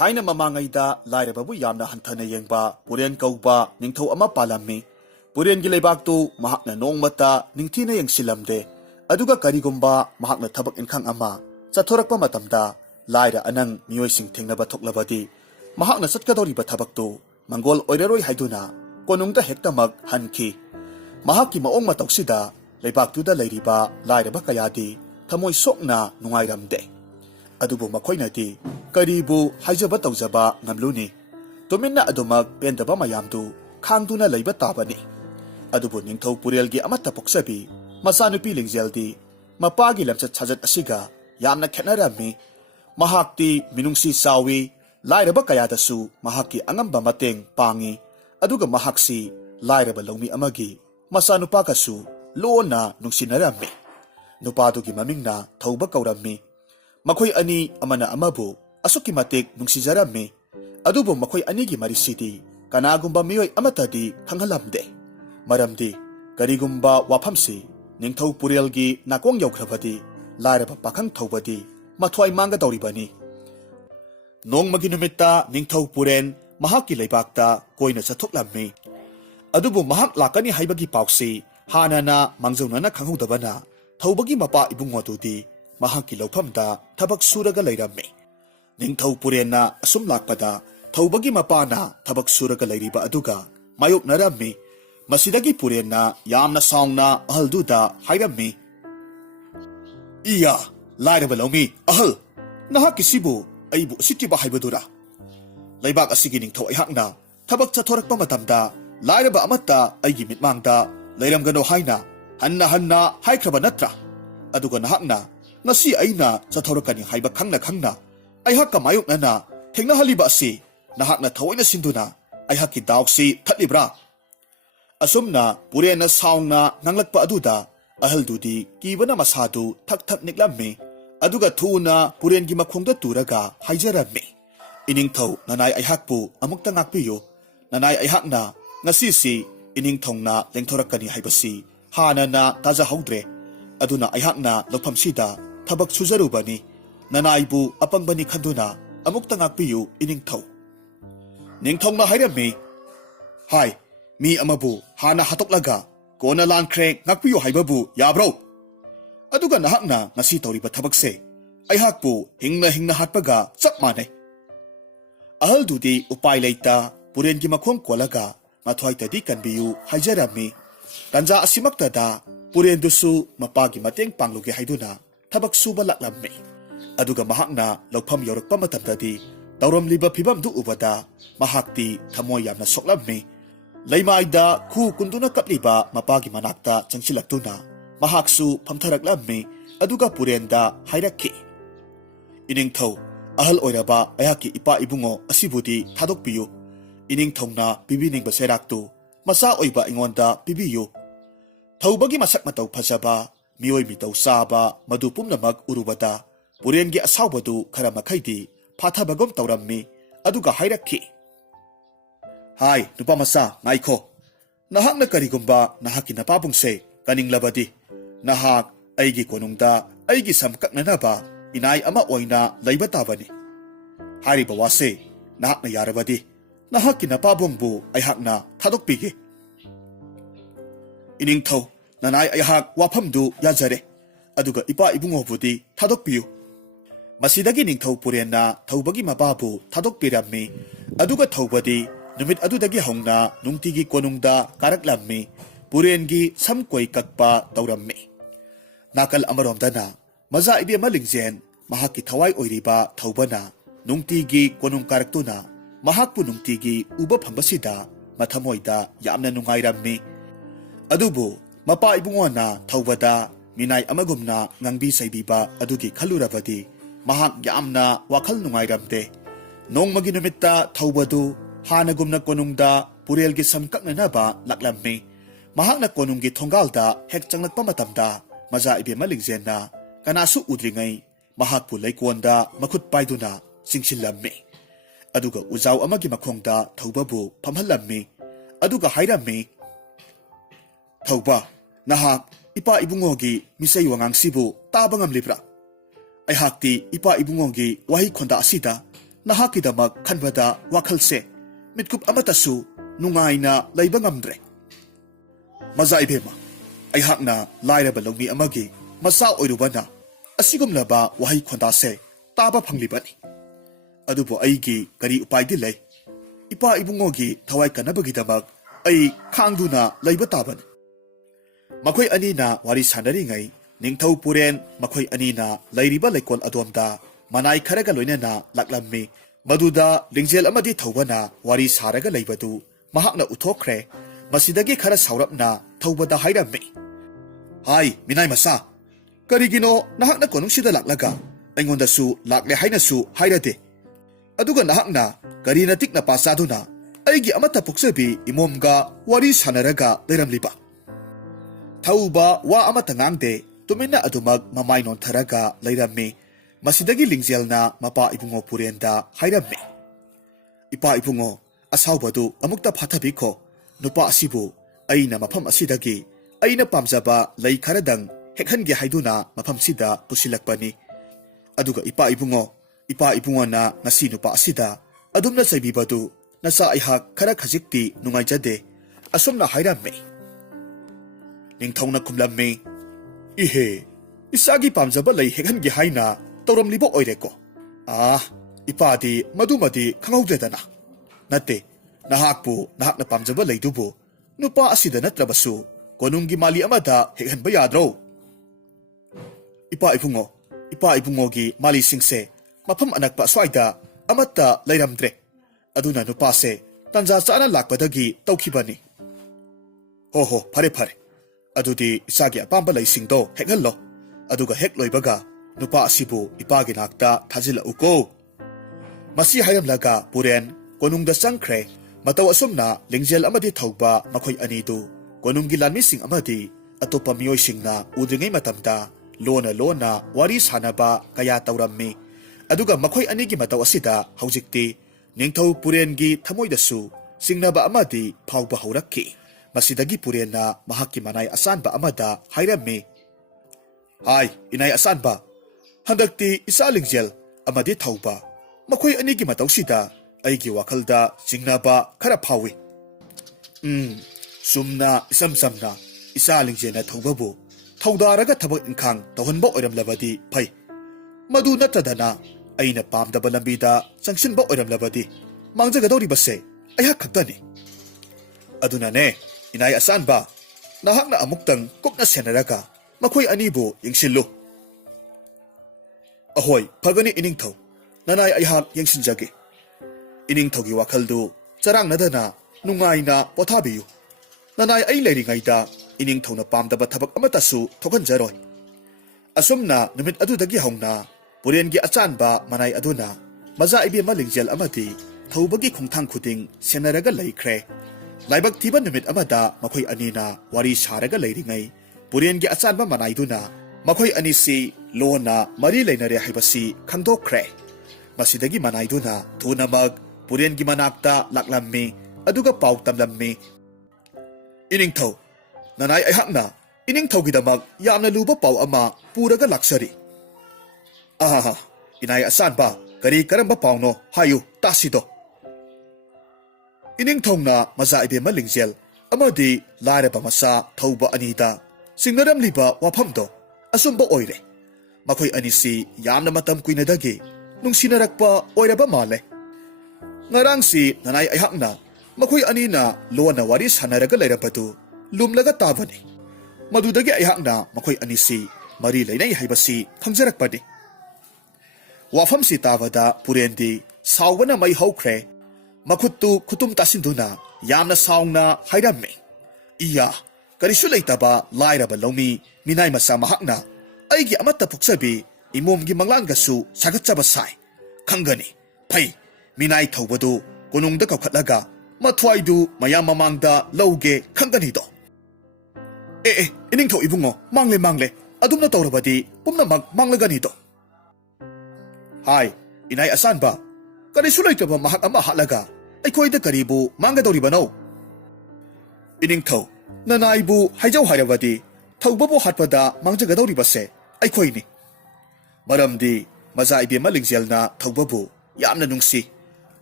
Thaina mamangayda lairababu yamna hanthana yengba Puren kauba ningthau ama palammi. Puren gi leibaktu mahakna nongmata ningthina yengsilamde. Aduga karigumba mahakna thabak inkhang ama chathorakpa matamda laira anang miyoising thengnaba thoklabadi mahakna chatkadoriba thabaktu mangol oiraroi haiduna konungda hektamak hanki. Mahakki maong matoksida leibaktuda leiriba lairaba kayadi thamoi sokna nungairamde. Adubu makoinati karibu haijaba tawjaba ngamluni tuminna adumak pendaba mayamdu khangduna leiba tabani. Adubu ningthau purelgi amata poksabi masanupi lingjeldi mapagi lamchat chajat asiga yamna khenarami. Mahakti minungsi sawi lairaba kayadasu mahakki angamba mateng pangi. Aduga mahaksi lairaba lawmi amagi masanupa kasu lona nungsinarami. Nupadugi mamingna thauba kaurammi. Makoy ani amana amabu asuki matik nungsijarami. Adubu makoy anigi marisidi kanagumba miyoy amatadi khanghalamde. Maramdi karigumba waphamsi ningthau purelgi nakong yaukrabadi lairaba pakhang thaubadi mathwai manga dauribani. Nongmagi numitta ningthau puren mahakki leibakta koina chathoklammi. Adubu mahak lakani haibagi pausi hanana mangjaunana khanghodabana thaubagi mapa ibungodudi mahakki lawphamda thabak suraga leirammi. Ningthau purenna asum lakpada thaubagi mapana thabak suraga leiriba aduga mayoknarammi. Masidagi purenna yamna saungna ahalduda hairammi. Iya lairaba lawmi ahal nahakki sibu aibu sittiba haibadura. Leibak asigi ningthau aihakna thabak chathorakpa matamda lairaba amatta aigi mitmangda leiramgano haina hanna haikraba natra. Aduga nahakna ngasi aina chathorakani haiba khangna aihakka mayoknana thengnahaliba asi nahakna thawoina sinduna aihakki dawksi thatlibra. Asumna purena saungna nanglakpa aduda ahaldudi kibana masadu thak niklammi. Aduga thuna purengi makhongda turaga haijarammi. Iningthau nanay aihakpu amukta ngakpiyo. Nanay aihakna ngasisi iningthongna lengthorakani haibasi hanana tajahaudre. Aduna aihakna lawphamsida thabak sujarubani. Nanaybu apangbani khanduna amukta ngakpiyo iningthau. Ningthongna hairammi. Hai mi amabu hana hatoklaga kona lankre ngakpiyo haibabu yabro. Aduga nahakna ngasi tawriba thabakse aihakpu hingna hatpaga chap manai. Ahaldudi upai leita purengi makhong kolaga mathwaitadi kanbiyu haijarami. Tanja asimaktada purendusu mapagi mateng pangluge haiduna thabak suba laklammi. Aduga mahakna lawpham yaurakpa matamdadi tawramliba phibamdu ubada mahakti thamoy yamna soklammi. Leimaida khu kunduna kapliba mapagi manakta changsilaktuna mahaksu phamtharaklammi. Aduga purenda hairakki. Iningthau ahal oiraba ayaki ipa ibungo asibudi thadokpiyu. Iningthongna pibiningbा seraktu masa oiba ingonda pibiyu. Thaubagi masak matau phajaba miyoy mitau saba madu pumnamak urubada purengi asaubadu khara makhaidi phathabagom tawrammi. Aduga hairakki. Hai nupa masa ngaiko nahakna karigumba nahakki napabungse kaninglabadi nahak aigi konungda aigi samkaknanaba inay ama oina leiba tabani. Hariba wase nahakna yarabadi nahakki napabungbu aihakna thadokpigi. Iningthau nanay aihak waphamdu yajare aduga ipa ibungobudi thadokpiyu. Masidagi ningthau purenna thaubagi mababu thadokpirammi. Aduga thaubadi numit adudagi hongna nungtigi konungda karaklammi. Purengi samkoi kakpa tawrammi. Nakal amaromdana maza ibi malingzen mahakki thawai oiriba thaubana nungtigi konung karaktuna mahakpu nungtigi uba phambasida mathamoida yamna nungairammi. Adubu mapa ibungona thaubada minai amagumna ngangbi saibiba adugi khalurabadi mahak yamna wakhal nungairamde. Nongmagi numitta thaubadu hanagumna konungda purelgi samkaknanaba laklammi. Mahakna konunggi thongalda hek changlakpa matamda maza ibe malingzenna kanasu udringai mahakpu leikonda makhut paiduna singsillammi. Aduga uzaw amagi makhongda thaubabu phamhallammi. Aduga hairammi. Thauba nahak ipa ibungogi misai wangangsibu taba ngamlibra. Aihakti ipa ibungogi wahi khonda asida ꯅꯍꯥꯛꯀꯤꯗꯃꯛ ꯈꯟꯕꯗ ꯋꯥꯈꯜꯁꯦ ꯃꯤꯠꯀꯨꯞ ꯑꯃꯠꯇꯁꯨ ꯅꯨꯡꯉꯥꯏꯅ ꯂꯩꯕ ꯉꯝꯗ꯭ꯔꯦ꯫ ꯃꯖꯥ ꯏꯕꯦꯝꯃ, ꯑꯩꯍꯥꯛꯅ ꯂꯥꯏꯔꯕ ꯂꯧꯃꯤ ꯑꯃꯒꯤ ꯃꯆꯥ ꯑꯣꯏꯔꯨꯕꯅ ꯑꯁꯤꯒꯨꯝꯂꯕ ꯋꯥꯍꯩ ꯈꯣꯟꯗꯥꯁꯦ ꯇꯥꯕ ꯐꯪꯂꯤꯕꯅꯤ꯫ ꯑꯗꯨꯕꯨ ꯑꯩꯒꯤ ꯀꯔꯤ ꯎꯄꯥꯏꯗꯤ ꯂꯩ? ꯏꯄꯥ ꯏꯕꯨꯡꯉꯣꯒꯤ ꯊꯋꯥꯏ ꯀꯟꯅꯕꯒꯤꯗꯃꯛ ꯑꯩ ꯈꯥꯡꯗꯨꯅ ꯂꯩꯕ ꯇꯥꯕꯅꯤ꯫ ꯃꯈꯣꯏ ꯑꯅꯤꯅ ꯋꯥꯔꯤ ꯁꯥꯟꯅꯔꯤꯉꯩ ꯅꯤꯡꯊꯧ ꯄꯨꯔꯦꯟ ꯃꯈꯣꯏ ꯑꯅꯤꯅ ꯂꯩꯔꯤꯕ ꯂꯩꯀꯣꯜ ꯑꯗꯣꯝꯗ ꯃꯅꯥꯏ ꯈꯔꯒ ꯂꯣꯏꯅꯅ ꯂꯥꯛꯂꯝꯃꯤ꯫ ꯃꯗꯨꯗ ꯂꯤꯡꯖꯦꯜ ꯑꯃꯗꯤ ꯊꯧꯕꯅ ꯋꯥꯔꯤ ꯁꯥꯔꯒ ꯂꯩꯕꯗꯨ ꯃꯍꯥꯛꯅ ꯎꯊꯣꯛꯈ꯭ꯔꯦ꯫ ꯃꯁꯤꯗꯒꯤ ꯈꯔ ꯁꯥꯎꯔꯞꯅ ꯊꯧꯕꯗ ꯍꯥꯏꯔꯝꯃꯤ, "ꯍꯥꯏ ꯃꯤꯅꯥꯏ ꯃꯆꯥ, ꯀꯔꯤꯒꯤꯅꯣ ꯅꯍꯥꯛꯅ ꯀꯣꯅꯨꯡꯁꯤꯗ ꯂꯥꯛꯂꯒ ꯑꯩꯉꯣꯟꯗꯁꯨ ꯂꯥꯛꯂꯦ ꯍꯥꯏꯅꯁꯨ ꯍꯥꯏꯔꯗꯦ? ꯑꯗꯨꯒ ꯅꯍꯥꯛꯅ ꯀꯔꯤꯅ ꯇꯤꯛꯅ ꯄꯥꯆꯥꯗꯨꯅ ꯑꯩꯒꯤ ꯑꯃꯠꯇ ꯄꯣꯛꯆꯕꯤ ꯏꯃꯣꯝꯒ ꯋꯥꯔꯤ ꯁꯥꯟꯅꯔꯒ ꯂꯩꯔꯝꯂꯤꯕ?" ꯊꯧꯕ ꯋꯥ ꯑꯃꯠꯇ ꯉꯥꯡꯗꯦ, ꯇꯨꯃꯤꯟꯅ ꯑꯗꯨꯃꯛ ꯃꯃꯥꯏ ꯅꯣꯟꯊꯔꯒ ꯂꯩꯔꯝꯃꯤ꯫ ꯃꯁꯤꯗꯒꯤ ꯂꯤꯡꯖꯦꯜꯅ ꯃꯄꯥ ꯏꯕꯨꯡꯉꯣ ꯄꯨꯔꯦꯟꯗ ꯍꯥꯏꯔꯝꯃꯤ, "ꯏꯄꯥ ꯏꯕꯨꯡꯉꯣ, ꯑꯁꯥꯎꯕꯗꯨ ꯑꯃꯨꯛꯇ ꯐꯥꯊꯕꯤꯈꯣ꯫ ꯅꯨꯄꯥ ꯑꯁꯤꯕꯨ ꯑꯩꯅ ꯃꯐꯝ ꯑꯁꯤꯗꯒꯤ ꯑꯩꯅ ꯄꯥꯝꯖꯕ ꯂꯩ ꯈꯔꯗꯪ ꯍꯦꯛꯍꯟꯒꯦ ꯍꯥꯏꯗꯨꯅ ꯃꯐꯝꯁꯤꯗ ꯄꯨꯁꯤꯜꯂꯛꯄꯅꯤ꯫ ꯑꯗꯨꯒ ꯏꯄꯥ ꯏꯕꯨꯡꯉꯣꯅ ꯉꯁꯤ ꯅꯨꯄꯥ ꯑꯁꯤꯗ ꯑꯗꯨꯝꯅ ꯆꯩꯕꯤꯕꯗꯨ ꯅꯆꯥ ꯑꯩꯍꯥꯛ ꯈꯔ ꯈꯖꯤꯛꯇꯤ ꯅꯨꯡꯉꯥꯏꯖꯗꯦ"꯫ ꯑꯁꯨꯝꯅ ꯍꯥꯏꯔꯝꯃꯤ꯫ ꯅꯤꯡꯊꯧꯅ ꯈꯨꯝꯂꯝꯃꯤ, "ꯏꯍꯦ, ꯏꯆꯥꯒꯤ ꯄꯥꯝꯖꯕ ꯂꯩ ꯍꯦꯛꯍꯟꯒꯦ ꯍꯥꯏꯅ ꯇꯧꯔꯝꯂꯤꯕ ꯑꯣꯏꯔꯦꯀꯣ? ꯏꯄꯥꯗꯤ ꯃꯗꯨꯃꯗꯤ ꯈꯪꯍꯧꯗ꯭ꯔꯦꯗꯅ꯫ ꯅꯠꯇꯦ, ꯅꯍꯥꯛꯄꯨ ꯅꯍꯥꯛꯅ ꯄꯥꯝꯖꯕ ꯂꯩꯗꯨꯕꯨ ꯅꯨꯄꯥ ꯑꯁꯤꯗ ꯅꯠꯇ꯭ꯔꯕꯁꯨ ꯀꯣꯅꯨꯡꯒꯤ ꯃꯥꯂꯤ ꯑꯃꯗ ꯍꯦꯛꯍꯟꯕ ꯌꯥꯗ꯭ꯔꯣ? ꯏꯄꯥ ꯏꯕꯨꯡꯉꯣꯒꯤ ꯃꯥꯂꯤꯁꯤꯡꯁꯦ ꯃꯐꯝ ꯑꯅꯛꯄ ꯑꯁ꯭ꯋꯥꯏꯗ ꯑꯃꯠꯇ ꯂꯩꯔꯝꯗ꯭ꯔꯦ꯫ ꯑꯗꯨꯅ ꯅꯨꯄꯥꯁꯦ ꯇꯟꯖꯥ ꯆꯥꯅ ꯂꯥꯛꯄꯗꯒꯤ ꯇꯧꯈꯤꯕꯅꯤ꯫ ꯍꯣ, ꯐꯔꯦ ꯐꯔꯦ, ꯑꯗꯨꯗꯤ ꯏꯆꯥꯒꯤ ꯑꯄꯥꯝꯕ ꯂꯩꯁꯤꯡꯗꯣ ꯍꯦꯛꯍꯜꯂꯣ꯫ ꯑꯗꯨꯒ ꯍꯦꯛ ꯂꯣꯏꯕꯒ ꯅꯨꯄꯥ ꯑꯁꯤꯕꯨ ꯏꯄꯥꯒꯤ ꯅꯥꯛꯇ ꯊꯥꯖꯤꯜꯂꯛꯎꯀꯣ"꯫ ꯃꯁꯤ ꯍꯥꯏꯔꯝꯂꯒ ꯄꯨꯔꯦꯟ ꯀꯣꯅꯨꯡꯗ ꯆꯪꯈ꯭ꯔꯦ꯫ ꯃꯇꯧ ꯑꯁꯨꯝꯅ ꯂꯤꯡꯖꯦꯜ ꯑꯃꯗꯤ ꯊꯧꯕ ꯃꯈꯣꯏ ꯑꯅꯤꯗꯨ ꯀꯣꯅꯨꯡꯒꯤ ꯂꯥꯟꯃꯤꯁꯤꯡ ꯑꯃꯗꯤ ꯑꯇꯣꯞꯄ ꯃꯤꯑꯣꯏꯁꯤꯡꯅ ꯎꯗ꯭ꯔꯤꯉꯩ ꯃꯇꯝꯗ ꯂꯣꯟꯅ ꯋꯥꯔꯤ ꯁꯥꯅꯕ ꯀꯌꯥ ꯇꯧꯔꯝꯃꯤ꯫ ꯑꯗꯨꯒ ꯃꯈꯣꯏ ꯑꯅꯤꯒꯤ ꯃꯇꯧ ꯑꯁꯤꯗ ꯍꯧꯖꯤꯛꯇꯤ ꯅꯤꯡꯊꯧ ꯄꯨꯔꯦꯟꯒꯤ ꯊꯃꯣꯏꯗꯁꯨ ꯆꯤꯡꯅꯕ ꯑꯃꯗꯤ ꯐꯥꯎꯕ ꯍꯧꯔꯛꯈꯤ꯫ ꯃꯁꯤꯗꯒꯤ ꯄꯨꯔꯦꯟꯅ ꯃꯍꯥꯛꯀꯤ ꯃꯅꯥꯏ ꯑꯆꯥꯟꯕ ꯑꯃꯗ ꯍꯥꯏꯔꯝꯃꯤ, "ꯍꯥꯏ ꯏꯅꯥꯏ ꯑꯆꯥꯟꯕ, ꯍꯟꯗꯛꯇꯤ ꯏꯆꯥ ꯂꯤꯡꯖꯦꯜ ꯑꯃꯗꯤ ꯊꯧꯕ ꯃꯈꯣꯏ ꯑꯅꯤꯒꯤ ꯃꯇꯧꯁꯤꯗ ꯑꯩꯒꯤ ꯋꯥꯈꯜꯗ ꯆꯤꯡꯅꯕ ꯈꯔ ꯐꯥꯎꯏ꯫ ꯆꯨꯝꯅ ꯏꯆꯝ ꯆꯝꯅ ꯏꯆꯥ ꯂꯤꯡꯖꯦꯜꯅ ꯊꯧꯕꯕꯨ ꯊꯧꯗꯥꯔꯒ ꯊꯕꯛ ꯏꯪꯈꯥꯡ ꯇꯧꯍꯟꯕ ꯑꯣꯏꯔꯝꯂꯕꯗꯤ ꯐꯩ꯫ ꯃꯗꯨ ꯅꯠꯇꯗꯅ ꯑꯩꯅ ꯄꯥꯝꯗꯕ ꯂꯝꯕꯤꯗ ꯆꯪꯁꯤꯟꯕ ꯑꯣꯏꯔꯝꯂꯕꯗꯤ ꯃꯥꯡꯖꯒꯗꯧꯔꯤꯕꯁꯦ ꯑꯩꯍꯥꯛ ꯈꯛꯇꯅꯤ꯫ ꯑꯗꯨꯅꯅꯦ ꯏꯅꯥꯏ ꯑꯆꯥꯟꯕ, ꯅꯍꯥꯛꯅ ꯑꯃꯨꯛꯇꯪ ꯀꯨꯞꯅ ꯁꯦꯟꯅꯔꯒ ꯃꯈꯣꯏ ꯑꯅꯤꯕꯨ ꯌꯦꯡꯁꯤꯜꯂꯨ"꯫ "ꯑꯍꯣꯏ, ꯐꯒꯅꯤ ꯏꯅꯤꯡꯊꯧ, ꯅꯅꯥꯏ ꯑꯩꯍꯥꯛ ꯌꯦꯡꯁꯤꯟꯖꯒꯦ꯫ ꯏꯅꯤꯡꯊꯧꯒꯤ ꯋꯥꯈꯜꯗꯨ ꯆꯔꯥꯡꯅꯗꯅ ꯅꯨꯡꯉꯥꯏꯅ ꯄꯣꯊꯥꯕꯤꯌꯨ꯫ ꯅꯅꯥꯏ ꯑꯩ ꯂꯩꯔꯤꯉꯩꯗ ꯏꯅꯤꯡꯊꯧꯅ ꯄꯥꯝꯗꯕ ꯊꯕꯛ ꯑꯃꯠꯇꯁꯨ ꯊꯣꯛꯍꯟꯖꯔꯣꯏ"꯫ ꯑꯁꯨꯝꯅ ꯅꯨꯃꯤꯠ ꯑꯗꯨꯗꯒꯤ ꯍꯧꯅ ꯄꯨꯔꯦꯟꯒꯤ ꯑꯆꯥꯟꯕ ꯃꯅꯥꯏ ꯑꯗꯨꯅ ꯃꯖꯥ ꯏꯕꯦꯝꯃ ꯂꯤꯡꯖꯦꯜ ꯑꯃꯗꯤ ꯊꯧꯕꯒꯤ ꯈꯣꯡꯊꯥꯡ ꯈꯨꯗꯤꯡ ꯁꯦꯟꯅꯔꯒ ꯂꯩꯈ꯭ꯔꯦ꯫ ꯂꯥꯏꯕꯛ ꯊꯤꯕ ꯅꯨꯃꯤꯠ ꯑꯃꯗ ꯃꯈꯣꯏ ꯑꯅꯤꯅ ꯋꯥꯔꯤ ꯁꯥꯔꯒ ꯂꯩꯔꯤꯉꯩ ꯄꯨꯔꯦꯟꯒꯤ ꯑꯆꯥꯟꯕ ꯃꯅꯥꯏꯗꯨꯅ ꯃꯈꯣꯏ ꯑꯅꯤꯁꯤ ꯂꯣꯟꯅ ꯃꯔꯤ ꯂꯩꯅꯔꯦ ꯍꯥꯏꯕꯁꯤ ꯈꯪꯗꯣꯛꯈ꯭ꯔꯦ꯫ ꯃꯁꯤꯗꯒꯤ ꯃꯅꯥꯏꯗꯨꯅ ꯊꯨꯅꯃꯛ ꯄꯨꯔꯦꯟꯒꯤ ꯃꯅꯥꯛꯇ ꯂꯥꯛꯂꯝꯃꯤ ꯑꯗꯨꯒ ꯄꯥꯎ ꯇꯝꯂꯝꯃꯤ, "ꯏꯅꯤꯡꯊꯧ, ꯅꯅꯥꯏ ꯑꯩꯍꯥꯛꯅ ꯏꯅꯤꯡꯊꯧꯒꯤꯗꯃꯛ ꯌꯥꯝꯅ ꯂꯨꯕ ꯄꯥꯎ ꯑꯃ ꯄꯨꯔꯒ ꯂꯥꯛꯆꯔꯤ"꯫ "ꯏꯅꯥꯏ ꯑꯆꯥꯟꯕ, ꯀꯔꯝꯕ ꯄꯥꯎꯅꯣ ꯍꯥꯏꯌꯨ ꯇꯥꯁꯤꯗꯣ"꯫ ꯏꯅꯤꯡꯊꯧꯅ ꯃꯖꯥ ꯏꯕꯦꯝꯃ ꯂꯤꯡꯖꯦꯜ ꯑꯃꯗꯤ ꯂꯥꯏꯔꯕ ꯃꯆꯥ ꯊꯧꯕ ꯑꯅꯤꯗ ꯆꯤꯡꯅꯔꯝꯂꯤꯕ ꯋꯥꯐꯝꯗꯣ ꯑꯆꯨꯝꯕ ꯑꯣꯏꯔꯦ꯫ ꯃꯈꯣꯏ ꯑꯅꯤꯁꯤ ꯌꯥꯝꯅ ꯃꯇꯝ ꯀꯨꯏꯅꯗꯒꯤ ꯅꯨꯡꯁꯤꯅꯔꯛꯄ ꯑꯣꯏꯔꯕ ꯃꯥꯜꯂꯦ꯫ ꯉꯔꯥꯡꯁꯤ ꯅꯅꯥꯏ ꯑꯩꯍꯥꯛꯅ ꯃꯈꯣꯏ ꯑꯅꯤꯅ ꯂꯣꯟꯅ ꯋꯥꯔꯤ ꯁꯥꯟꯅꯔꯒ ꯂꯩꯔꯝꯕꯗꯨ ꯂꯨꯝꯂꯒ ꯇꯥꯕꯅꯤ꯫ ꯃꯗꯨꯗꯒꯤ ꯑꯩꯍꯥꯛꯅ ꯃꯈꯣꯏ ꯑꯅꯤꯁꯤ ꯃꯔꯤ ꯂꯩꯅꯩ ꯍꯥꯏꯕꯁꯤ ꯈꯪꯖꯔꯛꯄꯅꯤ"꯫ ꯋꯥꯐꯝꯁꯤ ꯇꯥꯕꯗ ꯄꯨꯔꯦꯟꯗꯤ ꯁꯥꯎꯕꯅ ꯃꯩ ꯍꯧꯈ꯭ꯔꯦ꯫ ꯃꯈꯨꯠꯇꯨ ꯈꯨꯇꯨꯝ ꯇꯥꯁꯤꯟꯗꯨꯅ ꯌꯥꯝꯅ ꯁꯥꯎꯅ ꯍꯥꯏꯔꯝꯃꯤ, "ꯏꯌꯥ, ꯀꯔꯤꯁꯨ ꯂꯩꯇꯕ ꯂꯥꯏꯔꯕ ꯂꯧꯃꯤ ꯃꯤꯅꯥꯏ ꯃꯆꯥ ꯃꯍꯥꯛꯅ ꯑꯩꯒꯤ ꯑꯃꯠꯇ ꯄꯣꯛꯆꯕꯤ ꯏꯃꯣꯝꯒꯤ ꯃꯪꯂꯥꯟꯒꯁꯨ ꯁꯥꯒꯠꯆꯕ ꯁꯥꯏ꯫ ꯈꯪꯒꯅꯤ, ꯐꯩ, ꯃꯤꯅꯥꯏ ꯊꯧꯕꯗꯨ ꯀꯣꯅꯨꯡꯗ ꯀꯧꯈꯠꯂꯒ ꯃꯊ꯭ꯋꯥꯏꯗꯨ ꯃꯌꯥꯝ ꯃꯃꯥꯡꯗ ꯂꯧꯒꯦ ꯈꯪꯒꯅꯤꯗꯣ"꯫ ꯏꯅꯤꯡꯊꯧ ꯏꯕꯨꯡꯉꯣ, ꯃꯥꯡꯂꯦ, ꯑꯗꯨꯝꯅ ꯇꯧꯔꯕꯗꯤ ꯄꯨꯝꯅꯃꯛ ꯃꯥꯡꯂꯒꯅꯤꯗꯣ꯫ "ꯍꯥꯏ ꯏꯅꯥꯏ ꯑꯆꯥꯟꯕ, ꯀꯔꯤꯁꯨ ꯂꯩꯇꯕ ꯃꯍꯥꯛ ꯑꯃ ꯍꯥꯠꯂꯒ ꯑꯩꯈꯣꯏꯗ ꯀꯔꯤꯕꯨ ꯃꯥꯡꯒꯗꯧꯔꯤꯕꯅꯣ? ꯏꯅꯤꯡꯊꯧ, ꯅꯅꯥꯏꯕꯨ ꯍꯥꯏꯖꯧ ꯍꯥꯏꯔꯕꯗꯤ ꯊꯧꯕꯕꯨ ꯍꯥꯠꯄꯗ ꯃꯥꯡꯖꯒꯗꯧꯔꯤꯕꯁꯦ ꯑꯩꯈꯣꯏꯅꯤ꯫ ꯃꯔꯝꯗꯤ ꯃꯖꯥ ꯏꯕꯦꯝꯃ ꯂꯤꯡꯖꯦꯜꯅ ꯊꯧꯕꯕꯨ ꯌꯥꯝꯅ ꯅꯨꯡꯁꯤ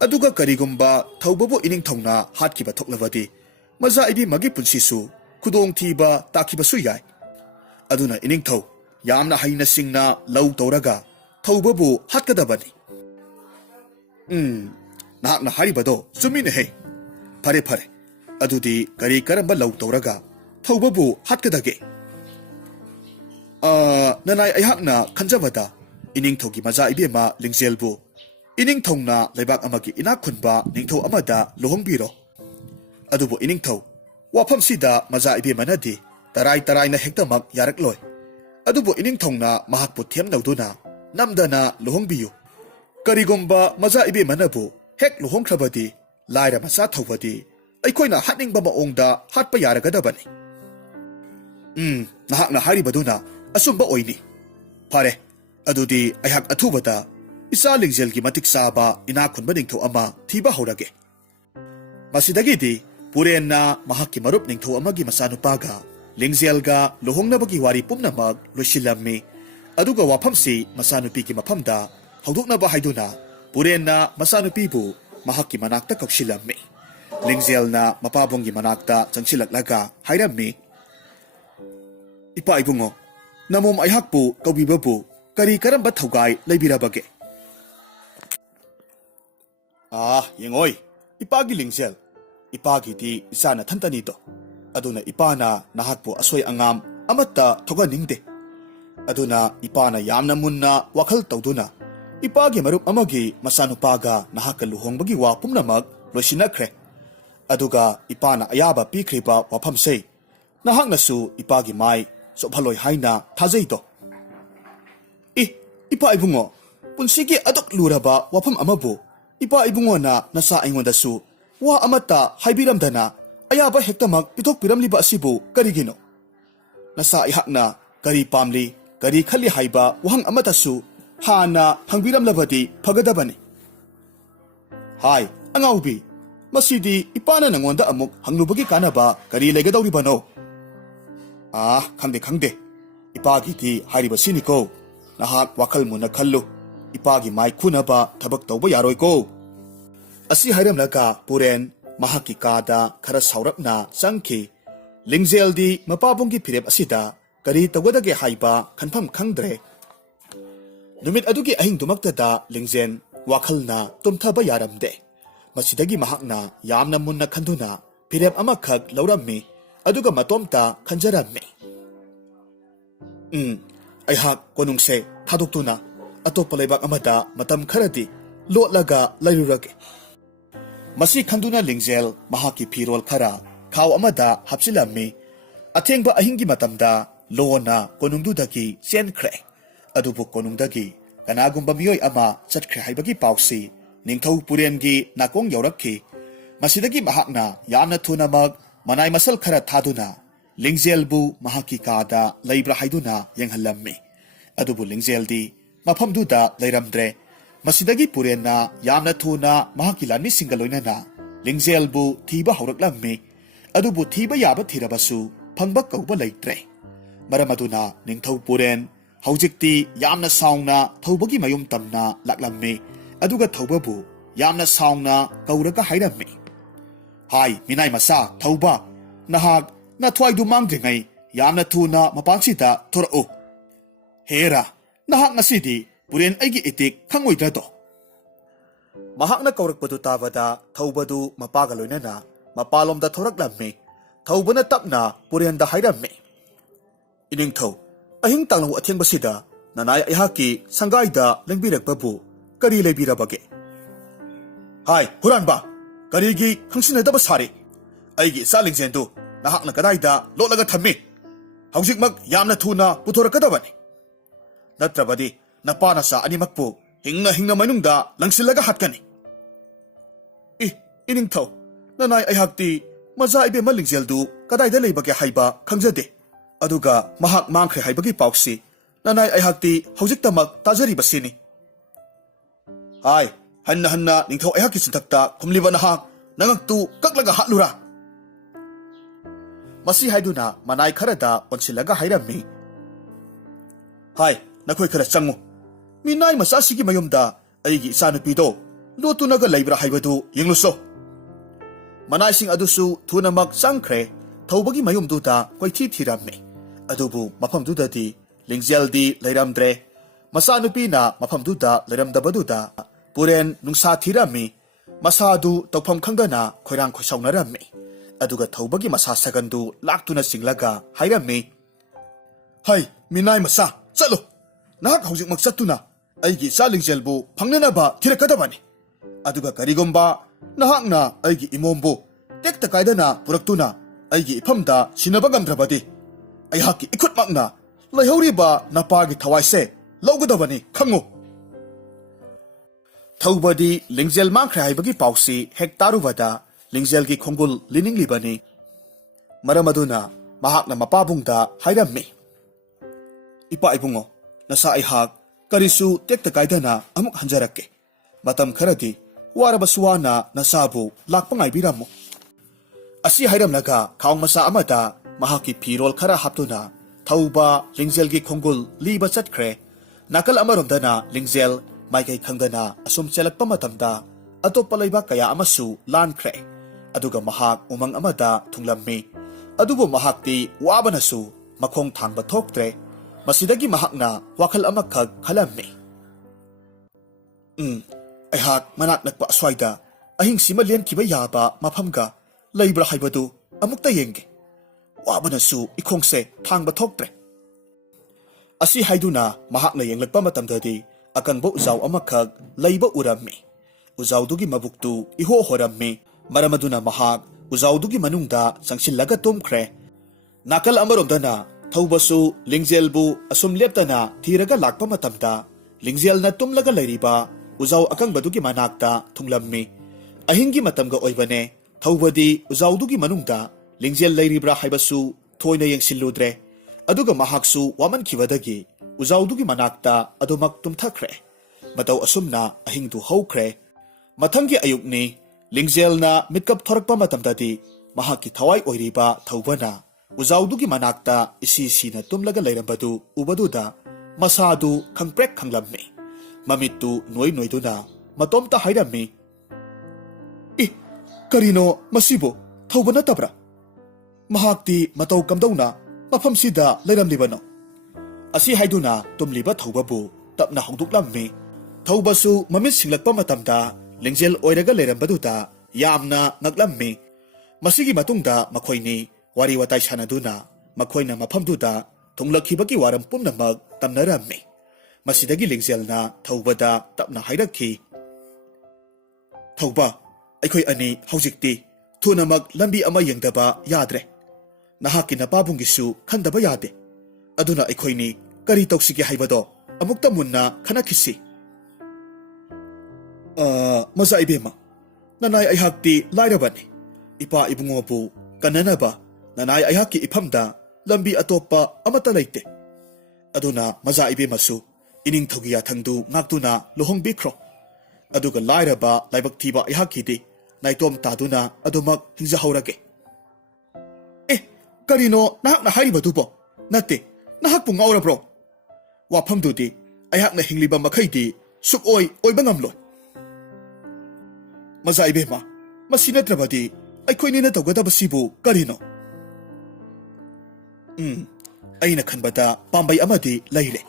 ꯑꯗꯨꯒ ꯀꯔꯤꯒꯨꯝꯕ ꯊꯧꯕꯕꯨ ꯏꯅꯤꯡꯊꯧꯅ ꯍꯥꯠꯈꯤꯕ ꯊꯣꯛꯂꯕꯗꯤ ꯃꯆꯥ ꯏꯕꯦꯝꯃꯒꯤ ꯄꯨꯟꯁꯤꯁꯨ ꯈꯨꯗꯣꯡꯊꯤꯕ ꯇꯥꯈꯤꯕꯁꯨ ꯌꯥꯏ ꯑꯗꯨꯅ ꯏꯅꯤꯡꯊꯧ ꯌꯥꯝꯅ ꯍꯩꯅ ꯁꯤꯡꯅ ꯂꯧ ꯇꯧꯔꯒ ꯊꯧꯕꯕꯨ ꯍꯥꯠꯀꯗꯕꯅꯤ ꯅꯍꯥꯛꯅ ꯍꯥꯏꯔꯤꯕꯗꯣ ꯆꯨꯝꯃꯤꯅꯦꯍꯦ ꯐꯔꯦ ꯐꯔꯦ ꯑꯗꯨꯗꯤ ꯀꯔꯤ ꯀꯔꯝꯕ ꯂꯧ ꯇꯧꯔꯒ ꯊꯧꯕꯕꯨ ꯍꯥꯠꯀꯗꯒꯦ ꯅꯅꯥꯏ ꯑꯩꯍꯥꯛꯅ ꯈꯟꯖꯕꯗ ꯏꯅꯤꯡꯊꯧꯒꯤ ꯃꯆꯥ ꯏꯕꯦꯝꯃ ꯂꯤꯡꯖꯦꯜꯕꯨ ꯏꯅꯤꯡꯊꯧꯅ ꯂꯩꯕꯥꯛ ꯑꯃꯒꯤ ꯏꯅꯥꯛ ꯈꯨꯟꯕ ꯅꯤꯡꯊꯧ ꯑꯃꯗ ꯂꯨꯍꯣꯡꯕꯤꯔꯣ ꯑꯗꯨꯕꯨ ꯏꯅꯤꯡꯊꯧ ꯋꯥꯐꯝꯁꯤꯗ ꯃꯆꯥ ꯏꯕꯦꯝꯃꯅꯗꯤ ꯇꯔꯥꯏꯅ ꯍꯦꯛꯇꯃꯛ ꯌꯥꯔꯛꯂꯣꯏ ꯑꯗꯨꯕꯨ ꯏꯅꯤꯡꯊꯧꯅ ꯃꯍꯥꯛꯄꯨ ꯊꯦꯝ ꯂꯧꯗꯨꯅ ꯅꯝꯗꯅ ꯂꯨꯍꯣꯡꯕꯤꯌꯨ ꯀꯔꯤꯒꯨꯝꯕ ꯃꯆꯥ ꯏꯕꯦꯝꯃꯅꯕꯨ ꯍꯦꯛ ꯂꯨꯍꯣꯡꯈ꯭ꯔꯕꯗꯤ ꯂꯥꯏꯔ ꯃꯆꯥ ꯊꯧꯕꯗꯤ ꯑꯩꯈꯣꯏꯅ ꯍꯥꯠꯅꯤꯡꯕ ꯃꯑꯣꯡꯗ ꯍꯥꯠꯄ ꯌꯥꯔꯒꯗꯕꯅꯤ ꯅꯍꯥꯛꯅ ꯍꯥꯏꯔꯤꯕꯗꯨꯅ ꯑꯆꯨꯝꯕ ꯑꯣꯏꯅꯤ ꯐꯔꯦ ꯑꯗꯨꯗꯤ ꯑꯩꯍꯥꯛ ꯑꯊꯨꯕꯗ ꯏꯆꯥ ꯂꯤꯡꯖꯦꯜꯒꯤ ꯃꯇꯤꯛ ꯆꯥꯕ ꯏꯅꯥꯛ ꯈꯨꯟꯕ ꯅꯤꯡꯊꯧ ꯑꯃ ꯊꯤꯕ ꯍꯧꯔꯒꯦ ꯃꯁꯤꯗꯒꯤꯗꯤ ꯄꯨꯔꯦꯟꯅ ꯃꯍꯥꯛꯀꯤ ꯃꯔꯨꯞ ꯅꯤꯡꯊꯧ ꯑꯃꯒꯤ ꯃꯆꯥꯅꯨꯄꯥꯒ ꯂꯤꯡꯖꯦꯜꯒ ꯂꯨꯍꯣꯡꯅꯕꯒꯤ ꯋꯥꯔꯤ ꯄꯨꯝꯅꯃꯛ ꯂꯣꯏꯁꯤꯜꯂꯝꯃꯤ ꯑꯗꯨꯒ ꯋꯥꯐꯝꯁꯤ ꯃꯆꯥꯅꯨꯄꯤꯒꯤ ꯃꯐꯝꯗ ꯍꯧꯗꯣꯛꯅꯕ ꯍꯥꯏꯗꯨꯅ ꯄꯨꯔꯦꯟꯅ ꯃꯆꯥꯅꯨꯄꯤꯕꯨ ꯃꯍꯥꯛꯀꯤ ꯃꯅꯥꯛꯇ ꯀꯧꯁꯤꯜꯂꯝꯃꯤ ꯂꯤꯡꯖꯦꯜꯅ ꯃꯄꯥꯕꯨꯡꯒꯤ ꯃꯅꯥꯛꯇ ꯆꯪꯁꯤꯜꯂꯛꯂꯒ ꯍꯥꯏꯔꯝꯃꯤ ꯏꯄꯥ ꯏꯕꯨꯡꯉꯣ ꯅꯃꯣꯝ ꯑꯩꯍꯥꯛꯄꯨ ꯀꯧꯕꯤꯕꯕꯨ ꯀꯔꯤ ꯀꯔꯝꯕ ꯊꯧꯒꯥꯏ ꯂꯩꯕꯤꯔꯕꯒꯦ ꯌꯦꯡꯉꯣꯏ ꯏꯄꯥꯒꯤ ꯂꯤꯡꯖꯦꯜ ꯏꯄꯥꯒꯤꯗꯤ ꯏꯆꯥ ꯅꯊꯟꯇꯅꯤꯗꯣ ꯑꯗꯨꯅ ꯏꯄꯥꯅ ꯅꯍꯥꯛꯄꯨ ꯑꯁꯣꯏ ꯑꯉꯥꯝ ꯑꯃꯠꯇ ꯊꯣꯛꯍꯟꯅꯤꯡꯗꯦ ꯑꯗꯨꯅ ꯏꯄꯥꯅ ꯌꯥꯝꯅ ꯃꯨꯟꯅ ꯋꯥꯈꯜ ꯇꯧꯗꯨꯅ ꯏꯄꯥꯒꯤ ꯃꯔꯨꯞ ꯑꯃꯒꯤ ꯃꯆꯥꯅꯨꯄꯥꯒ ꯅꯍꯥꯛꯀ ꯂꯨꯍꯣꯡꯕꯒꯤ ꯋꯥ ꯄꯨꯝꯅꯃꯛ ꯂꯣꯏꯁꯤꯟꯅꯈ꯭ꯔꯦ ꯑꯗꯨꯒ ꯏꯄꯥꯅ ꯑꯌꯥꯕ ꯄꯤꯈ꯭ꯔꯤꯕ ꯋꯥꯐꯝꯁꯦ ꯅꯍꯥꯛꯅꯁꯨ ꯏꯄꯥꯒꯤ ꯃꯥꯏ ꯆꯣꯞꯍꯜꯂꯣꯏ ꯍꯥꯏꯅ ꯊꯥꯖꯩꯗꯣ ꯏꯄꯥ ꯏꯕꯨꯡꯉꯣ ꯄꯨꯟꯁꯤꯒꯤ ꯑꯗꯨꯛ ꯂꯨꯔꯕ ꯋꯥꯐꯝ ꯑꯃꯕꯨ ꯏꯄꯥ ꯏꯕꯨꯡꯉꯣꯅ ꯅꯆꯥ ꯑꯩꯉꯣꯟꯗꯁꯨ ꯋꯥ ꯑꯃꯠꯇ ꯍꯥꯏꯕꯤꯔꯝꯗꯅ ꯑꯌꯥꯕ ꯍꯦꯛꯇꯃꯛ ꯄꯤꯊꯣꯛꯄꯤꯔꯝꯂꯤꯕ ꯑꯁꯤꯕꯨ ꯀꯔꯤꯒꯤꯅꯣ ꯅꯆꯥ ꯑꯩꯍꯥꯛꯅ ꯀꯔꯤ ꯄꯥꯝꯂꯤ ꯀꯔꯤ ꯈꯜꯂꯤ ꯍꯥꯏꯕ ꯋꯥꯍꯪ ꯑꯃꯠꯇꯁꯨ ꯍꯥꯟꯅ ꯍꯪꯕꯤꯔꯝꯂꯕꯗꯤ ꯐꯒꯗꯕꯅꯤ ꯍꯥꯏ ꯑꯉꯥꯎꯕꯤ ꯃꯁꯤꯗꯤ ꯏꯄꯥꯅ ꯅꯉꯣꯟꯗ ꯑꯃꯨꯛ ꯍꯪꯂꯨꯕꯒꯤ ꯀꯥꯟꯅꯕ ꯀꯔꯤ ꯂꯩꯒꯗꯧꯔꯤꯕꯅꯣ ꯈꯪꯗꯦ ꯏꯄꯥꯒꯤꯗꯤ ꯍꯥꯏꯔꯤꯕꯁꯤꯅꯤꯀꯣ ꯅꯍꯥꯛ ꯋꯥꯈꯜ ꯃꯨꯟꯅ ꯈꯜꯂꯨ ꯏꯄꯥꯒꯤ ꯃꯥꯏ ꯈꯨꯅꯕ ꯊꯕꯛ ꯇꯧꯕ ꯌꯥꯔꯣꯏꯀꯣ ꯑꯁꯤ ꯍꯥꯏꯔꯝꯂꯒ ꯄꯨꯔꯦꯟ ꯃꯍꯥꯛꯀꯤ ꯀꯥꯗ ꯈꯔ ꯁꯥꯎꯔꯞꯅ ꯆꯪꯈꯤ ꯂꯤꯡꯖꯦꯜꯗꯤ ꯃꯄꯥꯕꯨꯡꯒꯤ ꯐꯤꯔꯦꯞ ꯑꯁꯤꯗ ꯀꯔꯤ ꯇꯧꯒꯗꯒꯦ ꯍꯥꯏꯕ ꯈꯟꯐꯝ ꯈꯪꯗ꯭ꯔꯦ ꯅꯨꯃꯤꯠ ꯑꯗꯨꯒꯤ ꯑꯍꯤꯡꯗꯨꯃꯛꯇꯗ ꯂꯤꯡꯖꯦꯜ ꯋꯥꯈꯜꯅ ꯇꯨꯝꯊꯕ ꯌꯥꯔꯝꯗꯦ ꯃꯁꯤꯗꯒꯤ ꯃꯍꯥꯛꯅ ꯌꯥꯝꯅ ꯃꯨꯟꯅ ꯈꯟꯗꯨꯅ ꯐꯤꯔꯦꯞ ꯑꯃꯈꯛ ꯂꯧꯔꯝꯃꯤ ꯑꯗꯨꯒ ꯃꯇꯣꯝꯇ ꯈꯟꯖꯔꯝꯃꯤ ꯑꯩꯍꯥꯛ ꯀꯣꯅꯨꯡꯁꯦ ꯊꯥꯗꯣꯛꯇꯨꯅ ꯑꯇꯣꯞꯄ ꯂꯩꯕꯥꯛ ꯑꯃꯗ ꯃꯇꯝ ꯈꯔꯗꯤ ꯂꯣꯠꯂꯒ ꯂꯩꯔꯨꯔꯒꯦ ꯃꯁꯤ ꯈꯟꯗꯨꯅ ꯂꯤꯡꯖꯦꯜ ꯃꯍꯥꯛꯀꯤ ꯐꯤꯔꯣꯜ ꯈꯔ ꯈꯥꯎ ꯑꯃꯗ ꯍꯥꯞꯆꯤꯜꯂꯝꯃꯤ ꯑꯊꯦꯡꯕ ꯑꯍꯤꯡꯒꯤ ꯃꯇꯝꯗ ꯂꯣꯟꯅ ꯀꯣꯅꯨꯡꯗꯨꯗꯒꯤ ꯆꯦꯟꯈ꯭ꯔꯦ ꯑꯗꯨꯕꯨ ꯀꯣꯅꯨꯡꯗꯒꯤ ꯀꯅꯥꯒꯨꯝꯕ ꯃꯤꯑꯣꯏ ꯑꯃ ꯆꯠꯈ꯭ꯔꯦ ꯍꯥꯏꯕꯒꯤ ꯄꯥꯎꯁꯤ ꯅꯤꯡꯊꯧ ꯄꯨꯔꯦꯟꯒꯤ ꯅꯥꯀꯣꯡ ꯌꯧꯔꯛꯈꯤ ꯃꯁꯤꯗꯒꯤ ꯃꯍꯥꯛꯅ ꯌꯥꯝꯅ ꯊꯨꯅꯃꯛ ꯃꯅꯥꯏ ꯃꯁꯜ ꯈꯔ ꯊꯥꯗꯨꯅ ꯂꯤꯡꯖꯦꯜꯕꯨ ꯃꯍꯥꯛꯀꯤ ꯀꯥꯗ ꯂꯩꯕ꯭ꯔꯥ ꯍꯥꯏꯗꯨꯅ ꯌꯦꯡꯍꯜꯂꯝꯃꯤ ꯑꯗꯨꯕꯨ ꯂꯤꯡꯖꯦꯜꯗꯤ ꯃꯐꯝꯗꯨꯗ ꯂꯩꯔꯝꯗ꯭ꯔꯦ ꯃꯁꯤꯗꯒꯤ ꯄꯨꯔꯦꯟꯅ ꯌꯥꯝꯅ ꯊꯨꯅ ꯃꯍꯥꯛꯀꯤ ꯂꯥꯟꯃꯤꯁꯤꯡꯒ ꯂꯣꯏꯅꯅ ꯂꯤꯡꯖꯦꯜꯕꯨ ꯊꯤꯕ ꯍꯧꯔꯛꯂꯝꯃꯤ ꯑꯗꯨꯕꯨ ꯊꯤꯕ ꯌꯥꯕ ꯊꯤꯔꯕꯁꯨ ꯐꯪꯕ ꯀꯧꯕ ꯂꯩꯇ꯭ꯔꯦ ꯃꯔꯝ ꯑꯗꯨꯅ ꯅꯤꯡꯊꯧ ꯄꯨꯔꯦꯟ ꯍꯧꯖꯤꯛꯇꯤ ꯌꯥꯝꯅ ꯁꯥꯎꯅ ꯊꯧꯕꯒꯤ ꯃꯌꯨꯝ ꯇꯝꯅ ꯂꯥꯛꯂꯝꯃꯤ ꯑꯗꯨꯒ ꯊꯧꯕꯕꯨ ꯌꯥꯝꯅ ꯁꯥꯎꯅ ꯀꯧꯔꯒ ꯍꯥꯏꯔꯝꯃꯤ ꯍꯥꯏ ꯃꯤꯅꯥꯏ ꯃꯆꯥ ꯊꯧꯕ ꯅꯍꯥꯛ ꯅꯊ꯭ꯋꯥꯏꯗꯨ ꯃꯥꯡꯗ꯭ꯔꯤꯉꯩ ꯌꯥꯝꯅ ꯊꯨꯅ ꯃꯄꯥꯟꯁꯤꯗ ꯊꯣꯔꯛꯎ ꯍꯦꯔꯥ ꯅꯍꯥꯛ ꯉꯁꯤꯗꯤ ꯄꯨꯔꯦꯟ ꯑꯩꯒꯤ ꯏꯇꯤꯛ ꯈꯪꯉꯣꯏꯗ꯭ꯔꯗꯣ ꯃꯍꯥꯛꯅ ꯀꯧꯔꯛꯄꯗꯨ ꯇꯥꯕꯗ ꯊꯧꯕꯗꯨ ꯃꯄꯥꯒ ꯂꯣꯏꯅꯅ ꯃꯄꯥꯂꯣꯝꯗ ꯊꯣꯔꯛꯂꯝꯃꯤ ꯊꯧꯕꯅ ꯇꯞꯅ ꯄꯨꯔꯦꯟꯗ ꯍꯥꯏꯔꯝꯃꯤ ꯏꯅꯤꯡꯊꯧ ꯑꯍꯤꯡ ꯇꯥꯡꯂꯧ ꯑꯊꯦꯡꯕꯁꯤꯗ ꯅꯅꯥꯏ ꯑꯩꯍꯥꯛꯀꯤ ꯁꯪꯒꯥꯏꯗ ꯂꯦꯡꯕꯤꯔꯛꯄꯕꯨ ꯀꯔꯤ ꯂꯩꯕꯤꯔꯕꯒꯦ ꯍꯥꯏ ꯍꯨꯔꯥꯟꯕ ꯀꯔꯤꯒꯤ ꯈꯪꯁꯤꯟꯅꯗꯕ ꯁꯥꯔꯤ ꯑꯩꯒꯤ ꯏꯆꯥ ꯂꯤꯡꯖꯦꯜꯗꯨ ꯅꯍꯥꯛꯅ ꯀꯗꯥꯏꯗ ꯂꯣꯠꯂꯒ ꯊꯝꯃꯤ ꯍꯧꯖꯤꯛꯃꯛ ꯌꯥꯝꯅ ꯊꯨꯅ ꯄꯨꯊꯣꯔꯛꯀꯗꯕꯅꯤ ꯅꯠꯇ꯭ꯔꯕꯗꯤ ꯅꯄꯥ ꯅꯆꯥ ꯑꯅꯤꯃꯛꯄꯨ ꯍꯤꯡꯅ ꯃꯅꯨꯡꯗ ꯂꯪꯁꯤꯜꯂꯒ ꯍꯥꯠꯀꯅꯤ ꯏꯅꯤꯡꯊꯧ ꯅꯅꯥꯏ ꯑꯩꯍꯥꯛꯇꯤ ꯃꯆꯥ ꯏꯕꯦꯝꯃ ꯂꯤꯡꯖꯦꯜꯗꯨ ꯀꯗꯥꯏꯗ ꯂꯩꯕꯒꯦ ꯍꯥꯏꯕ ꯈꯪꯖꯗꯦ ꯑꯗꯨꯒ ꯃꯍꯥꯛ ꯃꯥꯡꯈ꯭ꯔꯦ ꯍꯥꯏꯕꯒꯤ ꯄꯥꯎꯁꯤ ꯅꯅꯥꯏ ꯑꯩꯍꯥꯛꯇꯤ ꯍꯧꯖꯤꯛꯇꯃꯛ ꯇꯥꯖꯔꯤꯕꯁꯤꯅꯤ ꯍꯥꯏ ꯍꯟꯅ ꯅꯤꯡꯊꯧ ꯑꯩꯍꯥꯛꯀꯤ ꯆꯤꯟꯊꯛꯇ ꯈꯨꯝꯂꯤꯕ ꯅꯍꯥꯛ ꯅꯉꯛꯇꯨ ꯀꯛꯂꯒ ꯍꯥꯠꯂꯨꯔꯥ ꯃꯁꯤ ꯍꯥꯏꯗꯨꯅ ꯃꯅꯥꯏ ꯈꯔꯗ ꯑꯣꯟꯁꯤꯜꯂꯒ ꯍꯥꯏꯔꯝꯃꯤ ꯍꯥꯏ ꯅꯈꯣꯏ ꯈꯔ ꯆꯪꯉꯨ ꯃꯤꯅꯥꯏ ꯃꯆꯥꯁꯤꯒꯤ ꯃꯌꯨꯝꯗ ꯑꯩꯒꯤ ꯏꯆꯥꯅꯨꯄꯤꯗꯣ ꯂꯣꯠꯇꯨꯅꯒ ꯂꯩꯕ꯭ꯔꯥ ꯍꯥꯏꯕꯗꯨ ꯌꯦꯡꯂꯨꯁꯣ ꯃꯅꯥꯏꯁꯤꯡ ꯑꯗꯨꯁꯨ ꯊꯨꯅꯃꯛ ꯆꯪꯈ꯭ꯔꯦ ꯊꯧꯕꯒꯤ ꯃꯌꯨꯝꯗꯨꯗ ꯀꯣꯏꯊꯤ ꯊꯤꯔꯝꯃꯤ ꯑꯗꯨꯕꯨ ꯃꯐꯝꯗꯨꯗꯗꯤ ꯂꯤꯡꯖꯦꯜꯗꯤ ꯂꯩꯔꯝꯗ꯭ꯔꯦ ꯃꯆꯥꯅꯨꯄꯤꯅ ꯃꯐꯝꯗꯨꯗ ꯂꯩꯔꯝꯗꯕꯗꯨꯗ ꯄꯨꯔꯦꯟ ꯅꯨꯡꯁꯥ ꯊꯤꯔꯝꯃꯤ ꯃꯁꯥꯗꯨ ꯇꯧꯐꯝ ꯈꯪꯗꯅ ꯈꯣꯏꯔꯥꯡ ꯈꯣꯏꯁꯥꯎꯅꯔꯝꯃꯤ ꯑꯗꯨꯒ ꯊꯧꯕꯒꯤ ꯃꯁꯥ ꯁꯒꯟꯗꯨ ꯂꯥꯛꯇꯨꯅ ꯆꯤꯡꯂꯒ ꯍꯥꯏꯔꯝꯃꯤ ꯍꯩ ꯃꯤꯅꯥꯏ ꯃꯆꯥ ꯆꯠꯂꯣ ꯅꯍꯥꯛ ꯍꯧꯖꯤꯛꯃꯛ ꯆꯠꯇꯨꯅ ꯑꯩꯒꯤ ꯏꯆꯥ ꯂꯤꯡꯖꯦꯜꯕꯨ ꯐꯪꯅꯅꯕ ꯊꯤꯔꯛꯀꯗꯕꯅꯤ ꯑꯗꯨꯒ ꯀꯔꯤꯒꯨꯝꯕ ꯅꯍꯥꯛꯅ ꯑꯩꯒꯤ ꯏꯃꯣꯝꯕꯨ ꯇꯦꯛꯇ ꯀꯥꯏꯗꯅ ꯄꯨꯔꯛꯇꯨꯅ ꯑꯩꯒꯤ ꯏꯐꯝꯗ ꯁꯤꯟꯅꯕ ꯉꯝꯗ꯭ꯔꯕꯗꯤ ꯑꯩꯍꯥꯛꯀꯤ ꯏꯈꯨꯠꯃꯛꯅ ꯂꯩꯍꯧꯔꯤꯕ ꯅꯄꯥꯒꯤ ꯊꯋꯥꯏꯁꯦ ꯂꯧꯒꯗꯕꯅꯤ ꯈꯪꯉꯨ ꯊꯧꯕꯗꯤ ꯂꯤꯡꯖꯦꯜ ꯃꯥꯡꯈ꯭ꯔꯦ ꯍꯥꯏꯕꯒꯤ ꯄꯥꯎꯁꯤ ꯍꯦꯛ ꯇꯥꯔꯨꯕꯗ ꯂꯤꯡꯖꯦꯜꯒꯤ ꯈꯣꯡꯒꯨꯜ ꯂꯤꯅꯤꯡꯂꯤꯕꯅꯤ ꯃꯔꯝ ꯑꯗꯨꯅ ꯃꯍꯥꯛꯅ ꯃꯄꯥꯕꯨꯡꯗ ꯍꯥꯏꯔꯝꯃꯤ ꯏꯄꯥ ꯏꯕꯨꯡꯉꯣ ꯅꯁꯥ ꯑꯩꯍꯥꯛ ꯀꯔꯤꯁꯨ ꯇꯦꯛꯇ ꯀꯥꯏꯗꯅ ꯑꯃꯨꯛ ꯍꯟꯖꯔꯛꯀꯦ ꯃꯇꯝ ꯈꯔꯗꯤ ꯋꯥꯔꯕꯁꯨ ꯋꯥꯅ ꯅꯁꯥꯕꯨ ꯂꯥꯛꯄ ꯉꯥꯏꯕꯤꯔꯝꯃꯨ ꯑꯁꯤ ꯍꯥꯏꯔꯝꯂꯒ ꯈꯥꯎ ꯃꯆꯥ ꯑꯃꯗ ꯃꯍꯥꯛꯀꯤ ꯐꯤꯔꯣꯜ ꯈꯔ ꯍꯥꯞꯇꯨꯅ ꯊꯧꯕ ꯂꯤꯡꯖꯦꯜꯒꯤ ꯈꯣꯡꯒꯨꯜ ꯂꯤꯕ ꯆꯠꯈ꯭ꯔꯦ ꯅꯥꯀꯜ ꯑꯃꯔꯣꯝꯗꯅ ꯂꯤꯡꯖꯦꯜ ꯃꯥꯏꯀꯩ ꯈꯪꯗꯅ ꯑꯁꯨꯝ ꯆꯦꯜꯂꯛꯄ ꯃꯇꯝꯗ ꯑꯇꯣꯞꯄ ꯂꯩꯕꯥꯛ ꯀꯌꯥ ꯑꯃꯁꯨ ꯂꯥꯟꯈ꯭ꯔꯦ ꯑꯗꯨꯒ ꯃꯍꯥꯛ ꯎꯃꯪ ꯑꯃꯗ ꯊꯨꯡꯂꯝꯃꯤ ꯑꯗꯨꯕꯨ ꯃꯍꯥꯛꯇꯤ ꯋꯥꯕꯅꯁꯨ ꯃꯈꯣꯡ ꯊꯥꯡꯕ ꯊꯣꯛꯇ꯭ꯔꯦ ꯃꯁꯤꯗꯒꯤ ꯃꯍꯥꯛꯅ ꯋꯥꯈꯜ ꯑꯃꯈꯛ ꯈꯜꯂꯝꯃꯤ ꯑꯩꯍꯥꯛ ꯃꯅꯥꯛ ꯅꯛꯄ ꯑꯁ꯭ꯋꯥꯏꯗ ꯑꯍꯤꯡꯁꯤꯃ ꯂꯦꯟꯈꯤꯕ ꯌꯥꯕ ꯃꯐꯝꯒ ꯂꯩꯕ꯭ꯔꯥ ꯍꯥꯏꯕꯗꯨ ꯑꯃꯨꯛꯇ ꯌꯦꯡꯒꯦ ꯋꯥꯕꯅꯁꯨ ꯏꯈꯣꯡꯁꯦ ꯊꯥꯡꯕ ꯊꯣꯛꯇ꯭ꯔꯦ ꯑꯁꯤ ꯍꯥꯏꯗꯨꯅ ꯃꯍꯥꯛꯅ ꯌꯦꯡꯂꯛꯄ ꯃꯇꯝꯗꯗꯤ ꯑꯀꯪꯕ ꯎꯖꯥꯎ ꯑꯃꯈꯛ ꯂꯩꯕ ꯎꯔꯝꯃꯤ ꯎꯖꯥꯎꯗꯨꯒꯤ ꯃꯕꯨꯛꯇꯨ ꯏꯍꯣ ꯍꯣꯔꯝꯃꯤ ꯃꯔꯝ ꯑꯗꯨꯅ ꯃꯍꯥꯛ ꯎꯖꯥꯎꯗꯨꯒꯤ ꯃꯅꯨꯡꯗ ꯆꯪꯁꯤꯜꯂꯒ ꯇꯨꯝꯈ꯭ꯔꯦ ꯅꯥꯀꯜ ꯑꯃꯔꯣꯝꯗꯅ ꯊꯧꯕꯁꯨ ꯂꯤꯡꯖꯦꯜꯕꯨ ꯑꯁꯨꯝ ꯂꯦꯞꯇꯅ ꯊꯤꯔꯒ ꯂꯥꯛꯄ ꯃꯇꯝꯗ ꯂꯤꯡꯖꯦꯜꯅ ꯇꯨꯝꯂꯒ ꯂꯩꯔꯤꯕ ꯎꯖꯥꯎ ꯑꯀꯪꯕꯗꯨꯒꯤ ꯃꯅꯥꯛꯇ ꯊꯨꯡꯂꯝꯃꯤ ꯑꯍꯤꯡꯒꯤ ꯃꯇꯝꯒ ꯑꯣꯏꯕꯅꯦ ꯊꯧꯕꯗꯤ ꯎꯖꯥꯎꯗꯨꯒꯤ ꯃꯅꯨꯡꯗ ꯂꯤꯡꯖꯦꯜ ꯂꯩꯔꯤꯕ꯭ꯔꯥ ꯍꯥꯏꯕꯁꯨ ꯊꯣꯏꯅ ꯌꯦꯡꯁꯤꯜꯂꯨꯗ꯭ꯔꯦ ꯑꯗꯨꯒ ꯃꯍꯥꯛꯁꯨ ꯋꯥꯃꯟꯈꯤꯕꯗꯒꯤ ꯎꯖꯥꯎꯗꯨꯒꯤ ꯃꯅꯥꯛꯇ ꯑꯗꯨꯃꯛ ꯇꯨꯝꯊꯈ꯭ꯔꯦ ꯃꯇꯧ ꯑꯁꯨꯝꯅ ꯑꯍꯤꯡꯗꯨ ꯍꯧꯈ꯭ꯔꯦ ꯃꯊꯪꯒꯤ ꯑꯌꯨꯛꯅꯤ ꯂꯤꯡꯖꯦꯜꯅ ꯃꯤꯠꯀꯞ ꯊꯣꯔꯛꯄ ꯃꯇꯝꯗꯗꯤ ꯃꯍꯥꯛꯀꯤ ꯊꯋꯥꯏ ꯑꯣꯏꯔꯤꯕ ꯊꯧꯕꯅ ꯎꯖꯥꯎꯗꯨꯒꯤ ꯃꯅꯥꯛꯇ ꯏꯁꯤ ꯁꯤꯅ ꯇꯨꯝꯂꯒ ꯂꯩꯔꯝꯕꯗꯨ ꯎꯕꯗꯨꯗ ꯃꯁꯥꯗꯨ ꯈꯪꯄ꯭ꯔꯦꯛ ꯈꯪꯂꯝꯃꯤ ꯃꯃꯤꯠꯇꯨ ꯅꯣꯏ ꯅꯣꯏꯗꯨꯅ ꯃꯇꯣꯝꯇ ꯍꯥꯏꯔꯝꯃꯤ ꯀꯔꯤꯅꯣ ꯃꯁꯤꯕꯨ ꯊꯧꯕ ꯅꯠꯇꯕ꯭ꯔꯥ ꯃꯍꯥꯛꯇꯤ ꯃꯇꯧ ꯀꯝꯗꯧꯅ ꯃꯐꯝꯁꯤꯗ ꯂꯩꯔꯝꯂꯤꯕꯅꯣ ꯑꯁꯤ ꯍꯥꯏꯗꯨꯅ ꯇꯨꯝꯂꯤꯕ ꯊꯧꯕꯕꯨ ꯇꯞꯅ ꯍꯧꯗꯣꯛꯂꯝꯃꯤ ꯊꯧꯕꯁꯨ ꯃꯃꯤꯠ ꯁꯤꯡꯂꯛꯄ ꯃꯇꯝꯗ ꯂꯤꯡꯖꯦꯜ ꯑꯣꯏꯔꯒ ꯂꯩꯔꯝꯕꯗꯨꯗ ꯌꯥꯝꯅ ꯉꯛꯂꯝꯃꯤ ꯃꯁꯤꯒꯤ ꯃꯇꯨꯡꯗ ꯃꯈꯣꯏꯅꯤ ꯋꯥꯔꯤ ꯋꯥꯇꯥꯏ ꯁꯥꯟꯅꯗꯨꯅ ꯃꯈꯣꯏꯅ ꯃꯐꯝꯗꯨꯗ ꯊꯨꯡꯂꯛꯈꯤꯕꯒꯤ ꯋꯥꯔꯝ ꯄꯨꯝꯅꯃꯛ ꯇꯝꯅꯔꯝꯃꯤ ꯃꯁꯤꯗꯒꯤ ꯂꯤꯡꯖꯦꯜꯅ ꯊꯧꯕꯗ ꯇꯞꯅ ꯍꯥꯏꯔꯛꯈꯤ ꯊꯧꯕ ꯑꯩꯈꯣꯏ ꯑꯅꯤ ꯍꯧꯖꯤꯛꯇꯤ ꯊꯨꯅꯃꯛ ꯂꯝꯕꯤ ꯑꯃ ꯌꯦꯡꯗꯕ ꯌꯥꯗ꯭ꯔꯦ ꯅꯍꯥꯛꯀꯤ ꯅꯄꯥꯕꯨꯡꯒꯤꯁꯨ ꯈꯟꯗꯕ ꯌꯥꯗꯦ ꯑꯗꯨꯅ ꯑꯩꯈꯣꯏꯅꯤ ꯀꯔꯤ ꯇꯧꯁꯤꯒꯦ ꯍꯥꯏꯕꯗꯣ ꯑꯃꯨꯛꯇ ꯃꯨꯟꯅ ꯈꯟꯅꯈꯤꯁꯤ ꯃꯆꯥ ꯏꯕꯦꯝꯃ ꯅꯅꯥꯏ ꯑꯩꯍꯥꯛꯇꯤ ꯂꯥꯏꯔꯕꯅꯤ ꯏꯄꯥ ꯏꯕꯨꯡꯉꯣꯕꯨ ꯀꯟꯅꯅꯕ ꯅꯅꯥꯏ ꯑꯩꯍꯥꯛꯀꯤ ꯏꯐꯝꯗ ꯂꯝꯕꯤ ꯑꯇꯣꯞꯄ ꯑꯃꯠꯇ ꯂꯩꯇꯦ ꯑꯗꯨꯅ ꯃꯆꯥ ꯏꯕꯦꯝꯃꯁꯨ ꯏꯅꯤꯡꯊꯧꯒꯤ ꯌꯥꯊꯪꯗꯨ ꯉꯥꯛꯇꯨꯅ ꯂꯨꯍꯣꯡꯕꯤꯈ꯭ꯔꯣ ꯑꯗꯨꯒ ꯂꯥꯏꯔꯕ ꯂꯥꯏꯕꯛ ꯊꯤꯕ ꯑꯩꯍꯥꯛꯀꯤꯗꯤ ꯅꯥꯏꯇꯣꯝ ꯇꯥꯗꯨꯅ ꯑꯗꯨꯃꯛ ꯍꯤꯡꯖꯍꯧꯔꯒꯦ ꯀꯔꯤꯅꯣ ꯅꯍꯥꯛꯅ ꯍꯥꯏꯔꯤꯕꯗꯨꯕꯣ ꯅꯠꯇꯦ ꯅꯍꯥꯛꯄꯨ ꯉꯥꯎꯔꯕ꯭ꯔꯣ ꯋꯥꯐꯝꯗꯨꯗꯤ ꯑꯩꯍꯥꯛꯅ ꯍꯤꯡꯂꯤꯕ ꯃꯈꯩꯗꯤ ꯁꯨꯛꯑꯣꯏ ꯑꯣꯏꯕ ꯉꯝꯂꯣꯏ ꯃꯆꯥ ꯏꯕꯦꯝꯃ ꯃꯁꯤ ꯅꯠꯇ꯭ꯔꯕꯗꯤ ꯑꯩꯈꯣꯏꯅꯤꯅ ꯇꯧꯒꯗꯕꯁꯤꯕꯨ ꯀꯔꯤꯅꯣ ꯑꯩꯅ ꯈꯟꯕꯗ ꯄꯥꯝꯕꯩ ꯑꯃꯗꯤ ꯂꯩꯔꯦ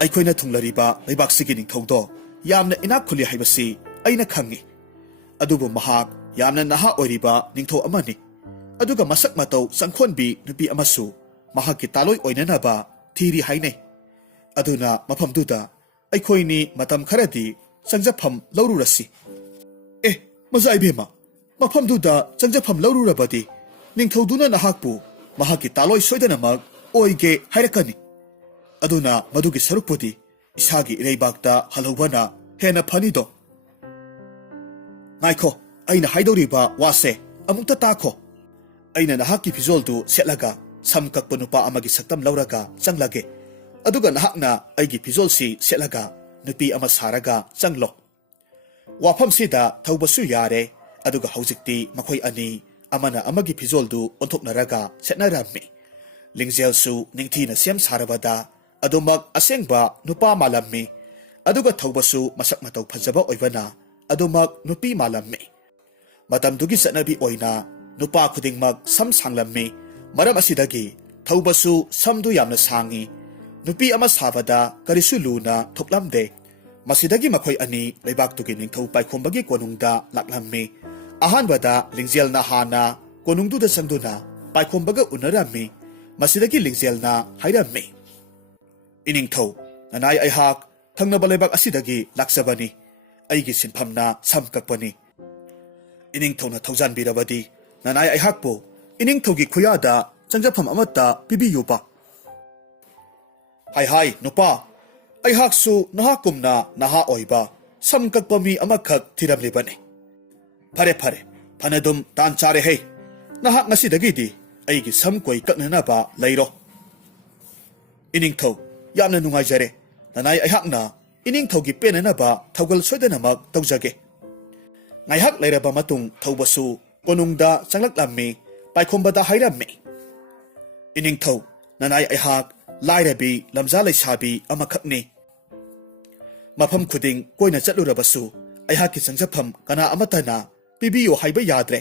ꯑꯩꯈꯣꯏꯅ ꯊꯨꯡꯂꯔꯤꯕ ꯂꯩꯕꯥꯛꯁꯤꯒꯤ ꯅꯤꯡꯊꯧꯗꯣ ꯌꯥꯝꯅ ꯏꯅꯥꯛ ꯈꯨꯜꯂꯤ ꯍꯥꯏꯕꯁꯤ ꯑꯩꯅ ꯈꯪꯉꯤ ꯑꯗꯨꯕꯨ ꯃꯍꯥꯛ ꯌꯥꯝꯅ ꯅꯍꯥ ꯑꯣꯏꯔꯤꯕ ꯅꯤꯡꯊꯧ ꯑꯃꯅꯤ ꯑꯗꯨꯒ ꯃꯁꯛ ꯃꯇꯧ ꯆꯪꯈꯣꯟꯕꯤ ꯅꯨꯄꯤ ꯑꯃꯁꯨ ꯃꯍꯥꯛꯀꯤ ꯇꯥꯂꯣꯏ ꯑꯣꯏꯅꯅꯕ ꯊꯤꯔꯤ ꯍꯥꯏꯅꯩ ꯑꯗꯨꯅ ꯃꯐꯝꯗꯨꯗ ꯑꯩꯈꯣꯏꯅꯤ ꯃꯇꯝ ꯈꯔꯗꯤ ꯆꯪꯖꯐꯝ ꯂꯧꯔꯨꯔꯁꯤ ꯃꯆꯥ ꯏꯕꯦꯝꯃ ꯃꯐꯝꯗꯨꯗ ꯆꯪꯖꯐꯝ ꯂꯧꯔꯨꯔꯕꯗꯤ ꯅꯤꯡꯊꯧꯗꯨꯅ ꯅꯍꯥꯛꯄꯨ ꯃꯍꯥꯛꯀꯤ ꯇꯥꯂꯣꯏ ꯁꯣꯏꯗꯅꯃꯛ ꯑꯣꯏꯒꯦ ꯍꯥꯏꯔꯛꯀꯅꯤ ꯑꯗꯨꯅ ꯃꯗꯨꯒꯤ ꯁꯔꯨꯛꯄꯨꯗꯤ ꯏꯁꯥꯒꯤ ꯏꯔꯩꯕꯥꯛꯇ ꯍꯜꯍꯧꯕꯅ ꯍꯦꯟꯅ ꯐꯅꯤꯗꯣ ꯉꯥꯏꯈꯣ ꯑꯩꯅ ꯍꯥꯏꯗꯧꯔꯤꯕ ꯋꯥꯁꯦ ꯑꯃꯨꯛꯇ ꯇꯥꯈꯣ ꯑꯩꯅ ꯅꯍꯥꯛꯀꯤ ꯐꯤꯖꯣꯜꯗꯨ ꯁꯦꯠꯂꯒ ꯁꯝ ꯀꯛꯄ ꯅꯨꯄꯥ ꯑꯃꯒꯤ ꯁꯛꯇꯝ ꯂꯧꯔꯒ ꯆꯪꯂꯒꯦ ꯑꯗꯨꯒ ꯅꯍꯥꯛꯅ ꯑꯩꯒꯤ ꯐꯤꯖꯣꯜꯁꯤ ꯁꯦꯠꯂꯒ ꯅꯨꯄꯤ ꯑꯃ ꯁꯥꯔꯒ ꯆꯪꯂꯣ ꯋꯥꯐꯝꯁꯤꯗ ꯊꯧꯕꯁꯨ ꯌꯥꯔꯦ ꯑꯗꯨꯒ ꯍꯧꯖꯤꯛꯇꯤ ꯃꯈꯣꯏ ꯑꯅꯤ ꯑꯃꯅ ꯑꯃꯒꯤ ꯐꯤꯖꯣꯜꯗꯨ ꯑꯣꯟꯊꯣꯛꯅꯔꯒ ꯁꯦꯠꯅꯔꯝꯃꯤ ꯂꯤꯡꯖꯦꯜꯁꯨ ꯅꯤꯡꯊꯤꯅ ꯁꯦꯝ ꯁꯥꯔꯕꯗ ꯑꯗꯨꯃꯛ ꯑꯁꯦꯡꯕ ꯅꯨꯄꯥ ꯃꯥꯜꯂꯝꯃꯤ ꯑꯗꯨꯒ ꯊꯧꯕꯁꯨ ꯃꯁꯛ ꯃꯇꯧ ꯐꯖꯕ ꯑꯣꯏꯕꯅ ꯑꯗꯨꯃꯛ ꯅꯨꯄꯤ ꯃꯥꯜꯂꯝꯃꯤ꯫ ꯃꯇꯝꯗꯨꯒꯤ ꯆꯠꯅꯕꯤ ꯑꯣꯏꯅ ꯅꯨꯄꯥ ꯈꯨꯗꯤꯡꯃꯛ ꯁꯝ ꯁꯥꯡꯂꯝꯃꯤ, ꯃꯔꯝ ꯑꯁꯤꯗꯒꯤ ꯊꯧꯕꯁꯨ ꯁꯝꯗꯨ ꯌꯥꯝꯅ ꯁꯥꯡꯏ꯫ ꯅꯨꯄꯤ ꯑꯃ ꯁꯥꯕꯗ ꯀꯔꯤꯁꯨ ꯂꯨꯅ ꯊꯣꯛꯂꯝꯗꯦ꯫ ꯃꯁꯤꯗꯒꯤ ꯃꯈꯣꯏ ꯑꯅꯤ ꯂꯩꯕꯥꯛꯇꯨꯒꯤ ꯅꯤꯡꯊꯧ ꯄꯥꯏꯈꯣꯝꯕꯒꯤ ꯀꯣꯅꯨꯡꯗ ꯂꯥꯛꯂꯝꯃꯤ꯫ ꯑꯍꯥꯟꯕꯗ ꯂꯤꯡꯖꯦꯜꯅ ꯍꯥꯟꯅ ꯀꯣꯅꯨꯡꯗꯨꯗ ꯆꯪꯗꯨꯅ ꯄꯥꯏꯈꯣꯝꯕꯒ ꯎꯅꯔꯝꯃꯤ꯫ ꯃꯁꯤꯗꯒꯤ ꯂꯤꯡꯖꯦꯜꯅ ꯍꯥꯏꯔꯝꯃꯤ, "ꯏꯅꯤꯡꯊꯧ, ꯅꯅꯥꯏ ꯑꯩꯍꯥꯛ ꯊꯪꯅꯕ ꯂꯩꯕꯥꯛ ꯑꯁꯤꯗꯒꯤ ꯂꯥꯛꯆꯕꯅꯤ꯫ ꯑꯩꯒꯤ ꯁꯤꯟꯐꯝꯅ ꯁꯝ ꯀꯛꯄꯅꯤ꯫ ꯏꯅꯤꯡꯊꯧꯅ ꯊꯧꯖꯥꯟꯕꯤꯔꯕꯗꯤ ꯅꯅꯥꯏ ꯑꯩꯍꯥꯛꯄꯨ ꯏꯅꯤꯡꯊꯧꯒꯤ ꯈꯨꯌꯥꯗ ꯆꯪꯖꯐꯝ ꯑꯃꯠꯇ ꯄꯤꯕꯤꯌꯨꯕ?" "ꯍꯥꯏ ꯅꯨꯄꯥ, ꯑꯩꯍꯥꯛꯁꯨ ꯅꯍꯥꯛꯀꯨꯝꯅ ꯅꯍꯥ ꯑꯣꯏꯕ ꯁꯝ ꯀꯛꯄ ꯃꯤ ꯑꯃꯈꯛ ꯊꯤꯔꯝꯂꯤꯕꯅꯤ꯫ ꯐꯔꯦ ꯐꯅꯗꯨꯝ ꯇꯥꯟ ꯆꯥꯔꯦꯍꯦ꯫ ꯅꯍꯥꯛ ꯉꯁꯤꯗꯒꯤꯗꯤ ꯑꯩꯒꯤ ꯁꯝ ꯀꯣꯏ ꯀꯛꯅꯅꯕ ꯂꯩꯔꯣ." "ꯏꯅꯤꯡꯊꯧ, ꯌꯥꯝꯅ ꯅꯨꯡꯉꯥꯏꯖꯔꯦ꯫ ꯅꯅꯥꯏ ꯑꯩꯍꯥꯛꯅ ꯏꯅꯤꯡꯊꯧꯒꯤ ꯄꯦꯟꯅꯅꯕ ꯊꯧꯒꯜ ꯁꯣꯏꯗꯅꯃꯛ ꯇꯧꯖꯒꯦ." ꯉꯥꯏꯍꯥꯛ ꯂꯩꯔꯕ ꯃꯇꯨꯡ ꯊꯧꯕꯁꯨ ꯀꯣꯅꯨꯡꯗ ꯆꯪꯂꯛꯂꯝꯃꯤ꯫ ꯄꯥꯏꯈꯣꯝꯕꯗ ꯍꯥꯏꯔꯝꯃꯤ, "ꯏꯅꯤꯡꯊꯧ, ꯅꯅꯥꯏ ꯑꯩꯍꯥꯛ ꯂꯥꯏꯔꯕꯤ ꯂꯝꯖꯥ ꯂꯩꯁꯥꯕꯤ ꯑꯃꯈꯛꯅꯤ꯫ ꯃꯐꯝ ꯈꯨꯗꯤꯡ ꯀꯣꯏꯅ ꯆꯠꯂꯨꯔꯕꯁꯨ ꯑꯩꯍꯥꯛꯀꯤ ꯆꯪꯖꯐꯝ ꯀꯅꯥ ꯑꯃꯠꯇꯅ ꯄꯤꯕꯤꯌꯨ ꯍꯥꯏꯕ ꯌꯥꯗ꯭ꯔꯦ꯫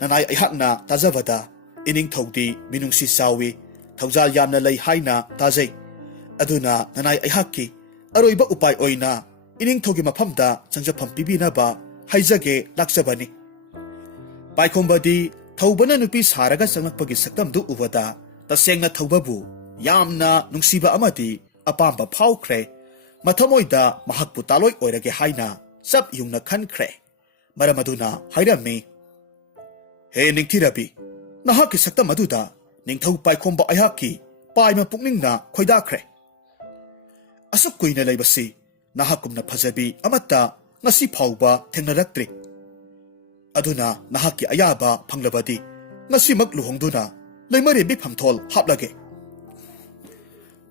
ꯅꯅꯥꯏ ꯑꯩꯍꯥꯛꯅ ꯇꯥꯖꯕꯗ ꯏꯅꯤꯡꯊꯧꯗꯤ ꯃꯤꯅꯨꯡꯁꯤ ꯆꯥꯎꯏ, ꯊꯧꯖꯥꯜ ꯌꯥꯝꯅ ꯂꯩ ꯍꯥꯏꯅ ꯇꯥꯖꯩ꯫ ꯑꯗꯨꯅ ꯅꯅꯥꯏ ꯑꯩꯍꯥꯛꯀꯤ ꯑꯔꯣꯏꯕ ꯎꯄꯥꯏ ꯑꯣꯏꯅ ꯏꯅꯤꯡꯊꯧꯒꯤ ꯃꯐꯝꯗ ꯆꯪꯖꯐꯝ ꯄꯤꯕꯤꯅꯕ ꯍꯥꯏꯖꯒꯦ ꯂꯥꯛꯆꯕꯅꯤ." ꯄꯥꯏꯈꯣꯝꯕꯗꯤ ꯊꯧꯕꯅ ꯅꯨꯄꯤ ꯁꯥꯔꯒ ꯆꯪꯂꯛꯄꯒꯤ ꯁꯛꯇꯝꯗꯨ ꯎꯕꯗ ꯇꯁꯦꯡꯅ ꯊꯧꯕꯕꯨ ꯌꯥꯝꯅ ꯅꯨꯡꯁꯤꯕ ꯑꯃꯗꯤ ꯑꯄꯥꯝꯕ ꯐꯥꯎꯈ꯭ꯔꯦ꯫ ꯃꯊꯃꯣꯏꯗ ꯃꯍꯥꯛꯄꯨ ꯇꯥꯂꯣꯏ ꯑꯣꯏꯔꯒꯦ ꯍꯥꯏꯅ ꯆꯞ ꯌꯨꯡꯅ ꯈꯟꯈ꯭ꯔꯦ꯫ ꯃꯔꯝ ꯑꯗꯨꯅ ꯍꯥꯏꯔꯝꯃꯤ, "ꯍꯦ ꯅꯤꯡꯊꯤꯔꯕꯤ, ꯅꯍꯥꯛꯀꯤ ꯁꯛꯇꯝ ꯑꯗꯨꯗ ꯅꯤꯡꯊꯧ ꯄꯥꯏꯈꯣꯝꯕ ꯑꯩꯍꯥꯛꯀꯤ ꯄꯥꯏꯃ ꯄꯨꯛꯅꯤꯡꯅ ꯈꯣꯏꯗꯥꯈ꯭ꯔꯦ꯫ ꯑꯁꯨꯛ ꯀꯨꯏꯅ ꯂꯩꯕꯁꯤ ꯅꯍꯥꯛꯀꯨꯝꯅ ꯐꯖꯕꯤ ꯑꯃꯠꯇ ꯉꯁꯤ ꯐꯥꯎꯕ ꯊꯦꯡꯅꯔꯛꯇ꯭ꯔꯤ꯫ ꯑꯗꯨꯅ ꯅꯍꯥꯛꯀꯤ ꯑꯌꯥꯕ ꯐꯪꯂꯕꯗꯤ ꯉꯁꯤꯃꯛ ꯂꯨꯍꯣꯡꯗꯨꯅ ꯂꯩꯃꯔꯦꯟꯕꯤ ꯐꯝꯊꯣꯜ ꯍꯥꯞꯂꯒꯦ."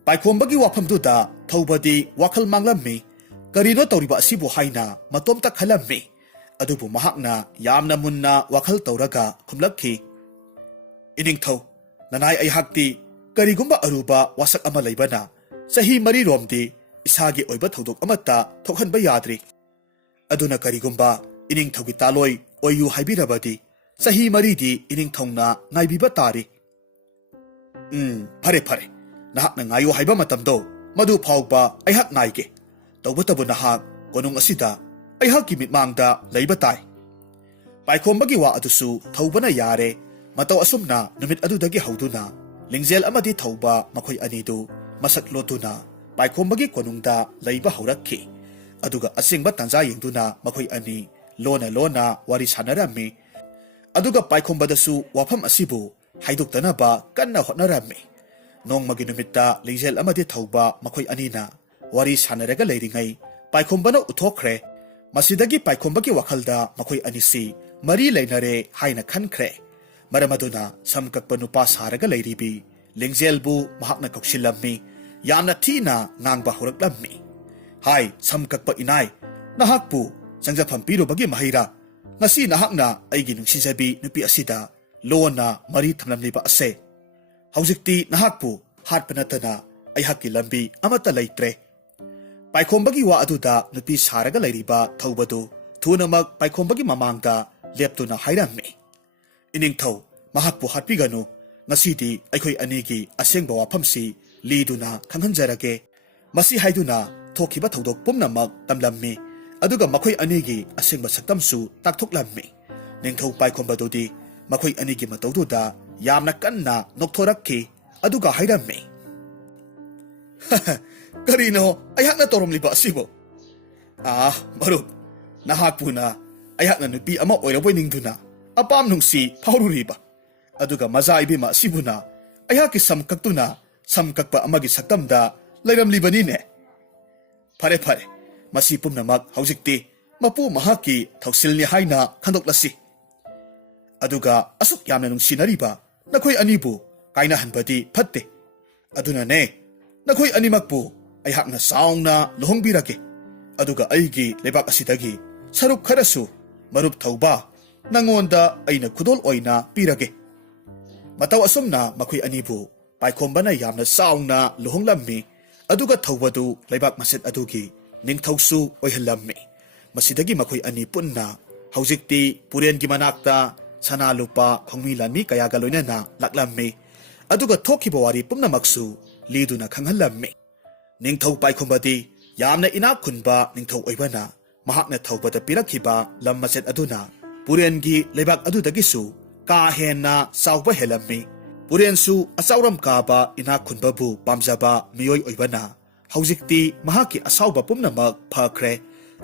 ꯄꯥꯏꯈꯣꯝꯕꯒꯤ ꯋꯥꯐꯝꯗꯨꯗ ꯊꯧꯕꯗꯤ ꯋꯥꯈꯜ ꯃꯥꯡꯂꯝꯃꯤ꯫ ꯀꯔꯤꯅꯣ ꯇꯧꯔꯤꯕ ꯑꯁꯤꯕꯨ ꯍꯥꯏꯅ ꯃꯇꯣꯝꯇ ꯈꯜꯂꯝꯃꯤ꯫ ꯑꯗꯨꯕꯨ ꯃꯍꯥꯛꯅ ꯌꯥꯝꯅ ꯃꯨꯟꯅ ꯋꯥꯈꯜ ꯇꯧꯔꯒ ꯈꯨꯝꯂꯛꯈꯤ, "ꯏꯅꯤꯡꯊꯧ, ꯅꯅꯥꯏ ꯑꯩꯍꯥꯛꯇꯤ ꯀꯔꯤꯒꯨꯝꯕ ꯑꯔꯨꯕ ꯋꯥꯁꯛ ꯑꯃ ꯂꯩꯕꯅ ꯆꯍꯤ 4ꯔꯣꯝꯗꯤ ꯏꯁꯥꯒꯤ ꯑꯣꯏꯕ ꯊꯧꯗꯣꯛ ꯑꯃꯠꯇ ꯊꯣꯛꯍꯟꯕ ꯌꯥꯗ꯭ꯔꯤ꯫ ꯑꯗꯨꯅ ꯀꯔꯤꯒꯨꯝꯕ ꯏꯅꯤꯡꯊꯧꯒꯤ ꯇꯥꯂꯣꯏ ꯑꯣꯏꯌꯨ ꯍꯥꯏꯕꯤꯔꯕꯗꯤ ꯆꯍꯤ 4ꯗꯤ ꯏꯅꯤꯡꯊꯧꯅ ꯉꯥꯏꯕꯤꯕ ꯇꯥꯔꯤ." ꯐꯔꯦ, ꯅꯍꯥꯛꯅ ꯉꯥꯏꯌꯨ ꯍꯥꯏꯕ ꯃꯇꯝꯗꯣ ꯃꯗꯨ ꯐꯥꯎꯕ ꯑꯩꯍꯥꯛ ꯉꯥꯏꯒꯦ꯫ ꯇꯧꯕꯇꯕꯨ ꯅꯍꯥꯛ ꯀꯣꯅꯨꯡ ꯑꯁꯤꯗ ꯑꯩꯍꯥꯛꯀꯤ ꯃꯤꯠꯃꯥꯡꯗ ꯂꯩꯕ ꯇꯥꯏ꯫ ꯄꯥꯏꯈꯣꯝꯕꯒꯤ ꯋꯥ ꯑꯗꯨꯁꯨ ꯊꯧꯕꯅ ꯌꯥꯔꯦ꯫ ꯃꯇꯧ ꯑꯁꯨꯝꯅ ꯅꯨꯃꯤꯠ ꯑꯗꯨꯗꯒꯤ ꯍꯧꯗꯨꯅ ꯂꯤꯡꯖꯦꯜ ꯑꯃꯗꯤ ꯊꯧꯕ ꯃꯈꯣꯏ ꯑꯅꯤꯗꯨ ꯃꯁꯛ ꯂꯣꯠꯇꯨꯅ ꯄꯥꯏꯈꯣꯝꯕꯒꯤ ꯀꯣꯅꯨꯡꯗ ꯂꯩꯕ ꯍꯧꯔꯛꯈꯤ꯫ ꯑꯗꯨꯒ ꯑꯆꯤꯡꯕ ꯇꯥꯟꯖꯥ ꯌꯦꯡꯗꯨꯅ ꯃꯈꯣꯏ ꯑꯅꯤ ꯂꯣꯟꯅ ꯋꯥꯔꯤ ꯁꯥꯟꯅꯔꯝꯃꯤ꯫ ꯑꯗꯨꯒ ꯄꯥꯏꯈꯣꯝꯕꯗꯁꯨ ꯋꯥꯐꯝ ꯑꯁꯤꯕꯨ ꯍꯥꯏꯗꯣꯛꯇꯅꯕ ꯀꯟꯅ ꯍꯣꯠꯅꯔꯝꯃꯤ꯫ ꯅꯣꯡꯃꯒꯤ ꯅꯨꯃꯤꯠꯇ ꯂꯤꯡꯖꯦꯜ ꯑꯃꯗꯤ ꯊꯧꯕ ꯃꯈꯣꯏ ꯑꯅꯤꯅ ꯋꯥꯔꯤ ꯁꯥꯟꯅꯔꯒ ꯂꯩꯔꯤꯉꯩ ꯄꯥꯏꯈꯣꯝꯕꯅ ꯎꯠꯊꯣꯛꯈ꯭ꯔꯦ꯫ ꯃꯁꯤꯗꯒꯤ ꯄꯥꯏꯈꯣꯝꯕꯒꯤ ꯋꯥꯈꯜꯗ ꯃꯈꯣꯏ ꯑꯅꯤꯁꯤ ꯃꯔꯤ ꯂꯩꯅꯔꯦ ꯍꯥꯏꯅ ꯈꯟꯈ꯭ꯔꯦ꯫ ꯃꯔꯝ ꯑꯗꯨꯅ ꯁꯝ ꯀꯛꯄ ꯅꯨꯄꯥ ꯁꯥꯔꯒ ꯂꯩꯔꯤꯕꯤ ꯂꯤꯡꯖꯦꯜꯕꯨ ꯃꯍꯥꯛꯅ ꯀꯧꯁꯤꯜꯂꯝꯃꯤ꯫ ꯌꯥꯝꯅ ꯊꯤꯅ ꯉꯥꯡꯕ ꯍꯧꯔꯛꯂꯝꯃꯤ, "ꯍꯥꯏ ꯁꯝ ꯀꯛꯄ ꯏꯅꯥꯏ, ꯅꯍꯥꯛꯄꯨ ꯆꯪꯖꯐꯝ ꯄꯤꯔꯨꯕꯒꯤ ꯃꯍꯩꯔꯥ ꯉꯁꯤ ꯅꯍꯥꯛꯅ ꯑꯩꯒꯤ ꯅꯨꯡꯁꯤꯖꯕꯤ ꯅꯨꯄꯤ ꯑꯁꯤꯗ ꯂꯣꯟꯅ ꯃꯔꯤ ꯊꯝꯂꯝꯂꯤꯕ ꯑꯁꯦ? ꯍꯧꯖꯤꯛꯇꯤ ꯅꯍꯥꯛꯄꯨ ꯍꯥꯠꯄ ꯅꯠꯇꯅ ꯑꯩꯍꯥꯛꯀꯤ ꯂꯝꯕꯤ ꯑꯃꯠꯇ ꯂꯩꯇ꯭ꯔꯦ." ꯄꯥꯏꯈꯣꯝꯕꯒꯤ ꯋꯥ ꯑꯗꯨꯗ ꯅꯨꯄꯤ ꯁꯥꯔꯒ ꯂꯩꯔꯤꯕ ꯊꯧꯕꯗꯨ ꯊꯨꯅꯃꯛ ꯄꯥꯏꯈꯣꯝꯕꯒꯤ ꯃꯃꯥꯡꯗ ꯂꯦꯞꯇꯨꯅ ꯍꯥꯏꯔꯝꯃꯤ, "ꯏꯅꯤꯡꯊꯧ, ꯃꯍꯥꯛꯄꯨ ꯍꯥꯠꯄꯤꯒꯅꯨ꯫ ꯉꯁꯤꯗꯤ ꯑꯩꯈꯣꯏ ꯑꯅꯤꯒꯤ ꯑꯁꯦꯡꯕ ꯋꯥꯐꯝꯁꯤ ꯂꯤꯗꯨꯅ ꯈꯪꯍꯟꯖꯔꯒꯦ." ꯃꯁꯤ ꯍꯥꯏꯗꯨꯅ ꯊꯣꯛꯈꯤꯕ ꯊꯧꯗꯣꯛ ꯄꯨꯝꯅꯃꯛ ꯇꯝꯂꯝꯃꯤ꯫ ꯑꯗꯨꯒ ꯃꯈꯣꯏ ꯑꯅꯤꯒꯤ ꯑꯁꯦꯡꯕ ꯁꯛꯇꯝꯁꯨ ꯇꯥꯛꯊꯣꯛꯂꯝꯃꯤ꯫ ꯅꯤꯡꯊꯧ ꯄꯥꯏꯈꯣꯝꯕꯗꯨꯗꯤ ꯃꯈꯣꯏ ꯑꯅꯤꯒꯤ ꯃꯇꯧꯗꯨꯗ ꯌꯥꯝꯅ ꯀꯟꯅ ꯅꯣꯛꯊꯣꯔꯛꯈꯤ꯫ ꯑꯗꯨꯒ ꯍꯥꯏꯔꯝꯃꯤ, "ꯀꯔꯤꯅꯣ ꯑꯩꯍꯥꯛꯅ ꯇꯧꯔꯝꯂꯤꯕ ꯑꯁꯤꯕꯨ? ꯃꯔꯨꯞ, ꯅꯍꯥꯛꯄꯨꯅ ꯑꯩꯍꯥꯛꯅ ꯅꯨꯄꯤ ꯑꯃ ꯑꯣꯏꯔꯕꯣꯏ ꯅꯤꯡꯗꯨꯅ ꯑꯄꯥꯝ ꯅꯨꯡꯁꯤ ꯐꯥꯎꯔꯨꯔꯤꯕ? ꯑꯗꯨꯒ ꯃꯆꯥ ꯏꯕꯦꯝꯃ ꯑꯁꯤꯕꯨꯅ ꯑꯩꯍꯥꯛꯀꯤ ꯁꯝ ꯀꯛꯇꯨꯅ ꯁꯝ ꯀꯛꯄ ꯑꯃꯒꯤ ꯁꯛꯇꯝꯗ ꯂꯩꯔꯝꯂꯤꯕꯅꯤꯅꯦ? ꯐꯔꯦ, ꯃꯁꯤ ꯄꯨꯝꯅꯃꯛ ꯍꯧꯖꯤꯛꯇꯤ ꯃꯄꯨ ꯃꯍꯥꯛꯀꯤ ꯊꯧꯁꯤꯜꯅꯤ ꯍꯥꯏꯅ ꯈꯟꯗꯣꯛꯂꯁꯤ꯫ ꯑꯗꯨꯒ ꯑꯁꯨꯛ ꯌꯥꯝꯅ ꯅꯨꯡꯁꯤꯅꯔꯤꯕ ꯅꯈꯣꯏ ꯑꯅꯤꯕꯨ ꯀꯥꯏꯅꯍꯟꯕꯗꯤ ꯐꯠꯇꯦ꯫ ꯑꯗꯨꯅꯅꯦ, ꯅꯈꯣꯏ ꯑꯅꯤꯃꯛꯄꯨ ꯑꯩꯍꯥꯛꯅ ꯆꯥꯎꯅ ꯂꯨꯍꯣꯡꯕꯤꯔꯒꯦ꯫ ꯑꯗꯨꯒ ꯑꯩꯒꯤ ꯂꯩꯕꯥꯛ ꯑꯁꯤꯗꯒꯤ ꯁꯔꯨꯛ ꯈꯔꯁꯨ ꯃꯔꯨꯞ ꯊꯧꯕ ꯅꯉꯣꯟꯗ ꯑꯩꯅ ꯈꯨꯗꯣꯜ ꯑꯣꯏꯅ ꯄꯤꯔꯒꯦ." ꯃꯇꯧ ꯑꯁꯨꯝꯅ ꯃꯈꯣꯏ ꯑꯅꯤꯕꯨ ꯄꯥꯏꯈꯣꯝꯕꯅ ꯌꯥꯝꯅ ꯆꯥꯎꯅ ꯂꯨꯍꯣꯡꯂꯝꯃꯤ꯫ ꯑꯗꯨꯒ ꯊꯧꯕꯗꯨ ꯂꯩꯕꯥꯛ ꯃꯆꯦꯠ ꯑꯗꯨꯒꯤ ꯅꯤꯡꯊꯧꯁꯨ ꯑꯣꯏꯍꯜꯂꯝꯃꯤ꯫ Masidagi makoy ani punna haujikti puren gi manakta sana lupa khongmi lanmi kaya ga loinana laklammi aduga thokiba wari pumna maksu liduna khanghallammi ningthau paikhumadi yamna inak khunba ningthau oibana mahakna thawbada pirakhiba lam machet aduna puren gi lebak adudagisu ka henna sauba helammi puren su asauram kaba inak khunbabu pamjaba miyoi oibana haujikti mahaki asauba pumnamak phakre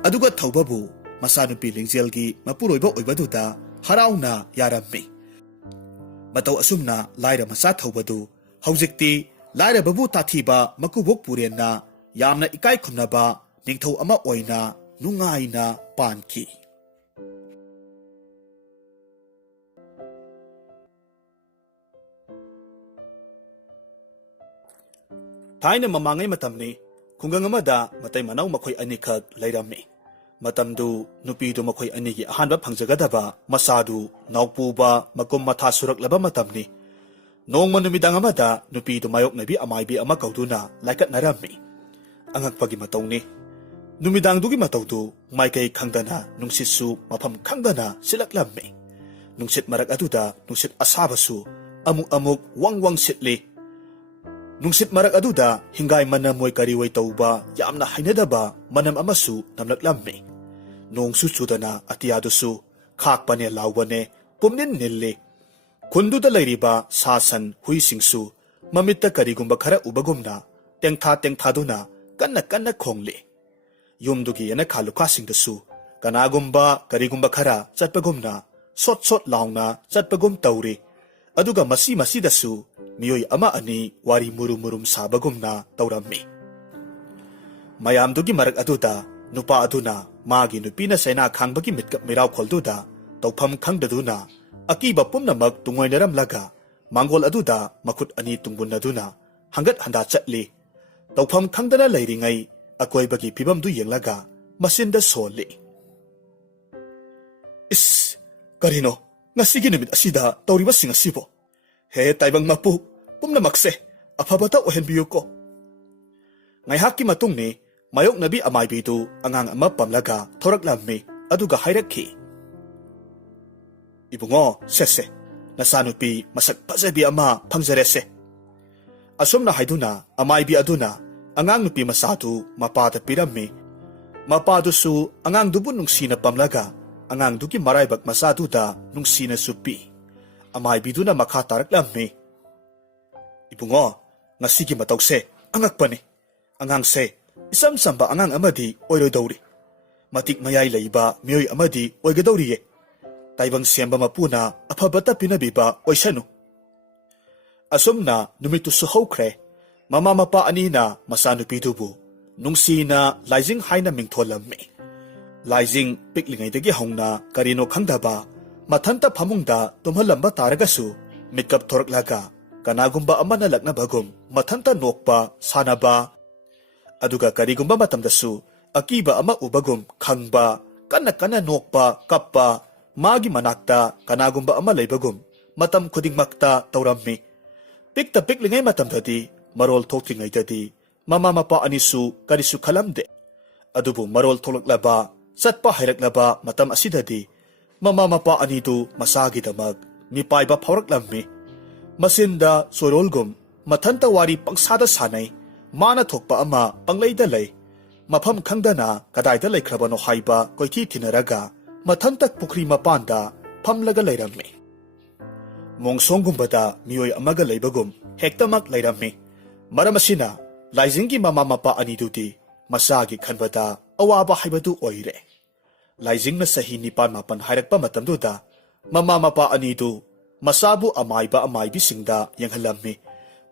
aduga thawbabu masanupi lingjelgi mapuroiba oibaduda harauna yarammi matau asumna laira masa thawbadu haujikti laira babu tathiba makubok purenna yamna ikai khumnaba ningthau ama oina nungaina panki Thaina mamangai matamni khungang amada matai manau makhoi anikhak lairammi matamdu nupidu makhoi anigi ahanba phangjagadaba masadu naupuba makum matha suraklaba matamni nongma numidang amada nupidu mayok nabi amaibi ama kauduna laikat narammi angakpagi matawni numidang dugi matawdu maikai khangdana nungsisu mafam khangdana silaklammi nungsit marak aduda nungsit asabasu amuk wangwang sitli nungsit marak aduda hingai manamoy kariway tauba yamna hainadaba manam amasu namlaklammi nongsu chudana atiyadusu khakpane lawbane pumnin nilli kunduda lairiba sasan huisingsu mamitta karigumba khara ubagumna tengthaduna kanna khongli yumdugi yana khalukasingdasu kanagumba karigumba khara chatpagumna sot launa chatpagum tauri aduga masidasu miyoi ama ani wari murum sabagumna taurammi mayamdugi marak aduda nupa aduna magi nupina sena khangbagi mitkap miraw kholduda tawpham khangdaduna akiba pumnamak tungoinaramlaga mangol aduda makhut ani tungbunaduna hangat handa chatli tawpham khangdana leiringai akoibagi pibamdu yenglaga masinda solli is karino ngasigi numit asida tawriba sing asibo he taibang mapu pumnamakse afabata ohenbiyuko ngaihakki matungni mayok nabi amaibidu angang ama pamlaga thoraklammi aduga hairakhi ibungo sese nasanupi masak pajabi ama phangjarese asomna haiduna amaibi aduna angang nupi masatu mapada pirammi mapadusu angang dubu nungsina pamlaga angang duki maraibak masaduda nungsina supi amaibiduna makha taraklammi ibungo ngasigi matawse angakpani angangse isam samba angang amadi oiroidawri matik mayai leiba miyoi amadi oigadawriye taibang semba mapuna afabata pinabiba oisanu asumna numitusu hawkre mama mapa anina masanupidubu nungsina laijing haina mingtholammi laijing piklingaidagi haungna karino khangdaba mathanta phamungda tumhalamba taragasu mitkap thoraklaga kanagumba amana laknabagum mathanta nokpa sanaba aduga karigumba matamdasu akiba ama ubagum khangba kana nokpa kappa magi manakta kanagumba ama leibagum matam khudingmakta taurammi pikta piklingai matamdadi marol thoklingaidadi mama mapa anisu karisu khalamde adubu marol tholaklaba satpa hairaklaba matam asidadi mama mapa anidu masagidamak mipaiba phauraklammi masinda sorolgum mathanta wari pangsada sanai mana thokpa ama pangleida lei mafam khangdana kadaida leikrabano haiba koithi thinaraga mathanta pukri mapanda phamlaga leirammi mongsongumbada miyoi amaga leibagum hektamak leirammi maramasina laijingi mama mapa aniduti masagi khanbada awaba haibadu oire laijingna sahi nipan mapan hairakpa matamduda mama mapa anidu masabu amaiba amaibi singda yanghalammi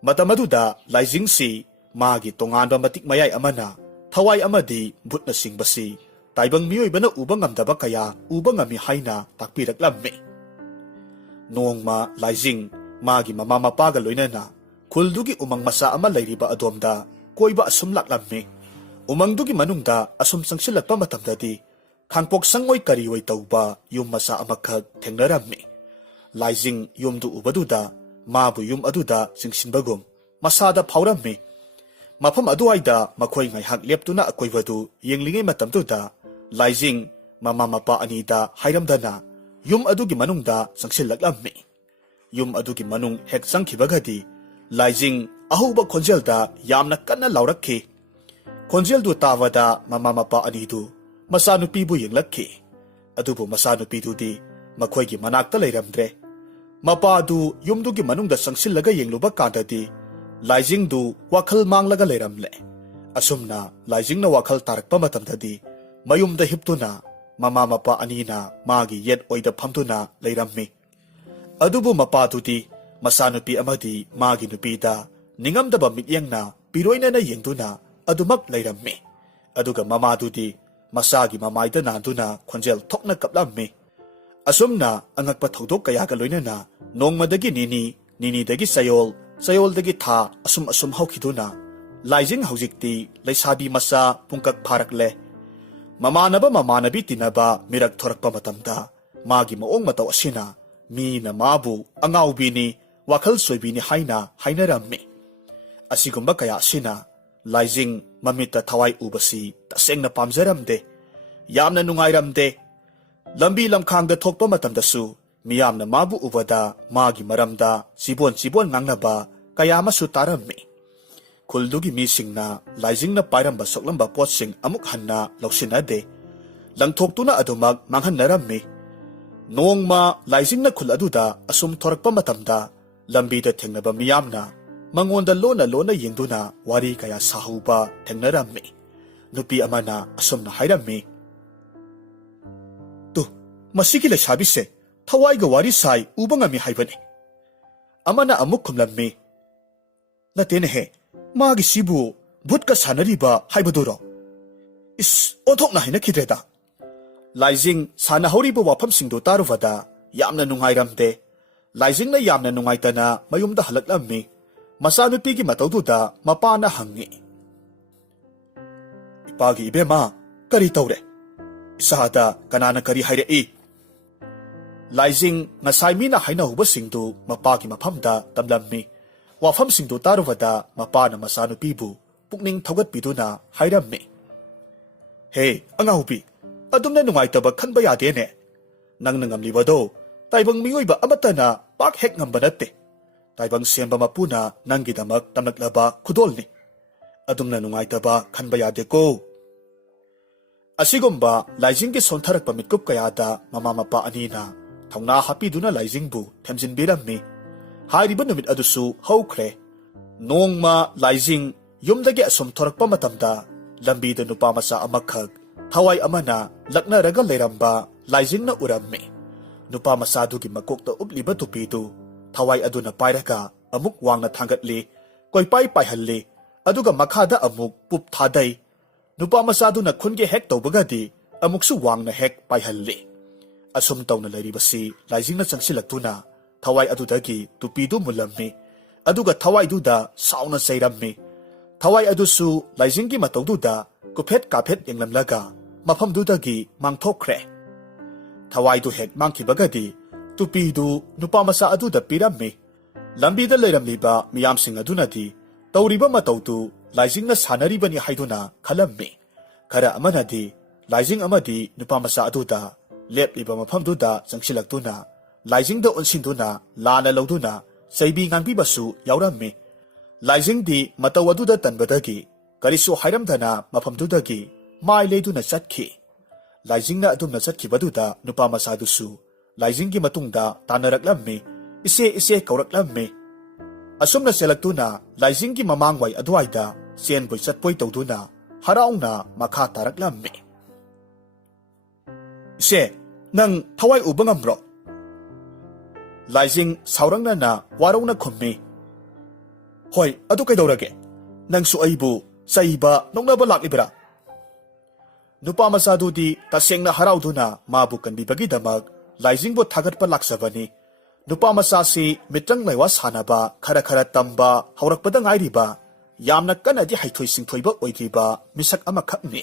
matamaduda laijingsi magi tonganba matik mayai amana thawai amadi butna singbasi taibang miyoibana uba ngamdaba kaya uba ngami haina takpiraklammi nongma laijing magi mama mapaga loinana khuldugi umang masa ama leiriba adomda koiba asum laklammi umangdugi manungda asum sangsilakpa matamdadi khangpok sangoi kariwai tauba yum masa amakhak thengnarammi laijing yumdu ubaduda mabu yum aduda singsinbagum masada phaurammi mafam aduaida makhoi ngaihak leptuna akoibadu yenglingai matamduda Laijing mama mapa anida hairamdana yum adugi manungda changsilaklammi. Yum adugi manung hek changkhibagadi Laijing ahuba khonjelda yamna kanna laurakhi. Khonjeldu tawada mama mapa anidu masanupibu yenglakhi. Adubu masanupidudi makhoigi manakta leiramdre. Mapadu yumdugi manungda changsillaga yengluba kandadi Laijingdu wakhal manglaga leiramle. Asumna Laijingna wakhal tarakpa matamdadi mayumda hiptuna mama mapa anina magi yet oida phamtuna leirammi. Adubu mapadudi masanupi amadi magi nupida ningamdaba mityangna piroinana yengduna adumak leirammi. Aduga mamadudi masagi mamaida nanduna khonjel thokna kaplammi. Asumna angakpa thodok kayaga loinana nongmadagi nini dagi sayol dagi tha asum hawkhiduna Laijing haujikti leisabi masa pungkak pharakle. Mamanabi tinaba mirak thorakpa matamda magi maong mataw asina mi na mabu angaubini wakhal soibini hainarammi. Asigumba kaya asina Laijing mamita thawai ubasi tasengna pamjaramde. Yamna nungairamde. Lambi lamkhangda thokpa matamdasu miyamna mabu ubada magi maramda sibon ngangnaba kaya masu tarammi. Kuldugi misingna Laijingna pairamba soklamba potsing amuk hanna lausinade. Langthoktuna adumag manghannarammi. Nongma Laijingna khul aduda asum thorakpa matamda lambida thengnaba miyamna mangonda lona yengduna wari kaya sahuba thengnarammi. Nupi amana asumna hairammi. Tu masigi leisabise thawaiga wari sai uba ngami haibani. Amana amuk khumlammi. Natenehe Magi sibu bhutka sanariba haibaduro. Onthokna haina khidreda. Laijing sana horiba wafamsingdo taruvada yamna nungairamde. Laijingna yamna nungaitana mayumda halaklammi. Masanupigi matawduda mapana hangi. Ipagi ibema kari tawre. Isahada kanana kari hairei. Laijing ngasai mina haina hubasingdo mapagi maphamda tamlammi. Wafamsingdo taruvada mapana masanupibu pukning thawgatpiduna hairammi. Hey, angaupi, adumna nungaitaba khanba yadene. Nangna ngamlibado taibang miyoiba amatana pak hek ngamba natte. Taibang semba mapuna nanggidamak tamnaklaba khudolni. Adumna nungaitaba khanba yadeko. Asigumba Laijinggi sontharakpa mitkup kayada mama mapa anina thongna hapiduna Laijingbu themjinbirammi. Hairiba numit adusu hawkre. Nongma Laijing yumdagi asum thorakpa matamda lambida nupa masa amakhag thawai amana laknaraga leiramba Laijingna urammi. Nupa masadugi makokta upliba tupidu thawai aduna pairaka amuk wangna thangatli koipai paihalli aduga makhada amuk pup thadai. Nupa masaduna khunge hek tawbagadi amuksu wangna hek paihalli. Asum tawna leiribasi Laijingna changsilaktuna thawai adudagi tupidu mulammi. Aduga thawai duda sauna sairammi. Thawai adusu Laijinggi matawduda kuphet kaphet yenglamlaga mafamdudagi mangthokre. Thawai du hek mangkhibagadi tupidu nupamasa aduda pirammi. Lambida leiramliba miyamsing adunadi tawriba matawdu Laijingna sanaribani haiduna khalammi. Khara amanadi Laijing amadi nupamasa aduda lepliba mafamduda changsilaktuna Laijingda unsinduna lana lawduna saibi ngangbibasu yaurammi. Laijingdi matawaduda tanbadagi karisu hairamdana mafamdudagi mai leiduna chatkhi. Laijingna adumna chatkibaduda nupamasadusu Laijinggi matungda tanaraklammi ise kauraklammi. Asumna selaktuna Laijinggi mamangwai adwaida senboi chatpoi tawduna haraungna makha taraklammi. Ise nang thawai uba ngamro? Laijing saurangnana warongna khummi. Hoi, adu kaidawrage? Nangsu aibu saiba nongnaba laklibra. Nupa masadudi tasengna harauduna mabu kanbibagidamak Laijingbo thagatpa laksabani. Nupa masasi mitrang laiwa sanaba khara tamba haurakpada ngairiba yamna kanadi haithoi singthoiba oidriba misak amakhakni.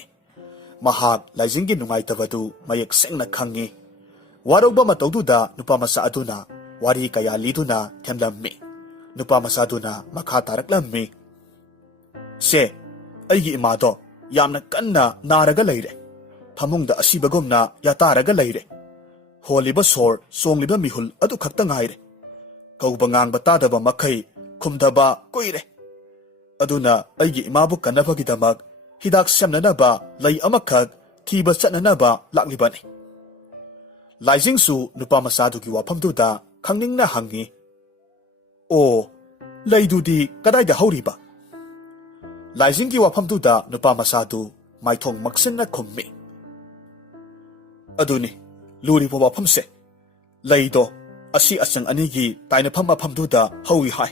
Mahak Laijinggi nungaitabadu mayek sengna khangi. Warauba matawduda nupa masa aduna wari kaya liduna themlammi. Nupa masaduna makha taraklammi. Se, aigi imado yamna kanna naraga leire. ꯐꯃꯨꯡꯗ ꯑꯁꯤꯕꯒꯨꯝꯅ ꯌꯥꯇꯥꯔꯒ ꯂꯩꯔꯦ꯫ ꯍꯣꯜꯂꯤꯕ ꯁꯣꯔ ꯆꯣꯡꯂꯤꯕ ꯃꯤꯍꯨꯜ ꯑꯗꯨ ꯈꯛꯇ ꯉꯥꯏꯔꯦ꯫ ꯀꯧꯕ ꯉꯥꯡꯕ ꯇꯥꯗꯕ ꯃꯈꯩ ꯈꯨꯝꯊꯕ ꯀꯨꯏꯔꯦ꯫ ꯑꯗꯨꯅ ꯑꯩꯒꯤ ꯏꯃꯥꯕꯨ ꯀꯟꯅꯕꯒꯤꯗꯃꯛ ꯍꯤꯗꯥꯛ ꯁꯦꯝꯅꯅꯕ ꯂꯩ ꯑꯃꯈꯛ ꯊꯤꯕ ꯆꯠꯅꯅꯕ ꯂꯥꯛꯂꯤꯕꯅꯤ꯫ ꯂꯥꯏꯖꯤꯡꯁꯨ ꯅꯨꯄꯥ ꯃꯆꯥꯗꯨꯒꯤ ꯋꯥꯐꯝꯗꯨꯗ ꯈꯪꯅꯤꯡꯅ ꯍꯪꯉꯤ, "ꯑꯣ, ꯂꯩꯗꯨꯗꯤ ꯀꯗꯥꯏꯗ ꯍꯧꯔꯤꯕ?" ꯂꯥꯏꯖꯤꯡꯒꯤ ꯋꯥꯐꯝꯗꯨꯗ ꯅꯨꯄꯥ ꯃꯆꯥꯗꯨ ꯃꯥꯏꯊꯣꯡ ꯃꯛꯁꯤꯟꯅ ꯈꯨꯝꯃꯤ, "ꯑꯗꯨꯅꯤ ꯂꯨꯔꯤꯕ ꯋꯥꯐꯝꯁꯦ꯫ ꯂꯩꯗꯣ ꯑꯁꯤ ꯑꯆꯪ ꯑꯅꯤꯒꯤ ꯇꯥꯏꯅꯐꯝ ꯃꯐꯝꯗꯨꯗ ꯍꯧꯏ ꯍꯥꯏ꯫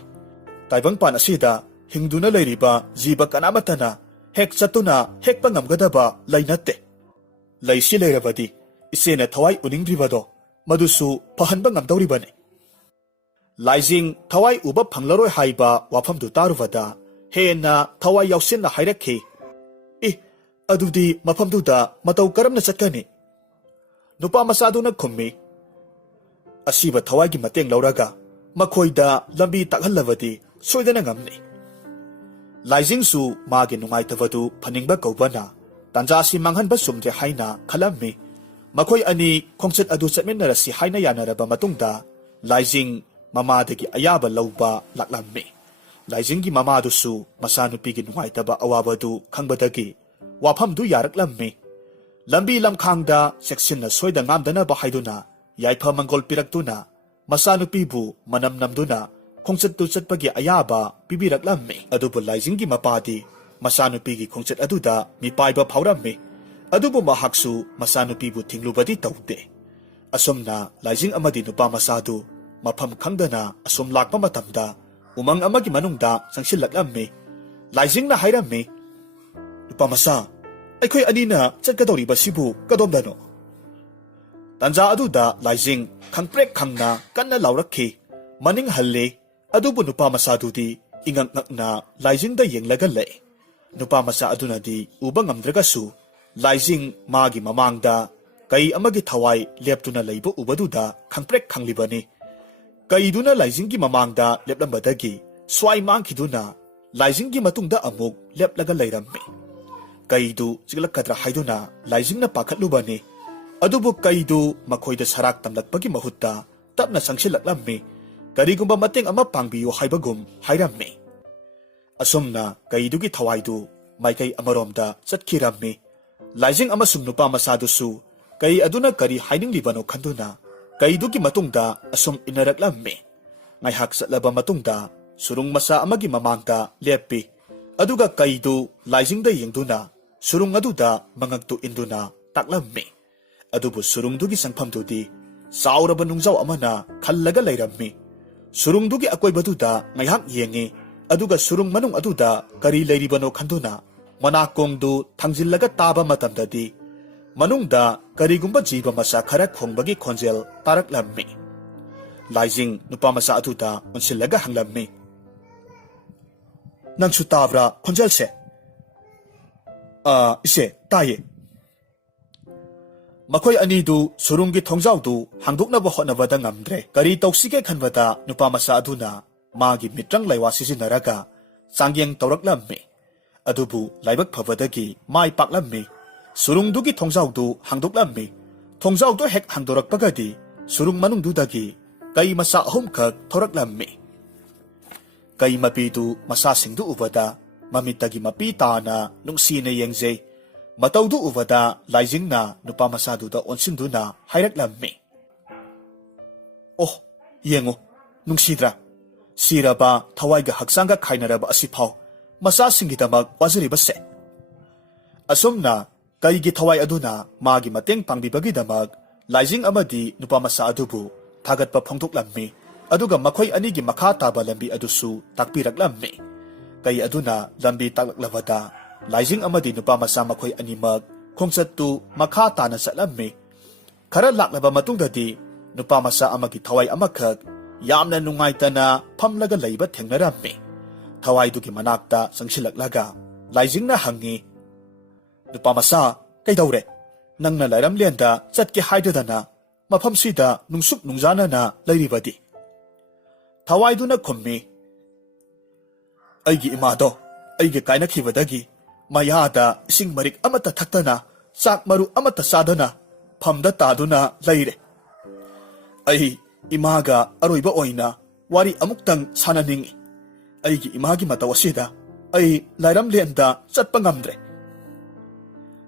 ꯇꯥꯏꯕꯪꯄꯥꯟ ꯑꯁꯤꯗ ꯍꯤꯡꯗꯨꯅ ꯂꯩꯔꯤꯕ ꯖꯤꯕ ꯀꯅꯥꯃꯠꯇꯅ ꯍꯦꯛ ꯆꯠꯇꯨꯅ ꯍꯦꯛꯄ ꯉꯝꯒꯗꯕ ꯂꯩ ꯅꯠꯇꯦ꯫ ꯂꯩꯁꯤ ꯂꯩꯔꯕꯗꯤ ꯏꯆꯦꯅ ꯊꯋꯥꯏ ꯎꯅꯤꯡꯗ꯭ꯔꯤꯕꯗꯣ ꯃꯗꯨꯁꯨ ꯐꯍꯟꯕ ꯉꯝꯗꯧꯔꯤꯕꯅꯤ." ꯂꯥꯏꯖꯤꯡ ꯊꯋꯥꯏ ꯎꯕ ꯐꯪꯂꯔꯣꯏ ꯍꯥꯏꯕ ꯋꯥꯐꯝꯗꯨ ꯇꯥꯔꯨꯕꯗ ꯍꯦꯟꯅ ꯊꯋꯥꯏ ꯌꯥꯎꯁꯤꯟꯅ ꯍꯥꯏꯔꯛꯈꯤ, "ꯑꯗꯨꯗꯤ ꯃꯐꯝꯗꯨꯗ ꯃꯇꯧ ꯀꯔꯝꯅ ꯆꯠꯀꯅꯤ?" ꯅꯨꯄꯥ ꯃꯆꯥꯗꯨꯅ ꯈꯨꯝꯃꯤ, "ꯑꯁꯤꯕ ꯊꯋꯥꯏꯒꯤ ꯃꯇꯦꯡ ꯂꯧꯔꯒ ꯃꯈꯣꯏꯗ ꯂꯝꯕꯤ ꯇꯥꯛꯍꯜꯂꯕꯗꯤ ꯁꯣꯏꯗꯅ ꯉꯝꯅꯤ." ꯂꯥꯏꯖꯤꯡꯁꯨ ꯃꯥꯒꯤ ꯅꯨꯡꯉꯥꯏꯇꯕꯗꯨ ꯐꯅꯤꯡꯕ ꯀꯧꯕꯅ ꯇꯥꯟꯖꯥꯁꯤ ꯃꯥꯡꯍꯟꯕ ꯆꯨꯝꯗ꯭ꯔꯦ ꯍꯥꯏꯅ ꯈꯜꯂꯝꯃꯤ꯫ ꯃꯈꯣꯏ ꯑꯅꯤ ꯈꯣꯡꯆꯠ ꯑꯗꯨ ꯆꯠꯃꯤꯟꯅꯔꯁꯤ ꯍꯥꯏꯅ ꯌꯥꯅꯔꯕ ꯃꯇꯨꯡꯗ ꯂꯥꯏꯖꯤꯡ ꯃꯃꯥꯗꯒꯤ ꯑꯌꯥꯕ ꯂꯧꯕ ꯂꯥꯛꯂꯝꯃꯤ꯫ ꯂꯥꯏꯖꯤꯡꯒꯤ ꯃꯃꯥꯗꯨꯁꯨ ꯃꯆꯥꯅꯨꯄꯤꯒꯤ ꯅꯨꯡꯉꯥꯏꯇꯕ ꯑꯋꯥꯕꯗꯨ ꯈꯪꯕꯗꯒꯤ ꯋꯥꯐꯝꯗꯨ ꯌꯥꯔꯛꯂꯝꯃꯤ꯫ ꯂꯝꯕꯤ ꯂꯝꯈꯥꯡꯗ ꯆꯦꯛꯁꯤꯟꯅ ꯁꯣꯏꯗ ꯉꯥꯝꯗꯅꯕ ꯍꯥꯏꯗꯨꯅ ꯌꯥꯏꯐ ꯃꯪꯒꯣꯜ ꯄꯤꯔꯛꯇꯨꯅ ꯃꯆꯥꯅꯨꯄꯤꯕꯨ ꯃꯅꯝ ꯅꯝꯗꯨꯅ ꯈꯣꯡꯆꯠꯇꯨ ꯆꯠꯄꯒꯤ ꯑꯌꯥꯕ ꯄꯤꯕꯤꯔꯛꯂꯝꯃꯤ꯫ ꯑꯗꯨꯕꯨ ꯂꯥꯏꯖꯤꯡꯒꯤ ꯃꯄꯥꯗꯤ ꯃꯆꯥꯅꯨꯄꯤꯒꯤ ꯈꯣꯡꯆꯠ ꯑꯗꯨꯗ ꯃꯤꯄꯥꯏꯕ ꯐꯥꯎꯔꯝꯃꯤ꯫ ꯑꯗꯨꯕꯨ ꯃꯍꯥꯛꯁꯨ ꯃꯆꯥꯅꯨꯄꯤꯕꯨ ꯊꯤꯡꯂꯨꯕꯗꯤ ꯇꯧꯗꯦ꯫ ꯑꯁꯨꯝꯅ ꯂꯥꯏꯖꯤꯡ ꯑꯃꯗꯤ ꯅꯨꯄꯥ ꯃꯆꯥꯗꯨ ꯃꯐꯝ ꯈꯪꯗꯅ ꯑꯁꯨꯝ ꯂꯥꯛꯄ ꯃꯇꯝꯗ ꯎꯃꯪ ꯑꯃꯒꯤ ꯃꯅꯨꯡꯗ ꯆꯪꯁꯤꯜꯂꯛꯂꯝꯃꯤ꯫ ꯂꯥꯏꯖꯤꯡꯅ ꯍꯥꯏꯔꯝꯃꯤ, "ꯅꯨꯄꯥ ꯃꯆꯥ, ꯑꯩꯈꯣꯏ ꯑꯅꯤꯅ ꯆꯠꯀꯗꯧꯔꯤꯕꯁꯤꯕꯨ ꯀꯗꯣꯝꯗꯅꯣ?" ꯇꯥꯟꯖꯥ ꯑꯗꯨꯗ ꯂꯥꯏꯖꯤꯡ ꯈꯪꯄ꯭ꯔꯦꯛ ꯈꯪꯅ ꯀꯟꯅ ꯂꯥꯎꯔꯛꯈꯤ, ꯃꯅꯤꯡ ꯍꯜꯂꯤ꯫ ꯑꯗꯨꯕꯨ ꯅꯨꯄꯥ ꯃꯆꯥꯗꯨꯗꯤ ꯏꯉꯛ ꯉꯛꯅ ꯂꯥꯏꯖꯤꯡꯗ ꯌꯦꯡꯂꯒ ꯂꯩ꯫ ꯅꯨꯄꯥ ꯃꯆꯥ ꯑꯗꯨꯅꯗꯤ ꯎꯕ ꯉꯝꯗ꯭ꯔꯒꯁꯨ ꯂꯥꯏꯖꯤꯡ ꯃꯥꯒꯤ ꯃꯃꯥꯡꯗ ꯀꯩ ꯑꯃꯒꯤ ꯊꯋꯥꯏ ꯂꯦꯞꯇꯨꯅ ꯂꯩꯕ ꯎꯕꯗꯨꯗ ꯈꯪꯄ꯭ꯔꯦꯛ ꯈꯪꯂꯤꯕꯅꯤ꯫ ꯀꯩꯗꯨꯅ ꯂꯥꯏꯖꯤꯡꯒꯤ ꯃꯃꯥꯡꯗ ꯂꯦꯞꯂꯝꯕꯗꯒꯤ ꯁ꯭ꯋꯥꯏ ꯃꯥꯡꯈꯤꯗꯨꯅ ꯂꯥꯏꯖꯤꯡꯒꯤ ꯃꯇꯨꯡꯗ ꯑꯃꯨꯛ ꯂꯦꯞꯂꯒ ꯂꯩꯔꯝꯃꯤ꯫ ꯀꯩꯗꯨ ꯆꯤꯛꯂꯛꯀꯗ꯭ꯔꯥ ꯍꯥꯏꯗꯨꯅ ꯂꯥꯏꯖꯤꯡꯅ ꯄꯥꯈꯠꯂꯨꯕꯅꯤ꯫ ꯑꯗꯨꯕꯨ ꯀꯩꯗꯨ ꯃꯈꯣꯏꯗ ꯁꯔꯥꯛ ꯇꯝꯂꯛꯄꯒꯤ ꯃꯍꯨꯠꯇ ꯇꯞꯅ ꯆꯪꯁꯤꯜꯂꯛꯂꯝꯃꯤ꯫ ꯀꯔꯤꯒꯨꯝꯕ ꯃꯇꯦꯡ ꯑꯃ ꯄꯥꯡꯕꯤꯌꯨ ꯍꯥꯏꯕꯒꯨꯝ ꯍꯥꯏꯔꯝꯃꯤ꯫ ꯑꯁꯨꯝꯅ ꯀꯩꯗꯨꯒꯤ ꯊꯋꯥꯏꯗꯨ ꯃꯥꯏꯀꯩ ꯑꯃꯔꯣꯝꯗ ꯆꯠꯈꯤꯔꯝꯃꯤ꯫ ꯂꯥꯏꯖꯤꯡ ꯑꯃꯁꯨꯡ ꯅꯨꯄꯥ ꯃꯆꯥꯗꯨꯁꯨ ꯀꯩ ꯑꯗꯨꯅ ꯀꯔꯤ ꯍꯥꯏꯅꯤꯡꯂꯤꯕꯅꯣ ꯈꯟꯗꯨꯅ ꯀꯩꯗꯨꯒꯤ ꯃꯇꯨꯡꯗ ꯑꯁꯨꯝ ꯏꯟꯅꯔꯛꯂꯝꯃꯤ꯫ ꯉꯥꯏꯍꯥꯛ ꯆꯠꯂꯕ ꯃꯇꯨꯡꯗ ꯁꯨꯔꯨꯡ ꯃꯆꯥ ꯑꯃꯒꯤ ꯃꯃꯥꯡꯗ ꯂꯦꯞꯄꯤ꯫ ꯑꯗꯨꯒ ꯀꯩꯗꯨ ꯂꯥꯏꯖꯤꯡꯗ ꯌꯦꯡꯗꯨꯅ ꯁꯨꯔꯨꯡ ꯑꯗꯨꯗ ꯃꯉꯛꯇꯨ ꯏꯟꯗꯨꯅ ꯇꯥꯛꯂꯝꯃꯤ꯫ ꯑꯗꯨꯕꯨ ꯁꯨꯔꯨꯡꯗꯨꯒꯤ ꯆꯪꯐꯝꯗꯨꯗꯤ ꯆꯥꯎꯔꯕ ꯅꯨꯡꯖꯥꯎ ꯑꯃꯅ ꯈꯜꯂꯒ ꯂꯩꯔꯝꯃꯤ꯫ ꯁꯨꯔꯨꯡꯗꯨꯒꯤ ꯑꯀꯣꯏꯕꯗꯨꯗ ꯉꯥꯏꯍꯥꯛ ꯌꯦꯡꯉꯤ꯫ ꯑꯗꯨꯒ ꯁꯨꯔꯨꯡ ꯃꯅꯨꯡ ꯑꯗꯨꯗ ꯀꯔꯤ ꯂꯩꯔꯤꯕꯅꯣ ꯈꯟꯗꯨꯅ ꯃꯅꯥꯀꯣꯡꯗꯨ ꯊꯥꯡꯖꯤꯜꯂꯒ ꯇꯥꯕ ꯃꯇꯝꯗꯗꯤ ꯃꯅꯨꯡꯗ ꯀꯔꯤꯒꯨꯝꯕ ꯖꯤꯕ ꯃꯆꯥ ꯈꯔ ꯈꯣꯡꯕꯒꯤ ꯈꯣꯟꯖꯦꯜ ꯇꯥꯔꯛꯂꯝꯃꯤ꯫ ꯂꯥꯏꯖꯤꯡ ꯅꯨꯄꯥ ꯃꯆꯥ ꯑꯗꯨꯗ ꯑꯣꯟꯁꯤꯜꯂꯒ ꯍꯪꯂꯝꯃꯤ, "ꯅꯪꯁꯨ ꯇꯥꯕ꯭ꯔꯥ ꯈꯣꯟꯖꯦꯜꯁꯦ?" "ꯏꯆꯦ, ꯇꯥꯏꯌꯦ." ꯃꯈꯣꯏ ꯑꯅꯤꯗꯨ ꯁꯨꯔꯨꯡꯒꯤ ꯊꯣꯡꯖꯥꯎꯗꯨ ꯍꯥꯡꯗꯣꯛꯅꯕ ꯍꯣꯠꯅꯕꯗ ꯉꯝꯗ꯭ꯔꯦ꯫ ꯀꯔꯤ ꯇꯧꯁꯤꯒꯦ ꯈꯟꯕꯗ ꯅꯨꯄꯥ ꯃꯆꯥ ꯑꯗꯨꯅ ꯃꯥꯒꯤ ꯃꯤꯇ꯭ꯔꯪ ꯂꯩꯋꯥ ꯁꯤꯖꯤꯟꯅꯔꯒ ꯆꯥꯡꯌꯦꯡ ꯇꯧꯔꯛꯂꯝꯃꯤ꯫ ꯑꯗꯨꯕꯨ ꯂꯥꯏꯕꯛ ꯐꯕꯗꯒꯤ ꯃꯥꯏ ꯄꯥꯛꯂꯝꯃꯤ꯫ ꯁꯨꯔꯨꯡꯗꯨꯒꯤ ꯊꯣꯡꯖꯥꯎꯗꯨ ꯍꯥꯡꯗꯣꯛꯂꯝꯃꯤ꯫ ꯊꯣꯡꯖꯥꯎꯗꯨ ꯍꯦꯛ ꯍꯥꯡꯗꯣꯔꯛꯄꯒꯗꯤ ꯁꯨꯔꯨꯡ ꯃꯅꯨꯡꯗꯨꯗꯒꯤ ꯀꯩ ꯃꯆꯥ ꯑꯍꯨꯝꯈꯛ ꯊꯣꯔꯛꯂꯝꯃꯤ꯫ ꯀꯩ ꯃꯄꯤꯗꯨ ꯃꯆꯥꯁꯤꯡꯗꯨ ꯎꯕꯗ ꯃꯃꯤꯠꯇꯒꯤ ꯃꯄꯤ ꯇꯥꯅ ꯅꯨꯡꯁꯤꯅ ꯌꯦꯡꯖꯩ꯫ ꯃꯇꯧꯗꯨ ꯎꯕꯗ ꯂꯥꯏꯖꯤꯡꯅ ꯅꯨꯄꯥ ꯃꯆꯥꯗꯨꯗ ꯑꯣꯟꯁꯤꯟꯗꯨꯅ ꯍꯥꯏꯔꯛꯂꯝꯃꯤ, "ꯑꯣ, ꯌꯦꯡꯉꯨ, ꯅꯨꯡꯁꯤꯗ꯭ꯔꯥ? ꯁꯤꯔꯕ ꯊꯋꯥꯏꯒ ꯍꯛꯆꯥꯡꯒ ꯈꯥꯏꯅꯔꯕ ꯑꯁꯤꯐꯥꯎ ꯃꯆꯥꯁꯤꯡꯒꯤꯗꯃꯛ ꯋꯥꯖꯔꯤꯕꯁꯦ." ꯑꯁꯨꯝꯅ ꯀꯩꯒꯤ ꯊꯋꯥꯏ ꯑꯗꯨꯅ ꯃꯥꯒꯤ ꯃꯇꯦꯡ ꯄꯥꯡꯕꯤꯕꯒꯤꯗꯃꯛ ꯂꯥꯏꯖꯤꯡ ꯑꯃꯗꯤ ꯅꯨꯄꯥ ꯃꯆꯥ ꯑꯗꯨꯕꯨ ꯊꯥꯒꯠꯄ ꯐꯣꯡꯗꯣꯛꯂꯝꯃꯤ꯫ ꯑꯗꯨꯒ ꯃꯈꯣꯏ ꯑꯅꯤꯒꯤ ꯃꯈꯥ ꯇꯥꯕ ꯂꯝꯕꯤ ꯑꯗꯨꯁꯨ ꯇꯥꯛꯄꯤꯔꯛꯂꯝꯃꯤ꯫ ꯀꯩ ꯑꯗꯨꯅ ꯂꯝꯕꯤ ꯇꯥꯛꯂꯛꯂꯕꯗ ꯂꯥꯏꯖꯤꯡ ꯑꯃꯗꯤ ꯅꯨꯄꯥ ꯃꯆꯥ ꯃꯈꯣꯏ ꯑꯅꯤꯃꯛ ꯈꯣꯡꯆꯠꯇꯨ ꯃꯈꯥ ꯇꯥꯅ ꯆꯠꯂꯝꯃꯤ꯫ ꯈꯔ ꯂꯥꯛꯂꯕ ꯃꯇꯨꯡꯗꯗꯤ ꯅꯨꯄꯥ ꯃꯆꯥ ꯑꯃꯒꯤ ꯊꯋꯥꯏ ꯑꯃꯈꯛ ꯌꯥꯝꯅ ꯅꯨꯡꯉꯥꯏꯇꯅ ꯐꯝꯂꯒ ꯂꯩꯕ ꯊꯦꯡꯅꯔꯝꯃꯤ꯫ ꯊꯋꯥꯏꯗꯨꯒꯤ ꯃꯅꯥꯛꯇ ꯆꯪꯁꯤꯜꯂꯛꯂꯒ ꯂꯥꯏꯖꯤꯡꯅ ꯍꯪꯉꯤ, "ꯅꯨꯄꯥ ꯃꯆꯥ, ꯀꯩꯗꯧꯔꯦ? ꯅꯪꯅ ꯂꯥꯏꯔꯝꯂꯦꯟꯗ ꯆꯠꯀꯦ ꯍꯥꯏꯗꯗꯅ ꯃꯐꯝꯁꯤꯗ ꯅꯨꯡꯁꯨꯛ ꯅꯨꯡꯖꯥꯅꯅ ꯂꯩꯔꯤꯕꯗꯤ?" ꯊꯋꯥꯏꯗꯨꯅ ꯈꯨꯝꯃꯤ, "ꯑꯩꯒꯤ ꯏꯃꯥꯗꯣ ꯑꯩꯒ ꯀꯥꯏꯅꯈꯤꯕꯗꯒꯤ ꯃꯌꯥꯗ ꯏꯁꯤꯡ ꯃꯔꯤꯛ ꯑꯃꯠꯇ ꯊꯛꯇꯅ ꯆꯥꯛ ꯃꯔꯨ ꯑꯃꯠꯇ ꯆꯥꯗꯅ ꯐꯝꯗ ꯇꯥꯗꯨꯅ ꯂꯩꯔꯦ꯫ ꯑꯩ ꯏꯃꯥꯒ ꯑꯔꯣꯏꯕ ꯑꯣꯏꯅ ꯋꯥꯔꯤ ꯑꯃꯨꯛꯇꯪ ꯁꯥꯟꯅꯅꯤꯡꯏ꯫ ꯑꯩꯒꯤ ꯏꯃꯥꯒꯤ ꯃꯇꯧ ꯑꯁꯤꯗ ꯑꯩ ꯂꯥꯏꯔꯝꯂꯦꯟꯗ ꯆꯠꯄ ꯉꯝꯗ꯭ꯔꯦ꯫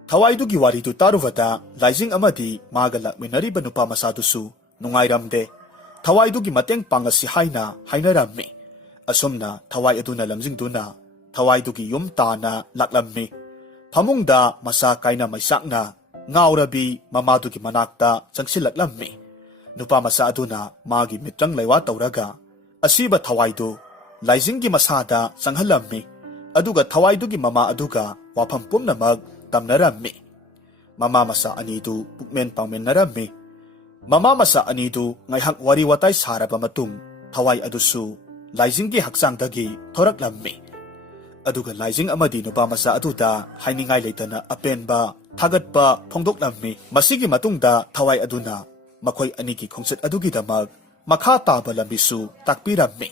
ꯊꯋꯥꯏꯗꯨꯒꯤ ꯋꯥꯔꯤꯗꯨ ꯇꯥꯔꯨꯕꯗ ꯂꯥꯏꯖꯤꯡ ꯑꯃꯗꯤ ꯃꯥꯒ ꯂꯥꯛꯃꯤꯟꯅꯔꯤꯕ ꯅꯨꯄꯥ ꯃꯆꯥꯗꯨꯁꯨ ꯅꯨꯡꯉꯥꯏꯔꯝꯗꯦ꯫ ꯊꯋꯥꯏꯗꯨꯒꯤ ꯃꯇꯦꯡ ꯄꯥꯡꯉꯁꯤ ꯍꯥꯏꯅ ꯍꯥꯏꯅꯔꯝꯃꯤ꯫ ꯑꯁꯨꯝꯅ ꯊꯋꯥꯏ ꯑꯗꯨꯅ ꯂꯝꯖꯤꯡꯗꯨꯅ ꯊꯋꯥꯏꯗꯨꯒꯤ ꯌꯨꯝ ꯇꯥꯅ ꯂꯥꯛꯂꯝꯃꯤ꯫ ꯐꯃꯨꯡꯗ ꯃꯁꯥ ꯀꯥꯏꯅ ꯃꯩꯆꯥꯛꯅ ꯉꯥꯎꯔꯕꯤ ꯃꯃꯥꯗꯨꯒꯤ ꯃꯅꯥꯛꯇ ꯆꯪꯁꯤꯜꯂꯛꯂꯝꯃꯤ꯫ ꯅꯨꯄꯥ ꯃꯆꯥ ꯑꯗꯨꯅ ꯃꯥꯒꯤ ꯃꯤꯇ꯭ꯔꯪ ꯂꯩꯋꯥ ꯇꯧꯔꯒ ꯑꯁꯤꯕ ꯊꯋꯥꯏꯗꯨ ꯂꯥꯏꯖꯤꯡꯒꯤ ꯃꯁꯥꯗ ꯆꯪꯍꯜꯂꯝꯃꯤ꯫ ꯑꯗꯨꯒ ꯊꯋꯥꯏꯗꯨꯒꯤ ꯃꯃꯥ ꯑꯗꯨꯒ ꯋꯥꯐꯝ ꯄꯨꯝꯅꯃꯛ ꯇꯝꯅꯔꯝꯃꯤ꯫ ꯃꯃꯥ ꯃꯆꯥ ꯑꯅꯤꯗꯨ ꯄꯨꯛꯃꯦꯟ ꯄꯥꯎꯃꯤꯟꯅꯔꯝꯃꯤ꯫ ꯃꯃꯥ ꯃꯆꯥ ꯑꯅꯤꯗꯨ ꯉꯥꯏꯍꯥꯛ ꯋꯥꯔꯤ ꯋꯥꯇꯥꯏ ꯁꯥꯔꯕ ꯃꯇꯨꯡ ꯊꯋꯥꯏ ꯑꯗꯨꯁꯨ ꯂꯥꯏꯖꯤꯡꯒꯤ ꯍꯛꯆꯥꯡꯗꯒꯤ ꯊꯣꯔꯛꯂꯝꯃꯤ꯫ ꯑꯗꯨꯒ ꯂꯥꯏꯖꯤꯡ ꯑꯃꯗꯤ ꯅꯨꯄꯥ ꯃꯆꯥ ꯑꯗꯨꯗ ꯍꯥꯏꯅꯤꯡꯉꯥꯏ ꯂꯩꯇꯅ ꯑꯄꯦꯟꯕ ꯊꯥꯒꯠꯄ ꯐꯣꯡꯗꯣꯛꯂꯝꯃꯤ꯫ ꯃꯁꯤꯒꯤ ꯃꯇꯨꯡꯗ ꯊꯋꯥꯏ ꯑꯗꯨꯅ ꯃꯈꯣꯏ ꯑꯅꯤꯒꯤ ꯈꯣꯡꯆꯠ ꯑꯗꯨꯒꯤꯗꯃꯛ ꯃꯈꯥ ꯇꯥꯕ ꯂꯝꯕꯤꯁꯨ ꯇꯥꯛꯄꯤꯔꯝꯃꯤ꯫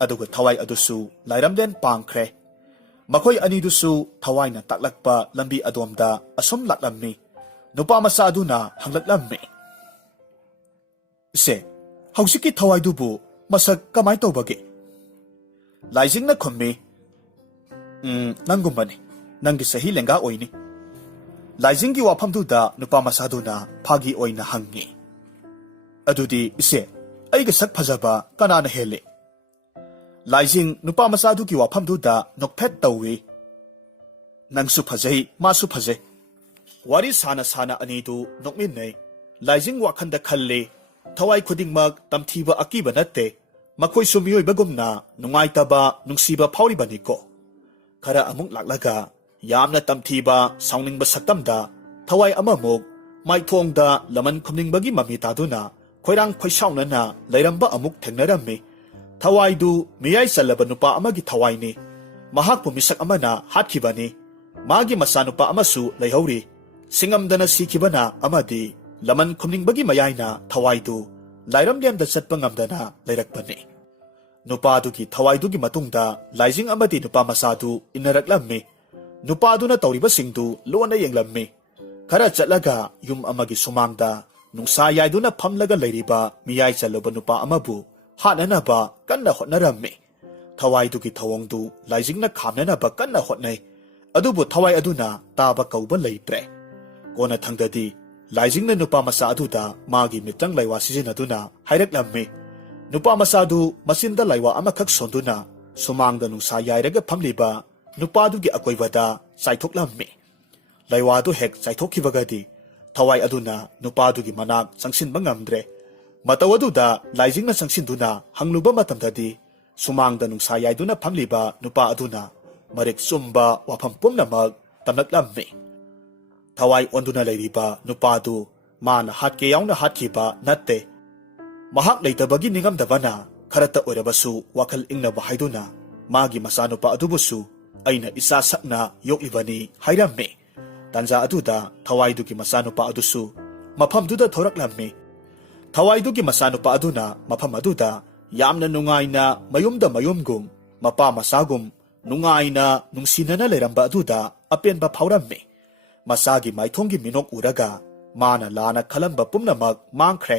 ꯑꯗꯨꯒ ꯊꯋꯥꯏ ꯑꯗꯨꯁꯨ ꯂꯥꯏꯔꯝꯂꯦꯟ ꯄꯥꯡꯈ꯭ꯔꯦ꯫ ꯃꯈꯣꯏ ꯑꯅꯤꯗꯨꯁꯨ ꯊꯋꯥꯏꯅ ꯇꯥꯛꯂꯛꯄ ꯂꯝꯕꯤ ꯑꯗꯣꯝꯗ ꯑꯁꯨꯝ ꯂꯥꯛꯂꯝꯃꯤ꯫ ꯅꯨꯄꯥ ꯃꯆꯥ ꯑꯗꯨꯅ ꯍꯪꯂꯛꯂꯝꯃꯤ, "ꯏꯆꯦ, ꯍꯧꯖꯤꯛꯀꯤ ꯊꯋꯥꯏꯗꯨꯕꯨ ꯃꯁꯛ ꯀꯃꯥꯏ ꯇꯧꯕꯒꯦ?" ꯂꯥꯏꯖꯤꯡꯅ ꯈꯨꯝꯃꯤ, "ꯅꯪꯒꯨꯝꯕꯅꯤ, ꯅꯪꯒꯤ ꯆꯍꯤ ꯂꯦꯡꯒꯥ ꯑꯣꯏꯅꯤ." ꯂꯥꯏꯖꯤꯡꯒꯤ ꯋꯥꯐꯝꯗꯨꯗ ꯅꯨꯄꯥ ꯃꯆꯥꯗꯨꯅ ꯐꯥꯒꯤ ꯑꯣꯏꯅ ꯍꯪꯉꯤ, "ꯑꯗꯨꯗꯤ ꯏꯆꯦ, ꯑꯩꯒ ꯁꯛ ꯐꯖꯕ ꯀꯅꯥꯅ ꯍꯦꯜꯂꯤ?" ꯂꯥꯏꯖꯤꯡ ꯅꯨꯄꯥ ꯃꯆꯥꯗꯨꯒꯤ ꯋꯥꯐꯝꯗꯨꯗ ꯅꯣꯛꯐꯦꯠ ꯇꯧꯏ, "ꯅꯪꯁꯨ ꯐꯖꯩ, ꯃꯥꯁꯨ ꯐꯖꯩ." ꯋꯥꯔꯤ ꯁꯥꯅ ꯁꯥꯅ ꯑꯅꯤꯗꯨ ꯅꯣꯛꯃꯤꯟꯅꯩ꯫ ꯂꯥꯏꯖꯤꯡ ꯋꯥꯈꯟꯗ ꯈꯜꯂꯤ, ꯊꯋꯥꯏ ꯈꯨꯗꯤꯡꯃꯛ ꯇꯝꯊꯤꯕ ꯑꯀꯤꯕ ꯅꯠꯇꯦ, ꯃꯈꯣꯏꯁꯨ ꯃꯤꯑꯣꯏꯕꯒꯨꯝꯅ ꯅꯨꯡꯉꯥꯏꯇꯕ ꯅꯨꯡꯁꯤꯕ ꯐꯥꯎꯔꯤꯕꯅꯤꯀꯣ꯫ ꯈꯔ ꯑꯃꯨꯛ ꯂꯥꯛꯂꯒ ꯌꯥꯝꯅ ꯇꯝꯊꯤꯕ ꯁꯥꯎꯅꯤꯡꯕ ꯁꯛꯇꯝꯗ ꯊꯋꯥꯏ ꯑꯃꯃꯨꯛ ꯃꯥꯏꯊꯣꯡꯗ ꯂꯃꯟ ꯈꯨꯝꯅꯤꯡꯕꯒꯤ ꯃꯃꯤ ꯇꯥꯗꯨꯅ ꯈꯣꯏꯔꯥꯡ ꯈꯣꯏꯁꯥꯎꯅꯅ ꯂꯩꯔꯝꯕ ꯑꯃꯨꯛ ꯊꯦꯡꯅꯔꯝꯃꯤ꯫ ꯊꯋꯥꯏꯗꯨ ꯃꯤꯌꯥꯏ ꯆꯜꯂꯕ ꯅꯨꯄꯥ ꯑꯃꯒꯤ ꯊꯋꯥꯏꯅꯤ꯫ ꯃꯍꯥꯛꯄꯨ ꯃꯤꯁꯛ ꯑꯃꯅ ꯍꯥꯠꯈꯤꯕꯅꯤ꯫ ꯃꯥꯒꯤ ꯃꯆꯥꯅꯨꯄꯥ ꯑꯃꯁꯨ ꯂꯩꯍꯧꯔꯤ꯫ ꯁꯤꯡꯉꯝꯗꯅ ꯁꯤꯈꯤꯕꯅ ꯑꯃꯗꯤ ꯂꯃꯟ ꯈꯨꯝꯅꯤꯡꯕꯒꯤ ꯃꯌꯥꯏꯅ ꯊꯋꯥꯏꯗꯨ ꯂꯥꯏꯔꯝꯂꯦꯟꯗ ꯆꯠꯄ ꯉꯝꯗꯅ ꯂꯩꯔꯛꯄꯅꯤ꯫ ꯅꯨꯄꯥꯗꯨꯒꯤ ꯊꯋꯥꯏꯗꯨꯒꯤ ꯃꯇꯨꯡꯗ ꯂꯥꯏꯖꯤꯡ ꯑꯃꯗꯤ ꯅꯨꯄꯥ ꯃꯆꯥꯗꯨ ꯏꯟꯅꯔꯛꯂꯝꯃꯤ꯫ ꯅꯨꯄꯥꯗꯨꯅ ꯇꯧꯔꯤꯕꯁꯤꯡꯗꯨ ꯂꯣꯟꯅ ꯌꯦꯡꯂꯝꯃꯤ꯫ ꯈꯔ ꯆꯠꯂꯒ ꯌꯨꯝ ꯑꯃꯒꯤ ꯁꯨꯃꯥꯡꯗ ꯅꯨꯡꯁꯥ ꯌꯥꯏꯗꯨꯅ ꯐꯝꯂꯒ ꯂꯩꯔꯤꯕ ꯃꯤꯌꯥꯏ ꯆꯜꯂꯨꯕ ꯅꯨꯄꯥ ꯑꯃꯕꯨ ꯍꯥꯠꯅꯅꯕ ꯀꯟꯅ ꯍꯣꯠꯅꯔꯝꯃꯤ꯫ ꯊꯋꯥꯏꯗꯨꯒꯤ ꯊꯧꯑꯣꯡꯗꯨ ꯂꯥꯏꯖꯤꯡꯅ ꯈꯥꯝꯅꯅꯕ ꯀꯟꯅ ꯍꯣꯠꯅꯩ꯫ ꯑꯗꯨꯕꯨ ꯊꯋꯥꯏ ꯑꯗꯨꯅ ꯇꯥꯕ ꯀꯧꯕ ꯂꯩꯇ꯭ꯔꯦ꯫ ꯀꯣꯟꯅꯊꯪꯗꯗꯤ ꯂꯥꯏꯖꯤꯡꯅ ꯅꯨꯄꯥ ꯃꯆꯥ ꯑꯗꯨꯗ ꯃꯥꯒꯤ ꯃꯤꯇ꯭ꯔꯪ ꯂꯩꯋꯥ ꯁꯤꯖꯤꯟꯅꯗꯨꯅ ꯍꯥꯏꯔꯛꯂꯝꯃꯤ꯫ ꯅꯨꯄꯥ ꯃꯆꯥꯗꯨ ꯃꯆꯤꯟꯗ ꯂꯩꯋꯥ ꯑꯃꯈꯛ ꯁꯣꯟꯗꯨꯅ ꯁꯨꯃꯥꯡꯗ ꯅꯨꯡꯁꯥ ꯌꯥꯏꯔꯒ ꯐꯝꯂꯤꯕ ꯅꯨꯄꯥꯗꯨꯒꯤ ꯑꯀꯣꯏꯕꯗ ꯆꯥꯏꯊꯣꯛꯂꯝꯃꯤ꯫ ꯂꯩꯋꯥꯗꯨ ꯍꯦꯛ ꯆꯥꯏꯊꯣꯛꯈꯤꯕꯒꯗꯤ ꯊꯋꯥꯏ ꯑꯗꯨꯅ ꯅꯨꯄꯥꯗꯨꯒꯤ ꯃꯅꯥꯛ ꯆꯪꯁꯤꯟꯕ ꯉꯝꯗ꯭ꯔꯦ꯫ ꯃꯇꯧ ꯑꯗꯨꯗ ꯂꯥꯏꯖꯤꯡꯅ ꯆꯪꯁꯤꯟꯗꯨꯅ ꯍꯪꯂꯨꯕ ꯃꯇꯝꯗꯗꯤ ꯁꯨꯃꯥꯡꯗ ꯅꯨꯡꯁꯥ ꯌꯥꯏꯗꯨꯅ ꯐꯝꯂꯤꯕ ꯅꯨꯄꯥ ꯑꯗꯨꯅ ꯃꯔꯤꯛ ꯆꯨꯝꯕ ꯋꯥꯐꯝ ꯄꯨꯝꯅꯃꯛ ꯇꯝꯂꯛꯂꯝꯃꯤ꯫ ꯊꯋꯥꯏ ꯑꯣꯟꯗꯨꯅ ꯂꯩꯔꯤꯕ ꯅꯨꯄꯥꯗꯨ ꯃꯥꯅ ꯍꯥꯠꯀꯦ ꯌꯥꯎꯅ ꯍꯥꯠꯈꯤꯕ ꯅꯠꯇꯦ꯫ ꯃꯍꯥꯛ ꯂꯩꯇꯕꯒꯤ ꯅꯤꯡꯉꯝꯗꯕꯅ ꯈꯔꯇ ꯑꯣꯏꯔꯕꯁꯨ ꯋꯥꯈꯜ ꯏꯪꯅꯕ ꯍꯥꯏꯗꯨꯅ ꯃꯥꯒꯤ ꯃꯆꯥꯅꯨꯄꯥ ꯑꯗꯨꯕꯨꯁꯨ ꯑꯩꯅ ꯏꯆꯥ ꯁꯛꯅ ꯌꯣꯛꯂꯤꯕꯅꯤ ꯍꯥꯏꯔꯝꯃꯤ꯫ ꯇꯥꯟꯖꯥ ꯑꯗꯨꯗ ꯊꯋꯥꯏꯗꯨꯒꯤ ꯃꯆꯥꯅꯨꯄꯥ ꯑꯗꯨꯁꯨ ꯃꯐꯝꯗꯨꯗ ꯊꯣꯔꯛꯂꯝꯃꯤ꯫ ꯊꯋꯥꯏꯗꯨꯒꯤ ꯃꯆꯥꯅꯨꯄꯥ ꯑꯗꯨꯅ ꯃꯐꯝ ꯑꯗꯨꯗ ꯌꯥꯝꯅ ꯅꯨꯡꯉꯥꯏꯅ ꯃꯌꯨꯝꯗ ꯃꯌꯨꯝꯒꯨꯝ ꯃꯄꯥ ꯃꯆꯥꯒꯨꯝ ꯅꯨꯡꯉꯥꯏꯅ ꯅꯨꯡꯁꯤꯅꯅ ꯂꯩꯔꯝꯕ ꯑꯗꯨꯗ ꯑꯄꯦꯟꯕ ꯐꯥꯎꯔꯝꯃꯤ꯫ ꯃꯆꯥꯒꯤ ꯃꯥꯏꯊꯣꯡꯒꯤ ꯃꯤꯅꯣꯛ ꯎꯔꯒ ꯃꯥꯅ ꯂꯥꯟꯅ ꯈꯜꯂꯝꯕ ꯄꯨꯝꯅꯃꯛ ꯃꯥꯡꯈ꯭ꯔꯦ꯫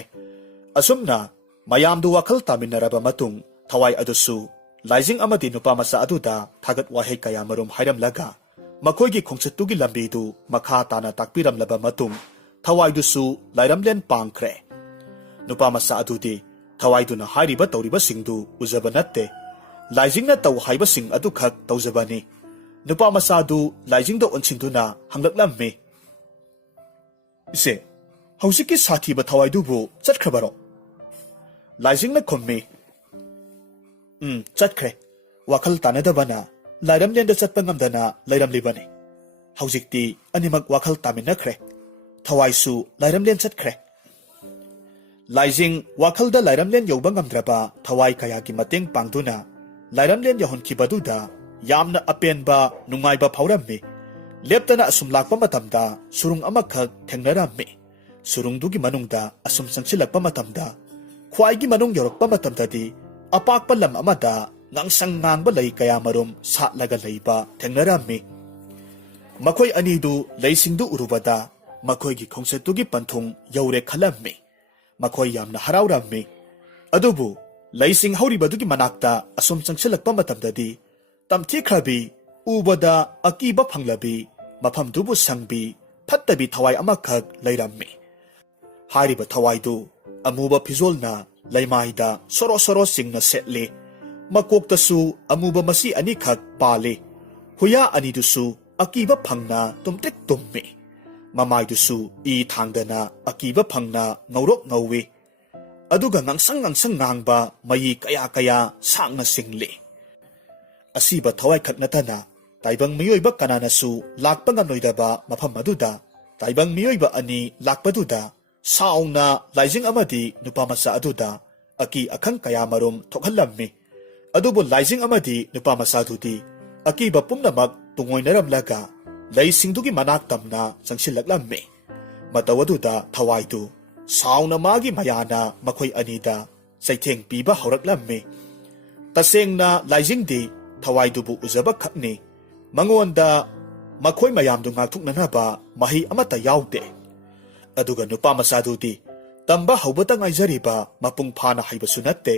ꯑꯁꯨꯝꯅ ꯃꯌꯥꯝꯗꯨ ꯋꯥꯈꯜ ꯇꯥꯃꯤꯟꯅꯔꯕ ꯃꯇꯨꯡ ꯊꯋꯥꯏ ꯑꯗꯨꯁꯨ ꯂꯥꯏꯖꯤꯡ ꯑꯃꯗꯤ ꯅꯨꯄꯥ ꯃꯆꯥ ꯑꯗꯨꯗ ꯊꯥꯒꯠ ꯋꯥꯍꯩ ꯀꯌꯥꯃꯔꯨꯝ ꯍꯥꯏꯔꯝꯂꯒ ꯃꯈꯣꯏꯒꯤ ꯈꯣꯡꯆꯠꯇꯨꯒꯤ ꯂꯝꯕꯤꯗꯨ ꯃꯈꯥ ꯇꯥꯅ ꯇꯥꯛꯄꯤꯔꯝꯂꯕ ꯃꯇꯨꯡ ꯊꯋꯥꯏꯗꯨꯁꯨ ꯂꯥꯏꯔꯝꯂꯦꯟ ꯄꯥꯡꯈ꯭ꯔꯦ꯫ ꯅꯨꯄꯥ ꯃꯆꯥ ꯑꯗꯨꯗꯤ ꯊꯋꯥꯏꯗꯨꯅ ꯍꯥꯏꯔꯤꯕ ꯇꯧꯔꯤꯕꯁꯤꯡꯗꯨ ꯎꯖꯕ ꯅꯠꯇꯦ꯫ ꯂꯥꯏꯖꯤꯡꯅ ꯇꯧ ꯍꯥꯏꯕꯁꯤꯡ ꯑꯗꯨꯈꯛ ꯇꯧꯖꯕꯅꯤ꯫ ꯅꯨꯄꯥ ꯃꯆꯥꯗꯨ ꯂꯥꯏꯖꯤꯡꯗ ꯑꯣꯟꯁꯤꯟꯗꯨꯅ ꯍꯪꯂꯛꯂꯝꯃꯤ, "ꯏꯆꯦ, ꯍꯧꯖꯤꯛꯀꯤ ꯁꯥꯊꯤꯕ ꯊꯋꯥꯏꯗꯨꯕꯨ ꯆꯠꯈ꯭ꯔꯕꯔꯣ?" ꯂꯥꯏꯖꯤꯡꯅ ꯈꯨꯝꯃꯤ, "ꯆꯠꯈ꯭ꯔꯦ꯫ ꯋꯥꯈꯜ ꯇꯥꯅꯗꯕꯅ ꯂꯥꯏꯔꯝꯂꯦꯟꯗ ꯆꯠꯄ ꯉꯝꯗꯅ ꯂꯩꯔꯝꯂꯤꯕꯅꯤ꯫ ꯍꯧꯖꯤꯛꯇꯤ ꯑꯅꯤꯃꯛ ꯋꯥꯈꯜ ꯇꯥꯃꯤꯟꯅꯈ꯭ꯔꯦ꯫ ꯊꯋꯥꯏꯁꯨ ꯂꯥꯏꯔꯝꯂꯦꯟ ꯆꯠꯈ꯭ꯔꯦ." ꯂꯥꯏꯖꯤꯡ ꯋꯥꯈꯜꯗ ꯂꯥꯏꯔꯝꯂꯦꯟ ꯌꯧꯕ ꯉꯝꯗ꯭ꯔꯕ ꯊꯋꯥꯏ ꯀꯌꯥꯒꯤ ꯃꯇꯦꯡ ꯄꯥꯡꯗꯨꯅ ꯂꯥꯏꯔꯝꯂꯦꯟ ꯌꯧꯍꯟꯈꯤꯕꯗꯨꯗ ꯌꯥꯝꯅ ꯑꯄꯦꯟꯕ ꯅꯨꯡꯉꯥꯏꯕ ꯐꯥꯎꯔꯝꯃꯤ꯫ ꯂꯦꯞꯇꯅ ꯑꯁꯨꯝ ꯂꯥꯛꯄ ꯃꯇꯝꯗ ꯁꯨꯔꯨꯡ ꯑꯃꯈꯛ ꯊꯦꯡꯅꯔꯝꯃꯤ꯫ ꯁꯨꯔꯨꯡꯗꯨꯒꯤ ꯃꯅꯨꯡꯗ ꯑꯁꯨꯝ ꯆꯪꯁꯤꯜꯂꯛꯄ ꯃꯇꯝꯗ ꯈ꯭ꯋꯥꯏꯒꯤ ꯃꯅꯨꯡ ꯌꯧꯔꯛꯄ ꯃꯇꯝꯗꯗꯤ ꯑꯄꯥꯛꯄ ꯂꯝ ꯑꯃꯗ ꯉꯥꯡꯁꯪ ꯉꯥꯡꯕ ꯂꯩ ꯀꯌꯥꯃꯔꯨꯝ ꯁꯥꯠꯂꯒ ꯂꯩꯕ ꯊꯦꯡꯅꯔꯝꯃꯤ꯫ ꯃꯈꯣꯏ ꯑꯅꯤꯗꯨ ꯂꯩꯁꯤꯡꯗꯨ ꯎꯔꯨꯕꯗ ꯃꯈꯣꯏꯒꯤ ꯈꯣꯡꯆꯠꯇꯨꯒꯤ ꯄꯟꯊꯨꯡ ꯌꯧꯔꯦ ꯈꯜꯂꯝꯃꯤ꯫ ꯃꯈꯣꯏ ꯌꯥꯝꯅ ꯍꯔꯥꯎꯔꯝꯃꯤ꯫ ꯑꯗꯨꯕꯨ ꯂꯩꯁꯤꯡ ꯍꯧꯔꯤꯕꯗꯨꯒꯤ ꯃꯅꯥꯛꯇ ꯑꯁꯨꯝ ꯆꯪꯁꯤꯜꯂꯛꯄ ꯃꯇꯝꯗꯗꯤ ꯇꯝꯊꯤꯈ꯭ꯔꯕꯤ, ꯎꯕꯗ ꯑꯀꯤꯕ ꯐꯪꯂꯕꯤ, ꯃꯐꯝꯗꯨꯕꯨ ꯁꯪꯕꯤ, ꯐꯠꯇꯕꯤ ꯊꯋꯥꯏ ꯑꯃꯈꯛ ꯂꯩꯔꯝꯃꯤ꯫ ꯍꯥꯏꯔꯤꯕ ꯊꯋꯥꯏꯗꯨ ꯑꯃꯨꯕ ꯐꯤꯖꯣꯜꯅ ꯂꯩꯃꯥꯏꯗ ꯁꯣꯔꯣ ꯁꯣꯔꯣ ꯆꯤꯡꯅ ꯁꯦꯠꯂꯤ꯫ ꯃꯀꯣꯛꯇꯁꯨ ꯑꯃꯨꯕ ꯃꯁꯤ ꯑꯅꯤꯈꯛ ꯄꯥꯜꯂꯤ꯫ ꯍꯨꯌꯥ ꯑꯅꯤꯗꯨꯁꯨ ꯑꯀꯤꯕ ꯐꯪꯅ ꯇꯨꯝꯇ꯭ꯔꯤꯛ ꯇꯨꯝꯃꯤ꯫ ꯃꯃꯥꯏꯗꯨꯁꯨ ꯏ ꯊꯥꯡꯗꯅ ꯑꯀꯤꯕ ꯐꯪꯅ ꯉꯧꯔꯣꯛ ꯉꯧꯏ꯫ ꯑꯗꯨꯒ ꯉꯥꯡꯁꯪ ꯉꯥꯡꯁꯪ ꯉꯥꯡꯕ ꯃꯌꯤ ꯀꯌꯥ ꯀꯌꯥ ꯁꯥꯡꯅ ꯆꯤꯡꯂꯤ꯫ ꯑꯁꯤꯕ ꯊꯋꯥꯏꯈꯛ ꯅꯠꯇꯅ ꯇꯥꯏꯕꯪ ꯃꯤꯑꯣꯏꯕ ꯀꯅꯥꯅꯁꯨ ꯂꯥꯛꯄ ꯉꯝꯂꯣꯏꯗꯕ ꯃꯐꯝ ꯑꯗꯨꯗ ꯇꯥꯏꯕꯪ ꯃꯤꯑꯣꯏꯕ ꯑꯅꯤ ꯂꯥꯛꯄꯗꯨꯗ ꯁꯥꯎꯅ ꯂꯥꯏꯖꯤꯡ ꯑꯃꯗꯤ ꯅꯨꯄꯥꯃꯆꯥ ꯑꯗꯨꯗ ꯑꯀꯤ ꯑꯈꯪ ꯀꯌꯥꯃꯔꯨꯝ ꯊꯣꯛꯍꯜꯂꯝꯃꯤ꯫ ꯑꯗꯨꯕꯨ ꯂꯥꯏꯖꯤꯡ ꯑꯃꯗꯤ ꯅꯨꯄꯥꯃꯆꯥꯗꯨꯗꯤ ꯑꯀꯤꯕ ꯄꯨꯝꯅꯃꯛ ꯇꯨꯡꯑꯣꯏꯅꯔꯝꯂꯒ ꯂꯩꯁꯤꯡꯗꯨꯒꯤ ꯃꯅꯥꯛ ꯇꯝꯅ ꯆꯪꯁꯤꯜꯂꯛꯂꯝꯃꯤ꯫ ꯃꯇꯧ ꯑꯗꯨꯗ ꯊꯋꯥꯏꯗꯨ ꯁꯥꯎꯅ ꯃꯥꯒꯤ ꯃꯌꯥꯅ ꯃꯈꯣꯏ ꯑꯅꯤꯗ ꯆꯩꯊꯦꯡ ꯄꯤꯕ ꯍꯧꯔꯛꯂꯝꯃꯤ꯫ ꯇꯁꯦꯡꯅ ꯂꯥꯏꯖꯤꯡꯗꯤ ꯊꯋꯥꯏꯗꯨꯕꯨ ꯎꯖꯕ ꯈꯛꯅꯤ꯫ ꯃꯉꯣꯟꯗ ꯃꯈꯣꯏ ꯃꯌꯥꯝꯗꯨ ꯉꯥꯛꯊꯣꯛꯅꯅꯕ ꯃꯍꯩ ꯑꯃꯠꯇ ꯌꯥꯎꯗꯦ꯫ ꯑꯗꯨꯒ ꯅꯨꯄꯥꯃꯆꯥꯗꯨꯗꯤ ꯇꯝꯕ ꯍꯧꯕꯇ ꯉꯥꯏꯖꯔꯤꯕ ꯃꯄꯨꯡ ꯐꯥꯅ ꯍꯩꯕꯁꯨ ꯅꯠꯇꯦ꯫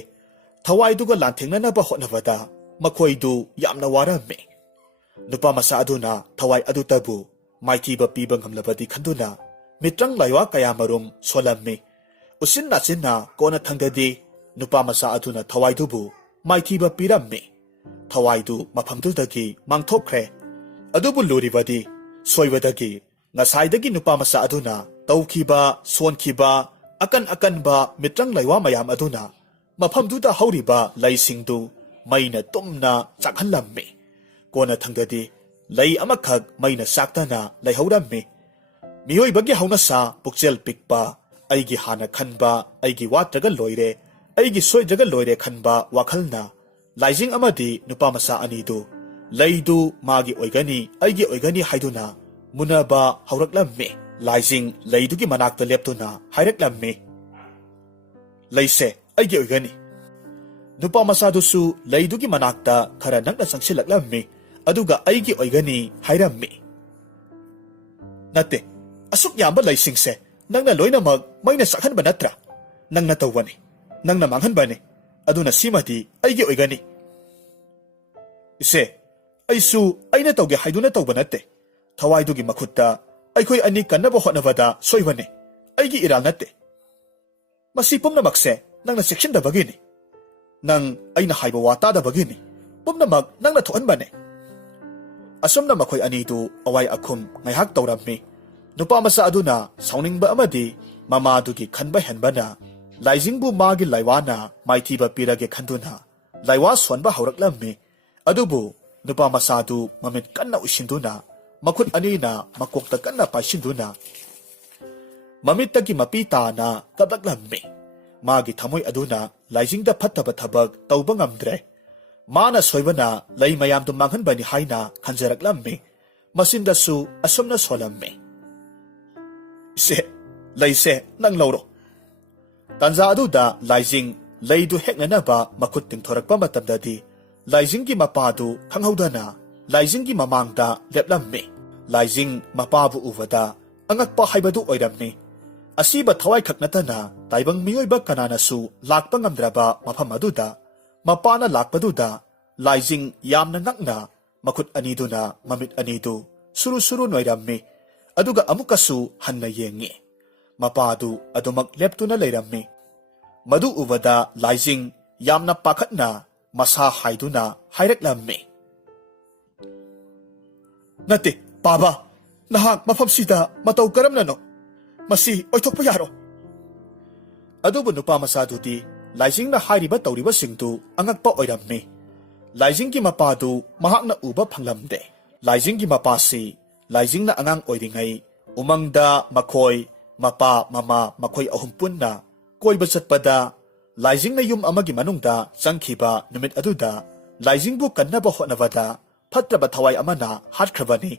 ꯊꯋꯥꯏꯗꯨꯒ ꯂꯥꯟꯊꯦꯡꯅꯅꯕ ꯍꯣꯠꯅꯕꯗ ꯃꯈꯣꯏꯗꯨ ꯌꯥꯝꯅ ꯋꯥꯔꯝꯃꯤ꯫ ꯅꯨꯄꯥꯃꯆꯥ ꯑꯗꯨꯅ ꯊꯋꯥꯏ ꯑꯗꯨꯇꯕꯨ ꯃꯥꯏꯊꯤꯕ ꯄꯤꯕ ꯉꯝꯂꯕꯗꯤ ꯈꯟꯗꯨꯅ ꯃꯤꯇ꯭ꯔꯪ ꯂꯥꯏꯋꯥ ꯀꯌꯥꯃꯔꯨꯝ ꯁꯣꯜꯂꯝꯃꯤ꯫ ꯎꯆꯤꯟ ꯅꯥꯆꯤꯟꯅ ꯀꯣꯟꯅ ꯊꯪꯗꯗꯤ ꯅꯨꯄꯥꯃꯆꯥ ꯑꯗꯨꯅ ꯊꯋꯥꯏꯗꯨꯕꯨ ꯃꯥꯏꯊꯤꯕ ꯄꯤꯔꯝꯃꯤ꯫ ꯊꯋꯥꯏꯗꯨ ꯃꯐꯝꯗꯨꯗꯒꯤ ꯃꯥꯡꯊꯣꯛꯈ꯭ꯔꯦ꯫ ꯑꯗꯨꯕꯨ ꯂꯨꯔꯤꯕꯗꯤ ꯁꯣꯏꯕꯗꯒꯤ ꯉꯁꯥꯏꯗꯒꯤ ꯅꯨꯄꯥꯃꯆꯥ ꯑꯗꯨꯅ ꯇꯧꯈꯤꯕ ꯁꯣꯟꯈꯤꯕ ꯑꯀꯟ ꯑꯀꯟꯕ ꯃꯤꯇ꯭ꯔꯪ ꯂꯩꯋꯥ ꯃꯌꯥꯝ ꯑꯗꯨꯅ ꯃꯐꯝꯗꯨꯗ ꯍꯧꯔꯤꯕ ꯂꯩꯁꯤꯡꯗꯨ ꯃꯩꯅ ꯇꯨꯝꯅ ꯆꯥꯛꯍꯜꯂꯝꯃꯤ꯫ ꯀꯣꯟꯅ ꯊꯪꯗꯗꯤ ꯂꯩ ꯑꯃꯈꯛ ꯃꯩꯅ ꯆꯥꯛꯇꯅ ꯂꯩꯍꯧꯔꯝꯃꯤ꯫ ꯃꯤꯑꯣꯏꯕꯒꯤ ꯍꯧꯅꯁꯥ ꯄꯨꯛꯆꯦꯜ ꯄꯤꯛꯄ, ꯑꯩꯒꯤ ꯍꯥꯟꯅ ꯈꯟꯕ, ꯑꯩꯒꯤ ꯋꯥꯠꯇ꯭ꯔꯒ ꯂꯣꯏꯔꯦ, ꯑꯩꯒꯤ ꯁꯣꯏꯗ꯭ꯔꯒ ꯂꯣꯏꯔꯦ ꯈꯟꯕ ꯋꯥꯈꯜꯅ ꯂꯥꯏꯖꯤꯡ ꯑꯃꯗꯤ ꯅꯨꯄꯥꯃꯆꯥ ꯑꯅꯤꯗꯨ ꯂꯩꯗꯨ ꯃꯥꯒꯤ ꯑꯣꯏꯒꯅꯤ, ꯑꯩꯒꯤ ꯑꯣꯏꯒꯅꯤ ꯍꯥꯏꯗꯨꯅ ꯃꯨꯟꯅꯕ ꯍꯧꯔꯛꯂꯝꯃꯤ꯫ ꯂꯥꯏꯖꯤꯡ ꯂꯩꯗꯨꯒꯤ ꯃꯅꯥꯛꯇ ꯂꯦꯞꯇꯨꯅ ꯍꯥꯏꯔꯛꯂꯝꯃꯤ, ꯂꯩꯁꯦ ꯑꯩꯒꯤ ꯑꯣꯏꯒꯅꯤ꯫ ꯅꯨꯄꯥꯃꯆꯥꯗꯨꯁꯨ ꯂꯩꯗꯨꯒꯤ ꯃꯅꯥꯛꯇ ꯈꯔ ꯅꯛꯅ ꯆꯪꯁꯤꯜꯂꯛꯂꯝꯃꯤ꯫ ꯑꯗꯨꯒ ꯑꯩꯒꯤ ꯑꯣꯏꯒꯅꯤ ꯍꯥꯏꯔꯝꯃꯤ꯫ ꯅꯠꯇꯦ, ꯑꯁꯨꯛ ꯌꯥꯝꯕ ꯂꯩꯁꯤꯡꯁꯦ ꯅꯪꯅ ꯂꯣꯏꯅꯃꯛ ꯃꯩꯅ ꯆꯥꯛꯍꯟꯕ ꯅꯠꯇ꯭ꯔꯥ? ꯅꯪꯅ ꯇꯧꯕꯅꯤ, ꯅꯪꯅ ꯃꯥꯡꯍꯟꯕꯅꯤ, ꯑꯗꯨꯅ ꯁꯤꯃꯗꯤ ꯑꯩꯒꯤ ꯑꯣꯏꯒꯅꯤ꯫ ꯏꯆꯦ, ꯑꯩꯁꯨ ꯑꯩꯅ ꯇꯧꯒꯦ ꯍꯥꯏꯗꯨꯅ ꯇꯧꯕ ꯅꯠꯇꯦ꯫ ꯊꯋꯥꯏꯗꯨꯒꯤ ꯃꯈꯨꯠꯇ ꯑꯩꯈꯣꯏ ꯑꯅꯤ ꯀꯟꯅꯕ ꯍꯣꯠꯅꯕꯗ ꯁꯣꯏꯕꯅꯤ, ꯑꯩꯒꯤ ꯏꯔꯥꯜ ꯅꯠꯇꯦ꯫ ꯃꯁꯤ ꯄꯨꯝꯅꯃꯛꯁꯦ ꯅꯪꯅ ꯆꯦꯛꯁꯤꯟꯗꯕꯒꯤꯅꯤ꯫ ꯅꯪ ꯑꯩꯅ ꯍꯥꯏꯕ ꯋꯥ ꯇꯥꯗꯕꯒꯤꯅꯤ꯫ ꯄꯨꯝꯅꯃꯛ ꯅꯪꯅ ꯊꯣꯛꯍꯟꯕꯅꯤ꯫ ꯑꯁꯨꯝꯅ ꯃꯈꯣꯏ ꯑꯅꯤꯗꯨ ꯑꯋꯥꯏ ꯑꯈꯨꯝ ꯉꯥꯏꯍꯥꯛ ꯇꯧꯔꯝꯃꯤ꯫ ꯅꯨꯄꯥꯃꯆꯥ ꯑꯗꯨꯅ ꯁꯥꯎꯅꯤꯡꯕ ꯑꯃꯗꯤ ꯃꯃꯥꯗꯨꯒꯤ ꯈꯟꯕ ꯍꯦꯟꯕꯅ ꯂꯥꯏꯖꯤꯡꯕꯨ ꯃꯥꯒꯤ ꯂꯥꯏꯋꯥꯅ ꯃꯥꯏꯊꯤꯕ ꯄꯤꯔꯒꯦ ꯈꯟꯗꯨꯅ ꯂꯥꯏꯋꯥ ꯁꯣꯟꯕ ꯍꯧꯔꯛꯂꯝꯃꯤ꯫ ꯑꯗꯨꯕꯨ ꯅꯨꯄꯥꯃꯆꯥꯗꯨ ꯃꯃꯤꯠ ꯀꯟꯅ ꯎꯏꯁꯤꯟꯗꯨꯅ ꯃꯈꯨꯠ ꯑꯅꯤꯅ ꯃꯀꯣꯛꯇ ꯀꯟꯅ ꯄꯥꯏꯁꯤꯟꯗꯨꯅ ꯃꯃꯤꯠꯇꯒꯤ ꯃꯄꯤ ꯇꯥꯅ ꯀꯞꯂꯛꯂꯝꯃꯤ꯫ ꯃꯥꯒꯤ ꯊꯃꯣꯏ ꯑꯗꯨꯅ ꯂꯥꯏꯖꯤꯡꯗ ꯐꯠꯇꯕ ꯊꯕꯛ ꯇꯧꯕ ꯉꯝꯗ꯭ꯔꯦ꯫ ꯃꯥꯅ ꯁꯣꯏꯕꯅ ꯂꯩ ꯃꯌꯥꯝꯗꯨ ꯃꯥꯡꯍꯟꯕꯅꯤ ꯍꯥꯏꯅ ꯈꯟꯖꯔꯛꯂꯝꯃꯤ꯫ ꯃꯆꯤꯟꯗꯁꯨ ꯑꯁꯨꯝꯅ ꯁꯣꯜꯂꯝꯃꯤ, ꯏꯆꯦ, ꯂꯩꯁꯦ ꯅꯪ ꯂꯧꯔꯣ꯫ ꯇꯥꯟꯖꯥ ꯑꯗꯨꯗ ꯂꯥꯏꯖꯤꯡ ꯂꯩꯗꯨ ꯍꯦꯛꯅꯅꯕ ꯃꯈꯨꯠ ꯇꯤꯡꯊꯣꯔꯛꯄ ꯃꯇꯝꯗꯗꯤ ꯂꯥꯏꯖꯤꯡꯒꯤ ꯃꯄꯥꯗꯨ ꯈꯪꯍꯧꯗꯅ ꯂꯥꯏꯖꯤꯡꯒꯤ ꯃꯃꯥꯡꯗ ꯂꯦꯞꯂꯝꯃꯤ꯫ ꯂꯥꯏꯖꯤꯡ ꯃꯄꯥꯕꯨ ꯎꯕꯗ ꯑꯉꯛꯄ ꯍꯥꯏꯕꯗꯨ ꯑꯣꯏꯔꯝꯃꯤ꯫ ꯑꯁꯤꯕ ꯊꯋꯥꯏꯈꯛ ꯅꯠꯇꯅ ꯇꯥꯏꯕꯪ ꯃꯤꯑꯣꯏꯕ ꯀꯅꯥꯅꯁꯨ ꯂꯥꯛꯄ ꯉꯝꯗ꯭ꯔꯕ ꯃꯐꯝ ꯑꯗꯨꯗ ꯃꯄꯥꯅ ꯂꯥꯛꯄꯗꯨꯗ ꯂꯥꯏꯖꯤꯡ ꯌꯥꯝꯅ ꯉꯛꯅ ꯃꯈꯨꯠ ꯑꯅꯤꯗꯨꯅ ꯃꯃꯤꯠ ꯑꯅꯤꯗꯨ ꯁꯨꯔꯨ ꯁꯨꯔꯨ ꯅꯣꯏꯔꯝꯃꯤ꯫ ꯑꯗꯨꯒ ꯑꯃꯨꯛꯀꯁꯨ ꯍꯟꯅ ꯌꯦꯡꯉꯤ꯫ ꯃꯄꯥꯗꯨ ꯑꯗꯨꯃꯛ ꯂꯦꯞꯇꯨꯅ ꯂꯩꯔꯝꯃꯤ꯫ ꯃꯗꯨ ꯎꯕꯗ ꯂꯥꯏꯖꯤꯡ ꯌꯥꯝꯅ ꯄꯥꯈꯠꯅ ꯃꯁꯥ ꯍꯥꯏꯗꯨꯅ ꯍꯥꯏꯔꯛꯂꯝꯃꯤ, ꯅꯠꯇꯦ ꯄꯥꯕꯥ, ꯅꯍꯥꯛ ꯃꯐꯝꯁꯤꯗ ꯃꯇꯧ ꯀꯔꯝꯅꯅꯣ? ꯃꯁꯤ ꯑꯣꯏꯊꯣꯛꯄ ꯌꯥꯔꯣꯏ꯫ ꯑꯗꯨꯕꯨ ꯅꯨꯄꯥꯃꯆꯥꯗꯨꯗꯤ ꯂꯥꯏꯖꯤꯡꯅ ꯍꯥꯏꯔꯤꯕ ꯇꯧꯔꯤꯕꯁꯤꯡꯗꯨ ꯑꯉꯛꯄ ꯑꯣꯏꯔꯝꯃꯤ꯫ ꯂꯥꯏꯖꯤꯡꯒꯤ ꯃꯄꯥꯗꯨ ꯃꯍꯥꯛꯅ ꯎꯕ ꯐꯪꯂꯝꯗꯦ꯫ ꯂꯥꯏꯖꯤꯡꯒꯤ ꯃꯄꯥꯁꯤ ꯂꯥꯏꯖꯤꯡꯅ ꯑꯉꯥꯡ ꯑꯣꯏꯔꯤꯉꯩ ꯎꯃꯪꯗ ꯃꯈꯣꯏ ꯃꯄꯥ ꯃꯃꯥ ꯃꯈꯣꯏ ꯑꯍꯨꯝ ꯄꯨꯟꯅ ꯀꯣꯏꯕ ꯆꯠꯄꯗ ꯂꯥꯏꯖꯤꯡꯅ ꯌꯨꯝ ꯑꯃꯒꯤ ꯃꯅꯨꯡꯗ ꯆꯪꯈꯤꯕ ꯅꯨꯃꯤꯠ ꯑꯗꯨꯗ ꯂꯥꯏꯖꯤꯡꯕꯨ ꯀꯟꯅꯕ ꯍꯣꯠꯅꯕꯗ ꯐꯠꯇ꯭ꯔꯕ ꯊꯋꯥꯏ ꯑꯃꯅ ꯍꯥꯠꯈ꯭ꯔꯕꯅꯤ꯫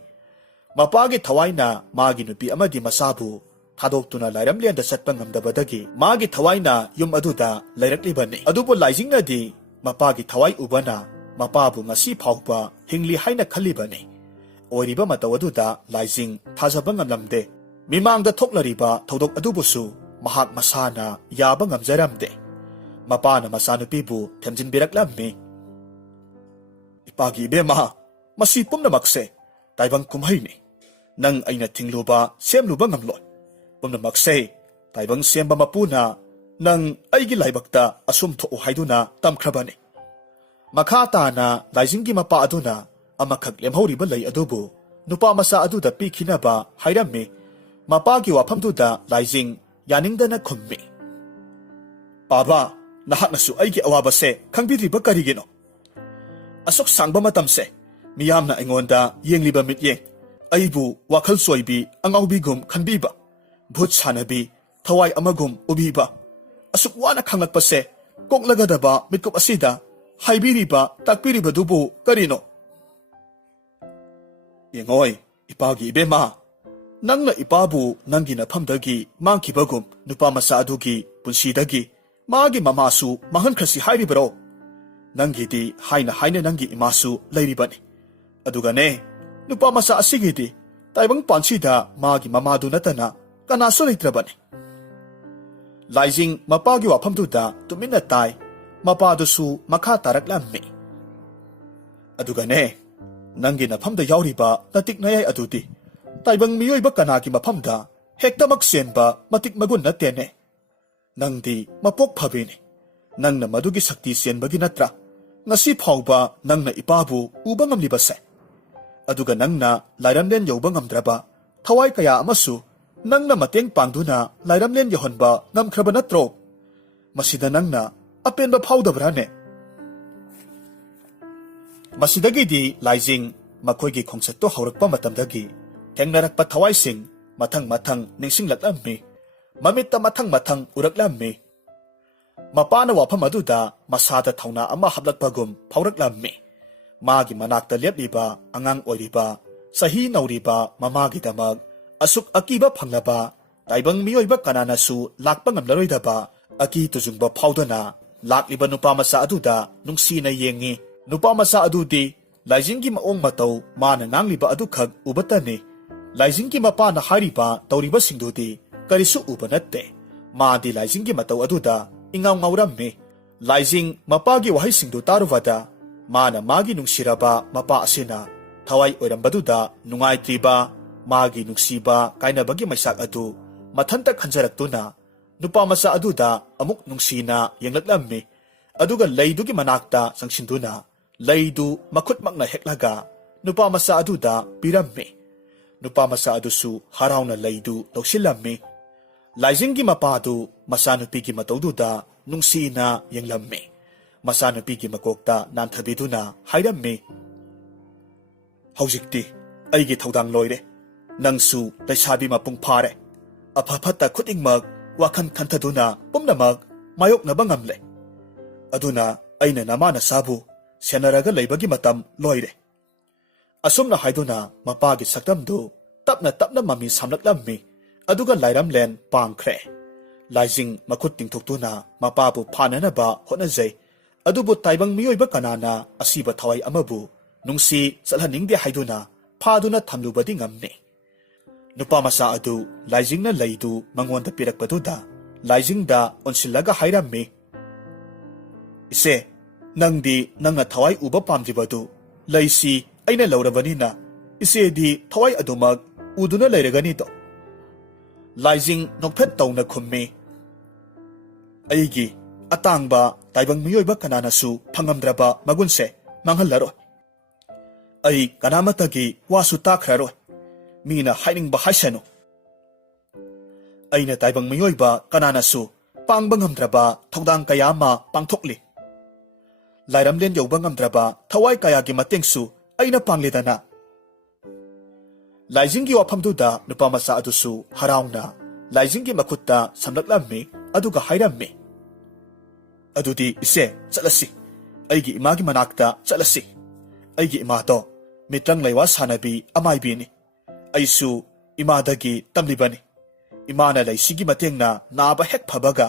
ꯃꯄꯥꯒꯤ ꯊꯋꯥꯏꯅ ꯃꯥꯒꯤ ꯅꯨꯄꯤ ꯑꯃꯗꯤ ꯃꯆꯥꯕꯨ ꯊꯥꯗꯣꯛꯇꯨꯅ ꯂꯥꯏꯔꯝꯂꯦꯟꯗ ꯆꯠꯄ ꯉꯝꯗꯕꯗꯒꯤ ꯃꯥꯒꯤ ꯊꯋꯥꯏꯅ ꯌꯨꯝ ꯑꯗꯨꯗ ꯂꯩꯔꯛꯂꯤꯕꯅꯤ꯫ ꯑꯗꯨꯕꯨ ꯂꯥꯏꯖꯤꯡꯅꯗꯤ ꯃꯄꯥꯒꯤ ꯊꯋꯥꯏ ꯎꯕꯅ ꯃꯄꯥꯕꯨ ꯉꯁꯤ ꯐꯥꯎꯕ ꯍꯤꯡꯂꯤ ꯍꯥꯏꯅ ꯈꯜꯂꯤꯕꯅꯤ꯫ ꯑꯣꯏꯔꯤꯕ ꯃꯇꯧ ꯑꯗꯨꯗ ꯂꯥꯏꯖꯤꯡ ꯊꯥꯖꯕ ꯉꯝꯂꯝꯗꯦ꯫ ꯃꯤꯃꯥꯡꯗ ꯊꯣꯛꯂꯔꯤꯕ ꯊꯧꯗꯣꯛ ꯑꯗꯨꯕꯨꯁꯨ ꯃꯍꯥꯛ ꯃꯁꯥꯅ ꯌꯥꯕ ꯉꯝꯖꯔꯝꯗꯦ꯫ ꯃꯄꯥꯅ ꯃꯆꯥꯅꯨꯄꯤꯕꯨ ꯊꯦꯝꯖꯤꯟꯕꯤꯔꯛꯂꯝꯃꯤ꯫ "ꯏꯄꯥꯒꯤ ꯏꯕꯦꯝꯃ, ꯃꯁꯤ ꯄꯨꯝꯅꯃꯛꯁꯦ ꯇꯥꯏꯕꯪ ꯀꯨꯝꯍꯩꯅꯤ꯫ ꯅꯪ ꯑꯩꯅ ꯊꯤꯡꯂꯨꯕ ꯁꯦꯝꯂꯨꯕ ꯉꯝꯂꯣꯏ꯫ ꯄꯨꯝꯅꯃꯛꯁꯦ ꯇꯥꯏꯕꯪ ꯁꯦꯝꯕ ꯃꯄꯨꯅ ꯅꯪ ꯑꯩꯒꯤ ꯂꯥꯏꯕꯛꯇ ꯑꯁꯨꯝ ꯊꯣꯛꯎ ꯍꯥꯏꯗꯨꯅ ꯇꯝꯈ꯭ꯔꯕꯅꯤ." ꯃꯈꯥ ꯇꯥꯅ ꯂꯥꯏꯖꯤꯡꯒꯤ ꯃꯄꯥ ꯑꯗꯨꯅ ꯑꯃꯈꯛ ꯂꯦꯝꯍꯧꯔꯤꯕ ꯂꯩ ꯑꯗꯨꯕꯨ ꯅꯨꯄꯥ ꯃꯆꯥ ꯑꯗꯨꯗ ꯄꯤꯈꯤꯅꯕ ꯍꯥꯏꯔꯝꯃꯤ꯫ ꯃꯄꯥꯒꯤ ꯋꯥꯐꯝꯗꯨꯗ ꯂꯥꯏꯖꯤꯡ ꯌꯥꯅꯤꯡꯗꯅ ꯈꯨꯝꯃꯤ꯫ "ꯄꯥꯕꯥ, ꯅꯍꯥꯛꯅꯁꯨ ꯑꯩꯒꯤ ꯑꯋꯥꯕꯁꯦ ꯈꯪꯕꯤꯗ꯭ꯔꯤꯕ ꯀꯔꯤꯒꯤꯅꯣ? ꯑꯁꯨꯛ ꯁꯥꯡꯕ ꯃꯇꯝꯁꯦ ꯃꯤꯌꯥꯝꯅ ꯑꯩꯉꯣꯟꯗ ꯌꯦꯡꯂꯤꯕ ꯃꯤꯠꯌꯦꯡ, ꯑꯩꯕꯨ ꯋꯥꯈꯜ ꯆꯣꯏꯕꯤ ꯑꯉꯥꯎꯕꯤꯒꯨꯝ ꯈꯟꯕꯤꯕ, ꯚꯨꯠ ꯁꯥꯟꯅꯕꯤ ꯊꯋꯥꯏ ꯑꯃꯒꯨꯝ ꯎꯕꯤꯕ, ꯑꯁꯨꯛ ꯋꯥꯅ ꯈꯪꯂꯛꯄꯁꯦ ꯀꯣꯛꯂꯒꯗꯕ ꯃꯤꯠꯀꯨꯞ ꯑꯁꯤꯗ ꯍꯥꯏꯕꯤꯔꯤꯕ ꯇꯥꯛꯄꯤꯔꯤꯕꯗꯨꯕꯨ ꯀꯔꯤꯅꯣ? ꯌꯦꯡꯉꯣꯏ ꯏꯄꯥꯒꯤ ꯏꯕꯦꯝꯃ, ꯅꯪꯅ ꯏꯄꯥꯕꯨ ꯅꯪꯒꯤ ꯅꯐꯝꯗꯒꯤ ꯃꯥꯡꯈꯤꯕꯒꯨꯝ ꯅꯨꯄꯥ ꯃꯆꯥ ꯑꯗꯨꯒꯤ ꯄꯨꯟꯁꯤꯗꯒꯤ ꯃꯥꯒꯤ ꯃꯃꯥꯁꯨ ꯃꯥꯡꯍꯟꯈ꯭ꯔꯁꯤ ꯍꯥꯏꯔꯤꯕꯔꯣ? ꯅꯪꯒꯤꯗꯤ ꯍꯥꯏꯅ ꯍꯥꯏꯅ ꯅꯪꯒꯤ ꯏꯃꯥꯁꯨ ꯂꯩꯔꯤꯕꯅꯤ꯫ ꯑꯗꯨꯒꯅꯦ, ꯅꯨꯄꯥ ꯃꯆꯥ ꯑꯁꯤꯒꯤꯗꯤ ꯇꯥꯏꯕꯪ ꯄꯥꯟꯁꯤꯗ ꯃꯥꯒꯤ ꯃꯃꯥꯗꯨ ꯅꯠꯇꯅ ꯀꯅꯥꯁꯨ ꯂꯩꯇ꯭ꯔꯕꯅꯤ." ꯂꯥꯏꯖꯤꯡ ꯃꯄꯥꯒꯤ ꯋꯥꯐꯝꯗꯨꯗ ꯇꯨꯃꯤꯟꯅ ꯇꯥꯏ꯫ ꯃꯄꯥꯗꯨꯁꯨ ꯃꯈꯥ ꯇꯥꯔꯛꯂꯝꯃꯤ꯫ "ꯑꯗꯨꯒꯅꯦ, ꯅꯪꯒꯤ ꯅꯐꯝꯗ ꯌꯥꯎꯔꯤꯕ ꯅꯇꯤꯛ ꯅꯌꯥꯏ ꯑꯗꯨꯗꯤ ꯇꯥꯏꯕꯪ ꯃꯤꯑꯣꯏꯕ ꯀꯅꯥꯒꯤ ꯃꯐꯝꯗ ꯍꯦꯛꯇꯃꯛ ꯆꯦꯟꯕ ꯃꯇꯤꯛ ꯃꯒꯨꯟ ꯅꯠꯇꯦꯅꯦ꯫ ꯅꯪꯗꯤ ꯃꯄꯣꯛ ꯐꯕꯤꯅꯤ꯫ ꯅꯪꯅ ꯃꯗꯨꯒꯤ ꯁꯛꯇꯤ ꯆꯦꯟꯕꯒꯤ ꯅꯠꯇ꯭ꯔꯥ ꯉꯁꯤ ꯐꯥꯎꯕ ꯅꯪꯅ ꯏꯄꯥꯕꯨ ꯎꯕ ꯉꯝꯂꯤꯕꯁꯦ? ꯑꯗꯨꯒ ꯅꯪꯅ ꯂꯥꯏꯔꯝꯂꯦꯟ ꯌꯧꯕ ꯉꯝꯗ꯭ꯔꯕ ꯊꯋꯥꯏ ꯀꯌꯥ ꯑꯃꯁꯨ ꯅꯪꯅ ꯃꯇꯦꯡ ꯄꯥꯡꯗꯨꯅ ꯂꯥꯏꯔꯝꯂꯦꯟ ꯌꯧꯍꯟꯕ ꯉꯝꯈ꯭ꯔꯕ ꯅꯠꯇ꯭ꯔꯣ? ꯃꯁꯤꯗ ꯅꯪꯅ ꯑꯄꯦꯟꯕ ꯐꯥꯎꯗꯕ꯭ꯔꯥꯅꯦ?" ꯃꯁꯤꯗꯒꯤꯗꯤ ꯂꯥꯏꯖꯤꯡ ꯃꯈꯣꯏꯒꯤ ꯈꯣꯡꯆꯠꯇꯨ ꯍꯧꯔꯛꯄ ꯃꯇꯝꯗꯒꯤ ꯊꯦꯡꯅꯔꯛꯄ ꯊꯋꯥꯏꯁꯤꯡ ꯃꯊꯪ ꯃꯊꯪ ꯅꯤꯡꯁꯤꯡꯂꯛꯂꯝꯃꯤ꯫ ꯃꯃꯤꯠꯇ ꯃꯊꯪ ꯃꯊꯪ ꯎꯔꯛꯂꯝꯃꯤ꯫ ꯃꯄꯥꯅ ꯋꯥꯐꯝ ꯑꯗꯨꯗ ꯃꯁꯥꯗ ꯊꯧꯅꯥ ꯑꯃ ꯍꯥꯞꯂꯛꯄꯒꯨꯝ ꯐꯥꯎꯔꯛꯂꯝꯃꯤ꯫ ꯃꯥꯒꯤ ꯃꯅꯥꯛꯇ ꯂꯦꯞꯂꯤꯕ ꯑꯉꯥꯡ ꯑꯣꯏꯔꯤꯕ ꯆꯍꯤ ꯅꯧꯔꯤꯕ ꯃꯃꯥꯒꯤꯗꯃꯛ ꯑꯁꯨꯛ ꯑꯀꯤꯕ ꯐꯪꯂꯕ ꯇꯥꯏꯕꯪ ꯃꯤꯑꯣꯏꯕ ꯀꯅꯥꯅꯁꯨ ꯂꯥꯛꯄ ꯉꯝꯂꯔꯣꯏꯗꯕ ꯑꯀꯤ ꯇꯨꯖꯨꯡꯕ ꯐꯥꯎꯗꯅ ꯂꯥꯛꯂꯤꯕ ꯅꯨꯄꯥ ꯃꯆꯥ ꯑꯗꯨꯗ ꯅꯨꯡꯁꯤꯅ ꯌꯦꯡꯉꯤ꯫ ꯅꯨꯄꯥ ꯃꯆꯥ ꯑꯗꯨꯗꯤ ꯂꯥꯏꯖꯤꯡꯒꯤ ꯃꯑꯣꯡ ꯃꯇꯧ ꯃꯥꯅ ꯉꯥꯡꯂꯤꯕ ꯑꯗꯨꯈꯛ ꯎꯕꯇꯅꯤ꯫ ꯂꯥꯏꯖꯤꯡꯒꯤ ꯃꯄꯥꯅ ꯍꯥꯏꯔꯤꯕ ꯇꯧꯔꯤꯕꯁꯤꯡꯗꯨꯗꯤ ꯀꯔꯤꯁꯨ ꯎꯕ ꯅꯠꯇꯦ꯫ ꯃꯥꯗꯤ ꯂꯥꯏꯖꯤꯡꯒꯤ ꯃꯇꯧ ꯑꯗꯨꯗ ꯏꯉꯥꯎ ꯉꯥꯎꯔꯝꯃꯤ꯫ ꯂꯥꯏꯖꯤꯡ ꯃꯄꯥꯒꯤ ꯋꯥꯍꯩꯁꯤꯡꯗꯨ ꯇꯥꯔꯨꯕꯗ ꯃꯥꯅ ꯃꯥꯒꯤ ꯅꯨꯡꯁꯤꯔꯕ ꯃꯄꯥ ꯑꯁꯤꯅ ꯊꯋꯥꯏ ꯑꯣꯏꯔꯝꯕꯗꯨꯗ ꯅꯨꯡꯉꯥꯏꯇ꯭ꯔꯤꯕ, ꯃꯥꯒꯤ ꯅꯨꯡꯁꯤꯕ ꯀꯥꯏꯅꯕꯒꯤ ꯃꯩꯁꯥꯛ ꯑꯗꯨ ꯃꯊꯟꯇ ꯈꯟꯖꯔꯛꯇꯨꯅ ꯅꯨꯄꯥ ꯃꯆꯥ ꯑꯗꯨꯗ ꯑꯃꯨꯛ ꯅꯨꯡꯁꯤꯅ ꯌꯦꯡꯂꯛꯂꯝꯃꯤ꯫ ꯑꯗꯨꯒ ꯂꯩꯗꯨꯒꯤ ꯃꯅꯥꯛꯇ ꯆꯪꯁꯤꯟꯗꯨꯅ ꯂꯩꯗꯨ ꯃꯈꯨꯠꯃꯛꯅ ꯍꯦꯛꯂꯒ ꯅꯨꯄꯥ ꯃꯆꯥ ꯑꯗꯨꯗ ꯄꯤꯔꯝꯃꯤ꯫ ꯅꯨꯄꯥ ꯃꯆꯥ ꯑꯗꯨꯁꯨ ꯍꯔꯥꯎꯅ ꯂꯩꯗꯨ ꯂꯧꯁꯤꯜꯂꯝꯃꯤ꯫ ꯂꯥꯏꯖꯤꯡꯒꯤ ꯃꯄꯥꯗꯨ ꯃꯆꯥꯅꯨꯄꯤꯒꯤ ꯃꯇꯧꯗꯨꯗ ꯅꯨꯡꯁꯤꯅ ꯌꯦꯡꯂꯝꯃꯤ꯫ ꯃꯆꯥꯅꯨꯄꯤꯒꯤ ꯃꯀꯣꯛꯇ ꯅꯥꯟꯊꯕꯤꯗꯨꯅ ꯍꯥꯏꯔꯝꯃꯤ, "ꯍꯧꯖꯤꯛꯇꯤ ꯑꯩꯒꯤ ꯊꯧꯗꯥꯡ ꯂꯣꯏꯔꯦ꯫ ꯅꯪꯁꯨ ꯂꯩꯁꯥꯕꯤ ꯃꯄꯨꯡ ꯐꯥꯔꯦ꯫ ꯑꯐ ꯐꯠꯇ ꯈꯨꯗꯤꯡꯃꯛ ꯋꯥꯈꯜ ꯈꯟꯊꯗꯨꯅ ꯄꯨꯝꯅꯃꯛ ꯃꯥꯌꯣꯛꯅꯕ ꯉꯝꯂꯦ꯫ ꯑꯗꯨꯅ ꯑꯩꯅ ꯅꯃꯥ ꯅꯆꯥꯕꯨ ꯁꯦꯟꯅꯔꯒ ꯂꯩꯕꯒꯤ ꯃꯇꯝ ꯂꯣꯏꯔꯦ." ꯑꯁꯨꯝꯅ ꯍꯥꯏꯗꯨꯅ ꯃꯄꯥꯒꯤ ꯁꯛꯇꯝꯗꯨ ꯇꯞꯅ ꯇꯞꯅ ꯃꯃꯤ ꯁꯥꯝꯂꯛꯂꯝꯃꯤ꯫ ꯑꯗꯨꯒ ꯂꯥꯏꯔꯝꯂꯦꯟ ꯄꯥꯡꯈ꯭ꯔꯦ꯫ ꯂꯥꯏꯖꯤꯡ ꯃꯈꯨꯠ ꯇꯤꯡꯊꯣꯛꯇꯨꯅ ꯃꯄꯥꯕꯨ ꯐꯥꯅꯅꯕ ꯍꯣꯠꯅꯖꯩ꯫ ꯑꯗꯨꯕꯨ ꯇꯥꯏꯕꯪ ꯃꯤꯑꯣꯏꯕ ꯀꯅꯥꯅ ꯑꯁꯤꯕ ꯊꯋꯥꯏ ꯑꯃꯕꯨ ꯅꯨꯡꯁꯤ ꯆꯠꯍꯟꯅꯤꯡꯗꯦ ꯍꯥꯏꯗꯨꯅ ꯐꯥꯗꯨꯅ ꯊꯝꯂꯨꯕꯗꯤ ꯉꯝꯃꯤ꯫ ꯅꯨꯄꯥ ꯃꯆꯥ ꯑꯗꯨ ꯂꯥꯏꯖꯤꯡꯅ ꯂꯩꯗꯨ ꯃꯉꯣꯟꯗ ꯄꯤꯔꯛꯄꯗꯨꯗ ꯂꯥꯏꯖꯤꯡꯗ ꯑꯣꯟꯁꯤꯜꯂꯒ ꯍꯥꯏꯔꯝꯃꯤ, "ꯏꯆꯦ, ꯅꯪꯗꯤ ꯅꯪꯅ ꯊꯋꯥꯏ ꯎꯕ ꯄꯥꯝꯗ꯭ꯔꯤꯕꯗꯨ ꯂꯩꯁꯤ ꯑꯩꯅ ꯂꯧꯔꯕꯅꯤꯅ ꯏꯆꯦꯗꯤ ꯊꯋꯥꯏ ꯑꯗꯨꯃꯛ ꯎꯗꯨꯅ ꯂꯩꯔꯒꯅꯤꯗꯣ." ꯂꯥꯏꯖꯤꯡ ꯅꯣꯛꯐꯦꯠ ꯇꯧꯅ ꯈꯨꯝꯃꯤ, "ꯑꯩꯒꯤ ꯑꯇꯥꯡꯕ ꯇꯥꯏꯕꯪ ꯃꯤꯑꯣꯏꯕ ꯀꯅꯥꯅꯁꯨ ꯐꯪꯉꯝꯗ꯭ꯔꯕ ꯃꯒꯨꯟꯁꯦ ꯃꯥꯡꯍꯜꯂꯔꯣꯏ꯫ ꯑꯩ ꯀꯅꯥꯃꯠꯇꯒꯤ ꯋꯥꯁꯨ ꯇꯥꯈ꯭ꯔꯔꯣꯏ꯫ ꯃꯤꯅ ꯍꯥꯏꯅꯤꯡꯕ ꯍꯥꯏꯁꯅꯨ꯫ ꯑꯩꯅ ꯇꯥꯏꯕꯪ ꯃꯤꯑꯣꯏꯕ ꯀꯅꯥꯅꯁꯨ ꯄꯥꯡꯕ ꯉꯝꯗ꯭ꯔꯕ ꯊꯧꯗꯥꯡ ꯀꯌꯥ ꯑꯃ ꯄꯥꯡꯊꯣꯛꯂꯤ꯫ ꯂꯥꯏꯔꯝꯂꯦꯟ ꯌꯧꯕ ꯉꯝꯗ꯭ꯔꯕ ꯊꯋꯥꯏ ꯀꯌꯥꯒꯤ ꯃꯇꯦꯡꯁꯨ ꯑꯩꯅ ꯄꯥꯡꯂꯤꯗꯅ." ꯂꯥꯏꯖꯤꯡꯒꯤ ꯋꯥꯐꯝꯗꯨꯗ ꯅꯨꯄꯥ ꯃꯆꯥ ꯑꯗꯨꯁꯨ ꯍꯔꯥꯎꯅ ꯂꯥꯏꯖꯤꯡꯒꯤ ꯃꯈꯨꯠꯇ ꯁꯝꯂꯛꯂꯝꯃꯤ꯫ ꯑꯗꯨꯒ ꯍꯥꯏꯔꯝꯃꯤ, "ꯑꯗꯨꯗꯤ ꯏꯆꯦ, ꯆꯠꯂꯁꯤ꯫ ꯑꯩꯒꯤ ꯏꯃꯥꯒꯤ ꯃꯅꯥꯛꯇ ꯆꯠꯂꯁꯤ꯫ ꯑꯩꯒꯤ ꯏꯃꯥꯗꯣ ꯃꯤꯇ꯭ꯔꯪ ꯂꯩꯋꯥ ꯁꯥꯟꯅꯕꯤ ꯑꯃꯥꯏꯕꯤꯅꯤ꯫ ꯑꯩꯁꯨ ꯏꯃꯥꯗꯒꯤ ꯇꯝꯂꯤꯕꯅꯤ꯫ ꯏꯃꯥꯅ ꯂꯩꯁꯤꯒꯤ ꯃꯇꯦꯡꯅ ꯅꯥꯕ ꯍꯦꯛ ꯐꯕꯒ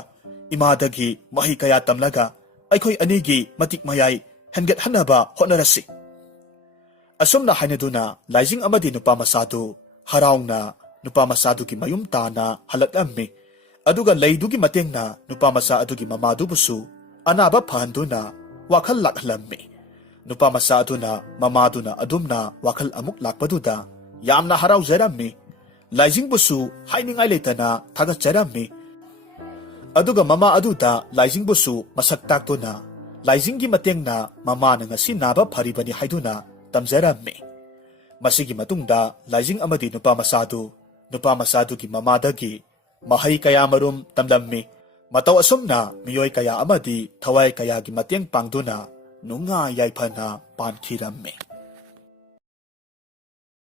ꯏꯃꯥꯗꯒꯤ ꯃꯍꯩ ꯀꯌꯥ ꯇꯝꯂꯒ ꯑꯩꯈꯣꯏ ꯑꯅꯤꯒꯤ ꯃꯇꯤꯛ ꯃꯌꯥꯏ ꯍꯦꯟꯒꯠꯍꯟꯅꯕ ꯍꯣꯠꯅꯔꯁꯤ." ꯑꯁꯨꯝꯅ ꯍꯥꯏꯅꯗꯨꯅ ꯂꯥꯏꯖꯤꯡ ꯑꯃꯗꯤ ꯅꯨꯄꯥ ꯃꯆꯥꯗꯨ ꯍꯔꯥꯎꯅ ꯅꯨꯄꯥ ꯃꯆꯥꯗꯨꯒꯤ ꯃꯌꯨꯝ ꯇꯥꯅ ꯍꯜꯂꯛꯂꯝꯃꯤ꯫ ꯑꯗꯨꯒ ꯂꯩꯗꯨꯒꯤ ꯃꯇꯦꯡꯅ ꯅꯨꯄꯥ ꯃꯆꯥ ꯑꯗꯨꯒꯤ ꯃꯃꯥꯗꯨꯕꯨꯁꯨ ꯑꯅꯥꯕ ꯐꯍꯟꯗꯨꯅ ꯋꯥꯈꯜ ꯂꯥꯛꯍꯜꯂꯝꯃꯤ꯫ ꯅꯨꯄꯥ ꯃꯆꯥ ꯑꯗꯨꯅ ꯃꯃꯥꯗꯨꯅ ꯑꯗꯨꯝꯅ ꯋꯥꯈꯜ ꯑꯃꯨꯛ ꯂꯥꯛꯄꯗꯨꯗ ꯌꯥꯝꯅ ꯍꯔꯥꯎꯖꯔꯝꯃꯤ꯫ ꯂꯥꯏꯖꯤꯡꯕꯨꯁꯨ ꯍꯥꯏꯅꯤꯡꯉꯥꯏ ꯂꯩꯇꯅ ꯊꯥꯒꯠꯆꯔꯝꯃꯤ꯫ ꯑꯗꯨꯒ ꯃꯃꯥ ꯑꯗꯨꯗ ꯂꯥꯏꯖꯤꯡꯕꯨꯁꯨ ꯃꯁꯛ ꯇꯥꯛꯇꯨꯅ ꯂꯥꯏꯖꯤꯡꯒꯤ ꯃꯇꯦꯡꯅ ꯃꯃꯥꯅ ꯉꯁꯤ ꯅꯥꯕ ꯐꯔꯤꯕꯅꯤ ꯍꯥꯏꯗꯨꯅ ꯇꯝꯖꯔꯝꯃꯤ꯫ ꯃꯁꯤꯒꯤ ꯃꯇꯨꯡꯗ ꯂꯥꯏꯖꯤꯡ ꯑꯃꯗꯤ ꯅꯨꯄꯥ ꯃꯆꯥꯗꯨꯒꯤ ꯃꯃꯥꯗꯒꯤ ꯃꯍꯩ ꯀꯌꯥꯃꯔꯨꯝ ꯇꯝꯂꯝꯃꯤ꯫ ꯃꯇꯧ ꯑꯁꯨꯝꯅ ꯃꯤꯑꯣꯏ ꯀꯌꯥ ꯑꯃꯗꯤ ꯊꯋꯥꯏ ꯀꯌꯥꯒꯤ ꯃꯇꯦꯡ ꯄꯥꯡꯗꯨꯅ ꯅꯨꯡꯉꯥꯏ ꯌꯥꯏꯐꯅ ꯄꯥꯟꯈꯤꯔꯝꯃꯤ꯫